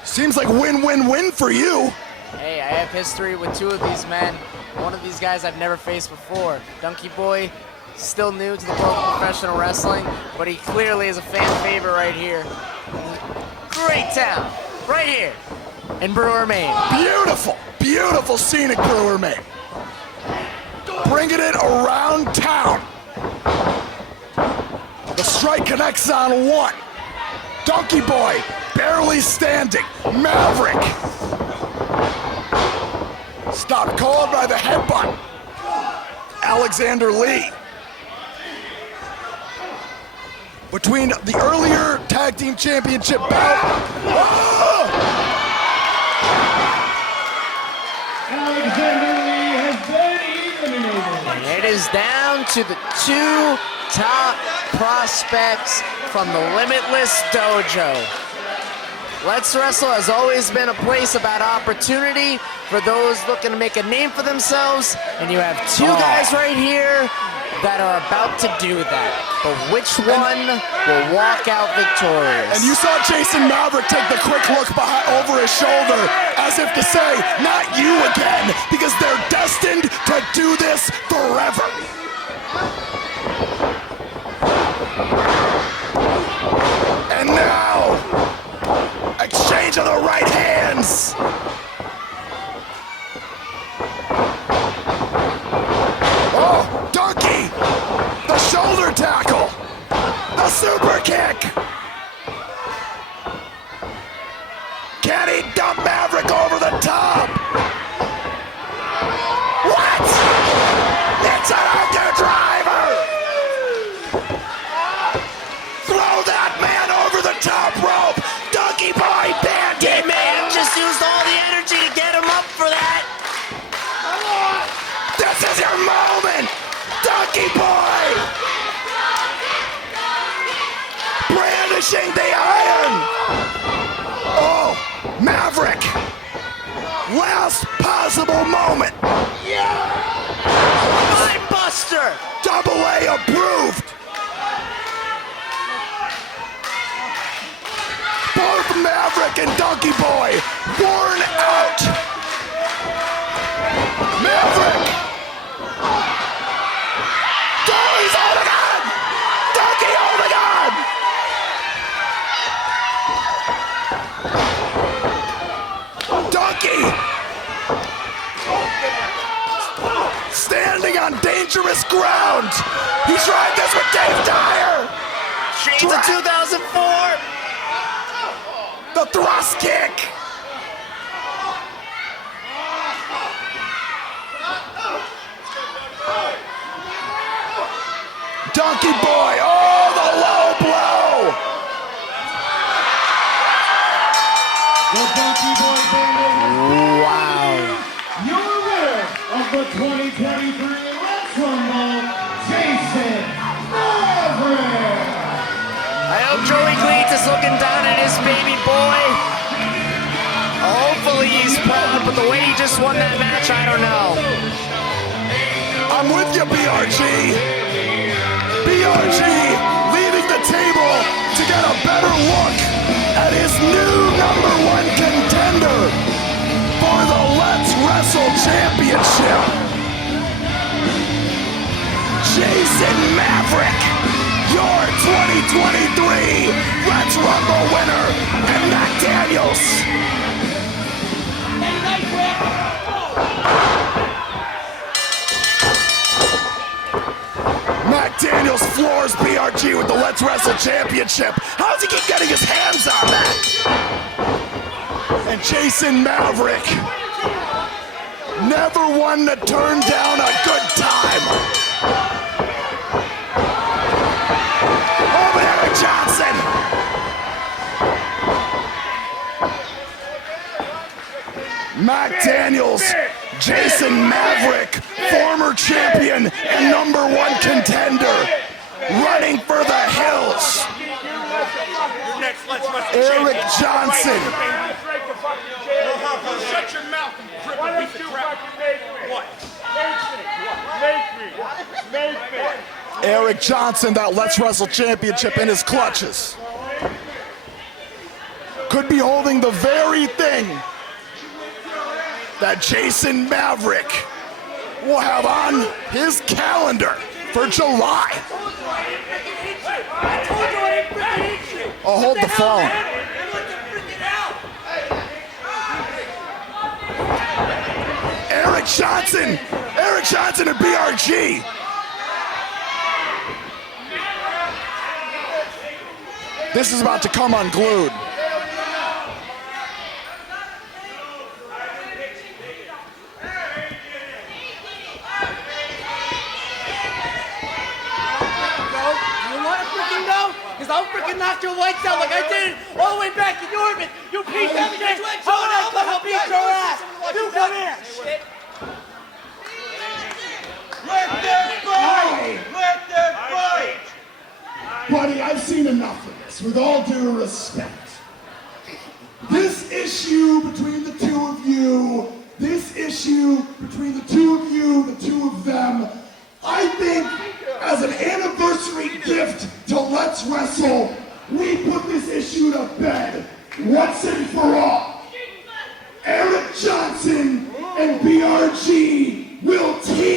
Seems like win-win-win for you. Hey, I have history with 2 of these men. One of these guys I've never faced before. Donkey Boy, still new to the world of professional wrestling, but he clearly is a fan favorite right here. Great town, right here in Brewer, Maine. Beautiful, beautiful scenic Brewer, Maine. Bringing it around town. The strike connects on 1. Donkey Boy barely standing. Maverick. Stop called by the headbutt. Alexander Lee. Between the earlier tag team championship bout. Oh! Alexander is down to the two top prospects from the Limitless Dojo. Let's Wrestle has always been a place about opportunity for those looking to make a name for themselves, and you have two guys right here that are about to do that. But which one will walk out victorious? And you saw Jason Maverick take the quick look over his shoulder as if to say, not you again, because they're destined to do this forever. And now, exchange of the right hands. Oh, donkey! The shoulder tackle! The super kick! Can he dump Maverick over the top? What? It's an under-driver! Throw that man over the top rope! Donkey boy bandit! He may have just used all the energy to get him up for that. This is your moment! Donkey boy! Brandishing the iron! Oh, Maverick! Last possible moment! Mind Buster! Double A approved! Both Maverick and Donkey Boy worn out! Maverick! Oh, he's holding on! Donkey holding on! Donkey! Standing on dangerous ground! He tried this with Dave Dyer! Shades of 2004! The thrust kick! Donkey Boy, oh, the low blow! The Donkey Boy Bandit has Wow. your winner of the 2023 Let's Rumble, Jason Everett. I hope Joey Gleet is looking down at his baby boy. Hopefully he's proud, but the way he just won that match, I don't know. I'm with you, BRG. BRG leaving the table to get a better look at his new #1 contender for the Let's Wrestle Championship. Jason Maverick, your 2023 Let's Rumble winner, and Matt Daniels. Matt Daniels floors BRG with the Let's Wrestle Championship. How does he keep getting his hands on that? And Jason Maverick, never one to turn down a good time. Oh, but Eric Johnson. Matt Daniels, Jason Maverick, former champion and #1 contender, running for the hills. Eric Johnson. Shut your mouth and grip a piece of crap. What? Make me. Eric Johnson, that Let's Wrestle Championship in his clutches. Could be holding the very thing that Jason Maverick will have on his calendar for July. Oh, hold the phone. Eric Johnson and BRG. This is about to come unglued. Because I'll freaking knock your lights out like I did all the way back in orbit. You piece of shit. I'll beat your ass. You come here. Let this Buddy, I've seen enough of this, with all due respect. This issue between the two of you, the two of them, I think as an anniversary gift to Let's Wrestle, we put this issue to bed once and for all. Eric Johnson and BRG will team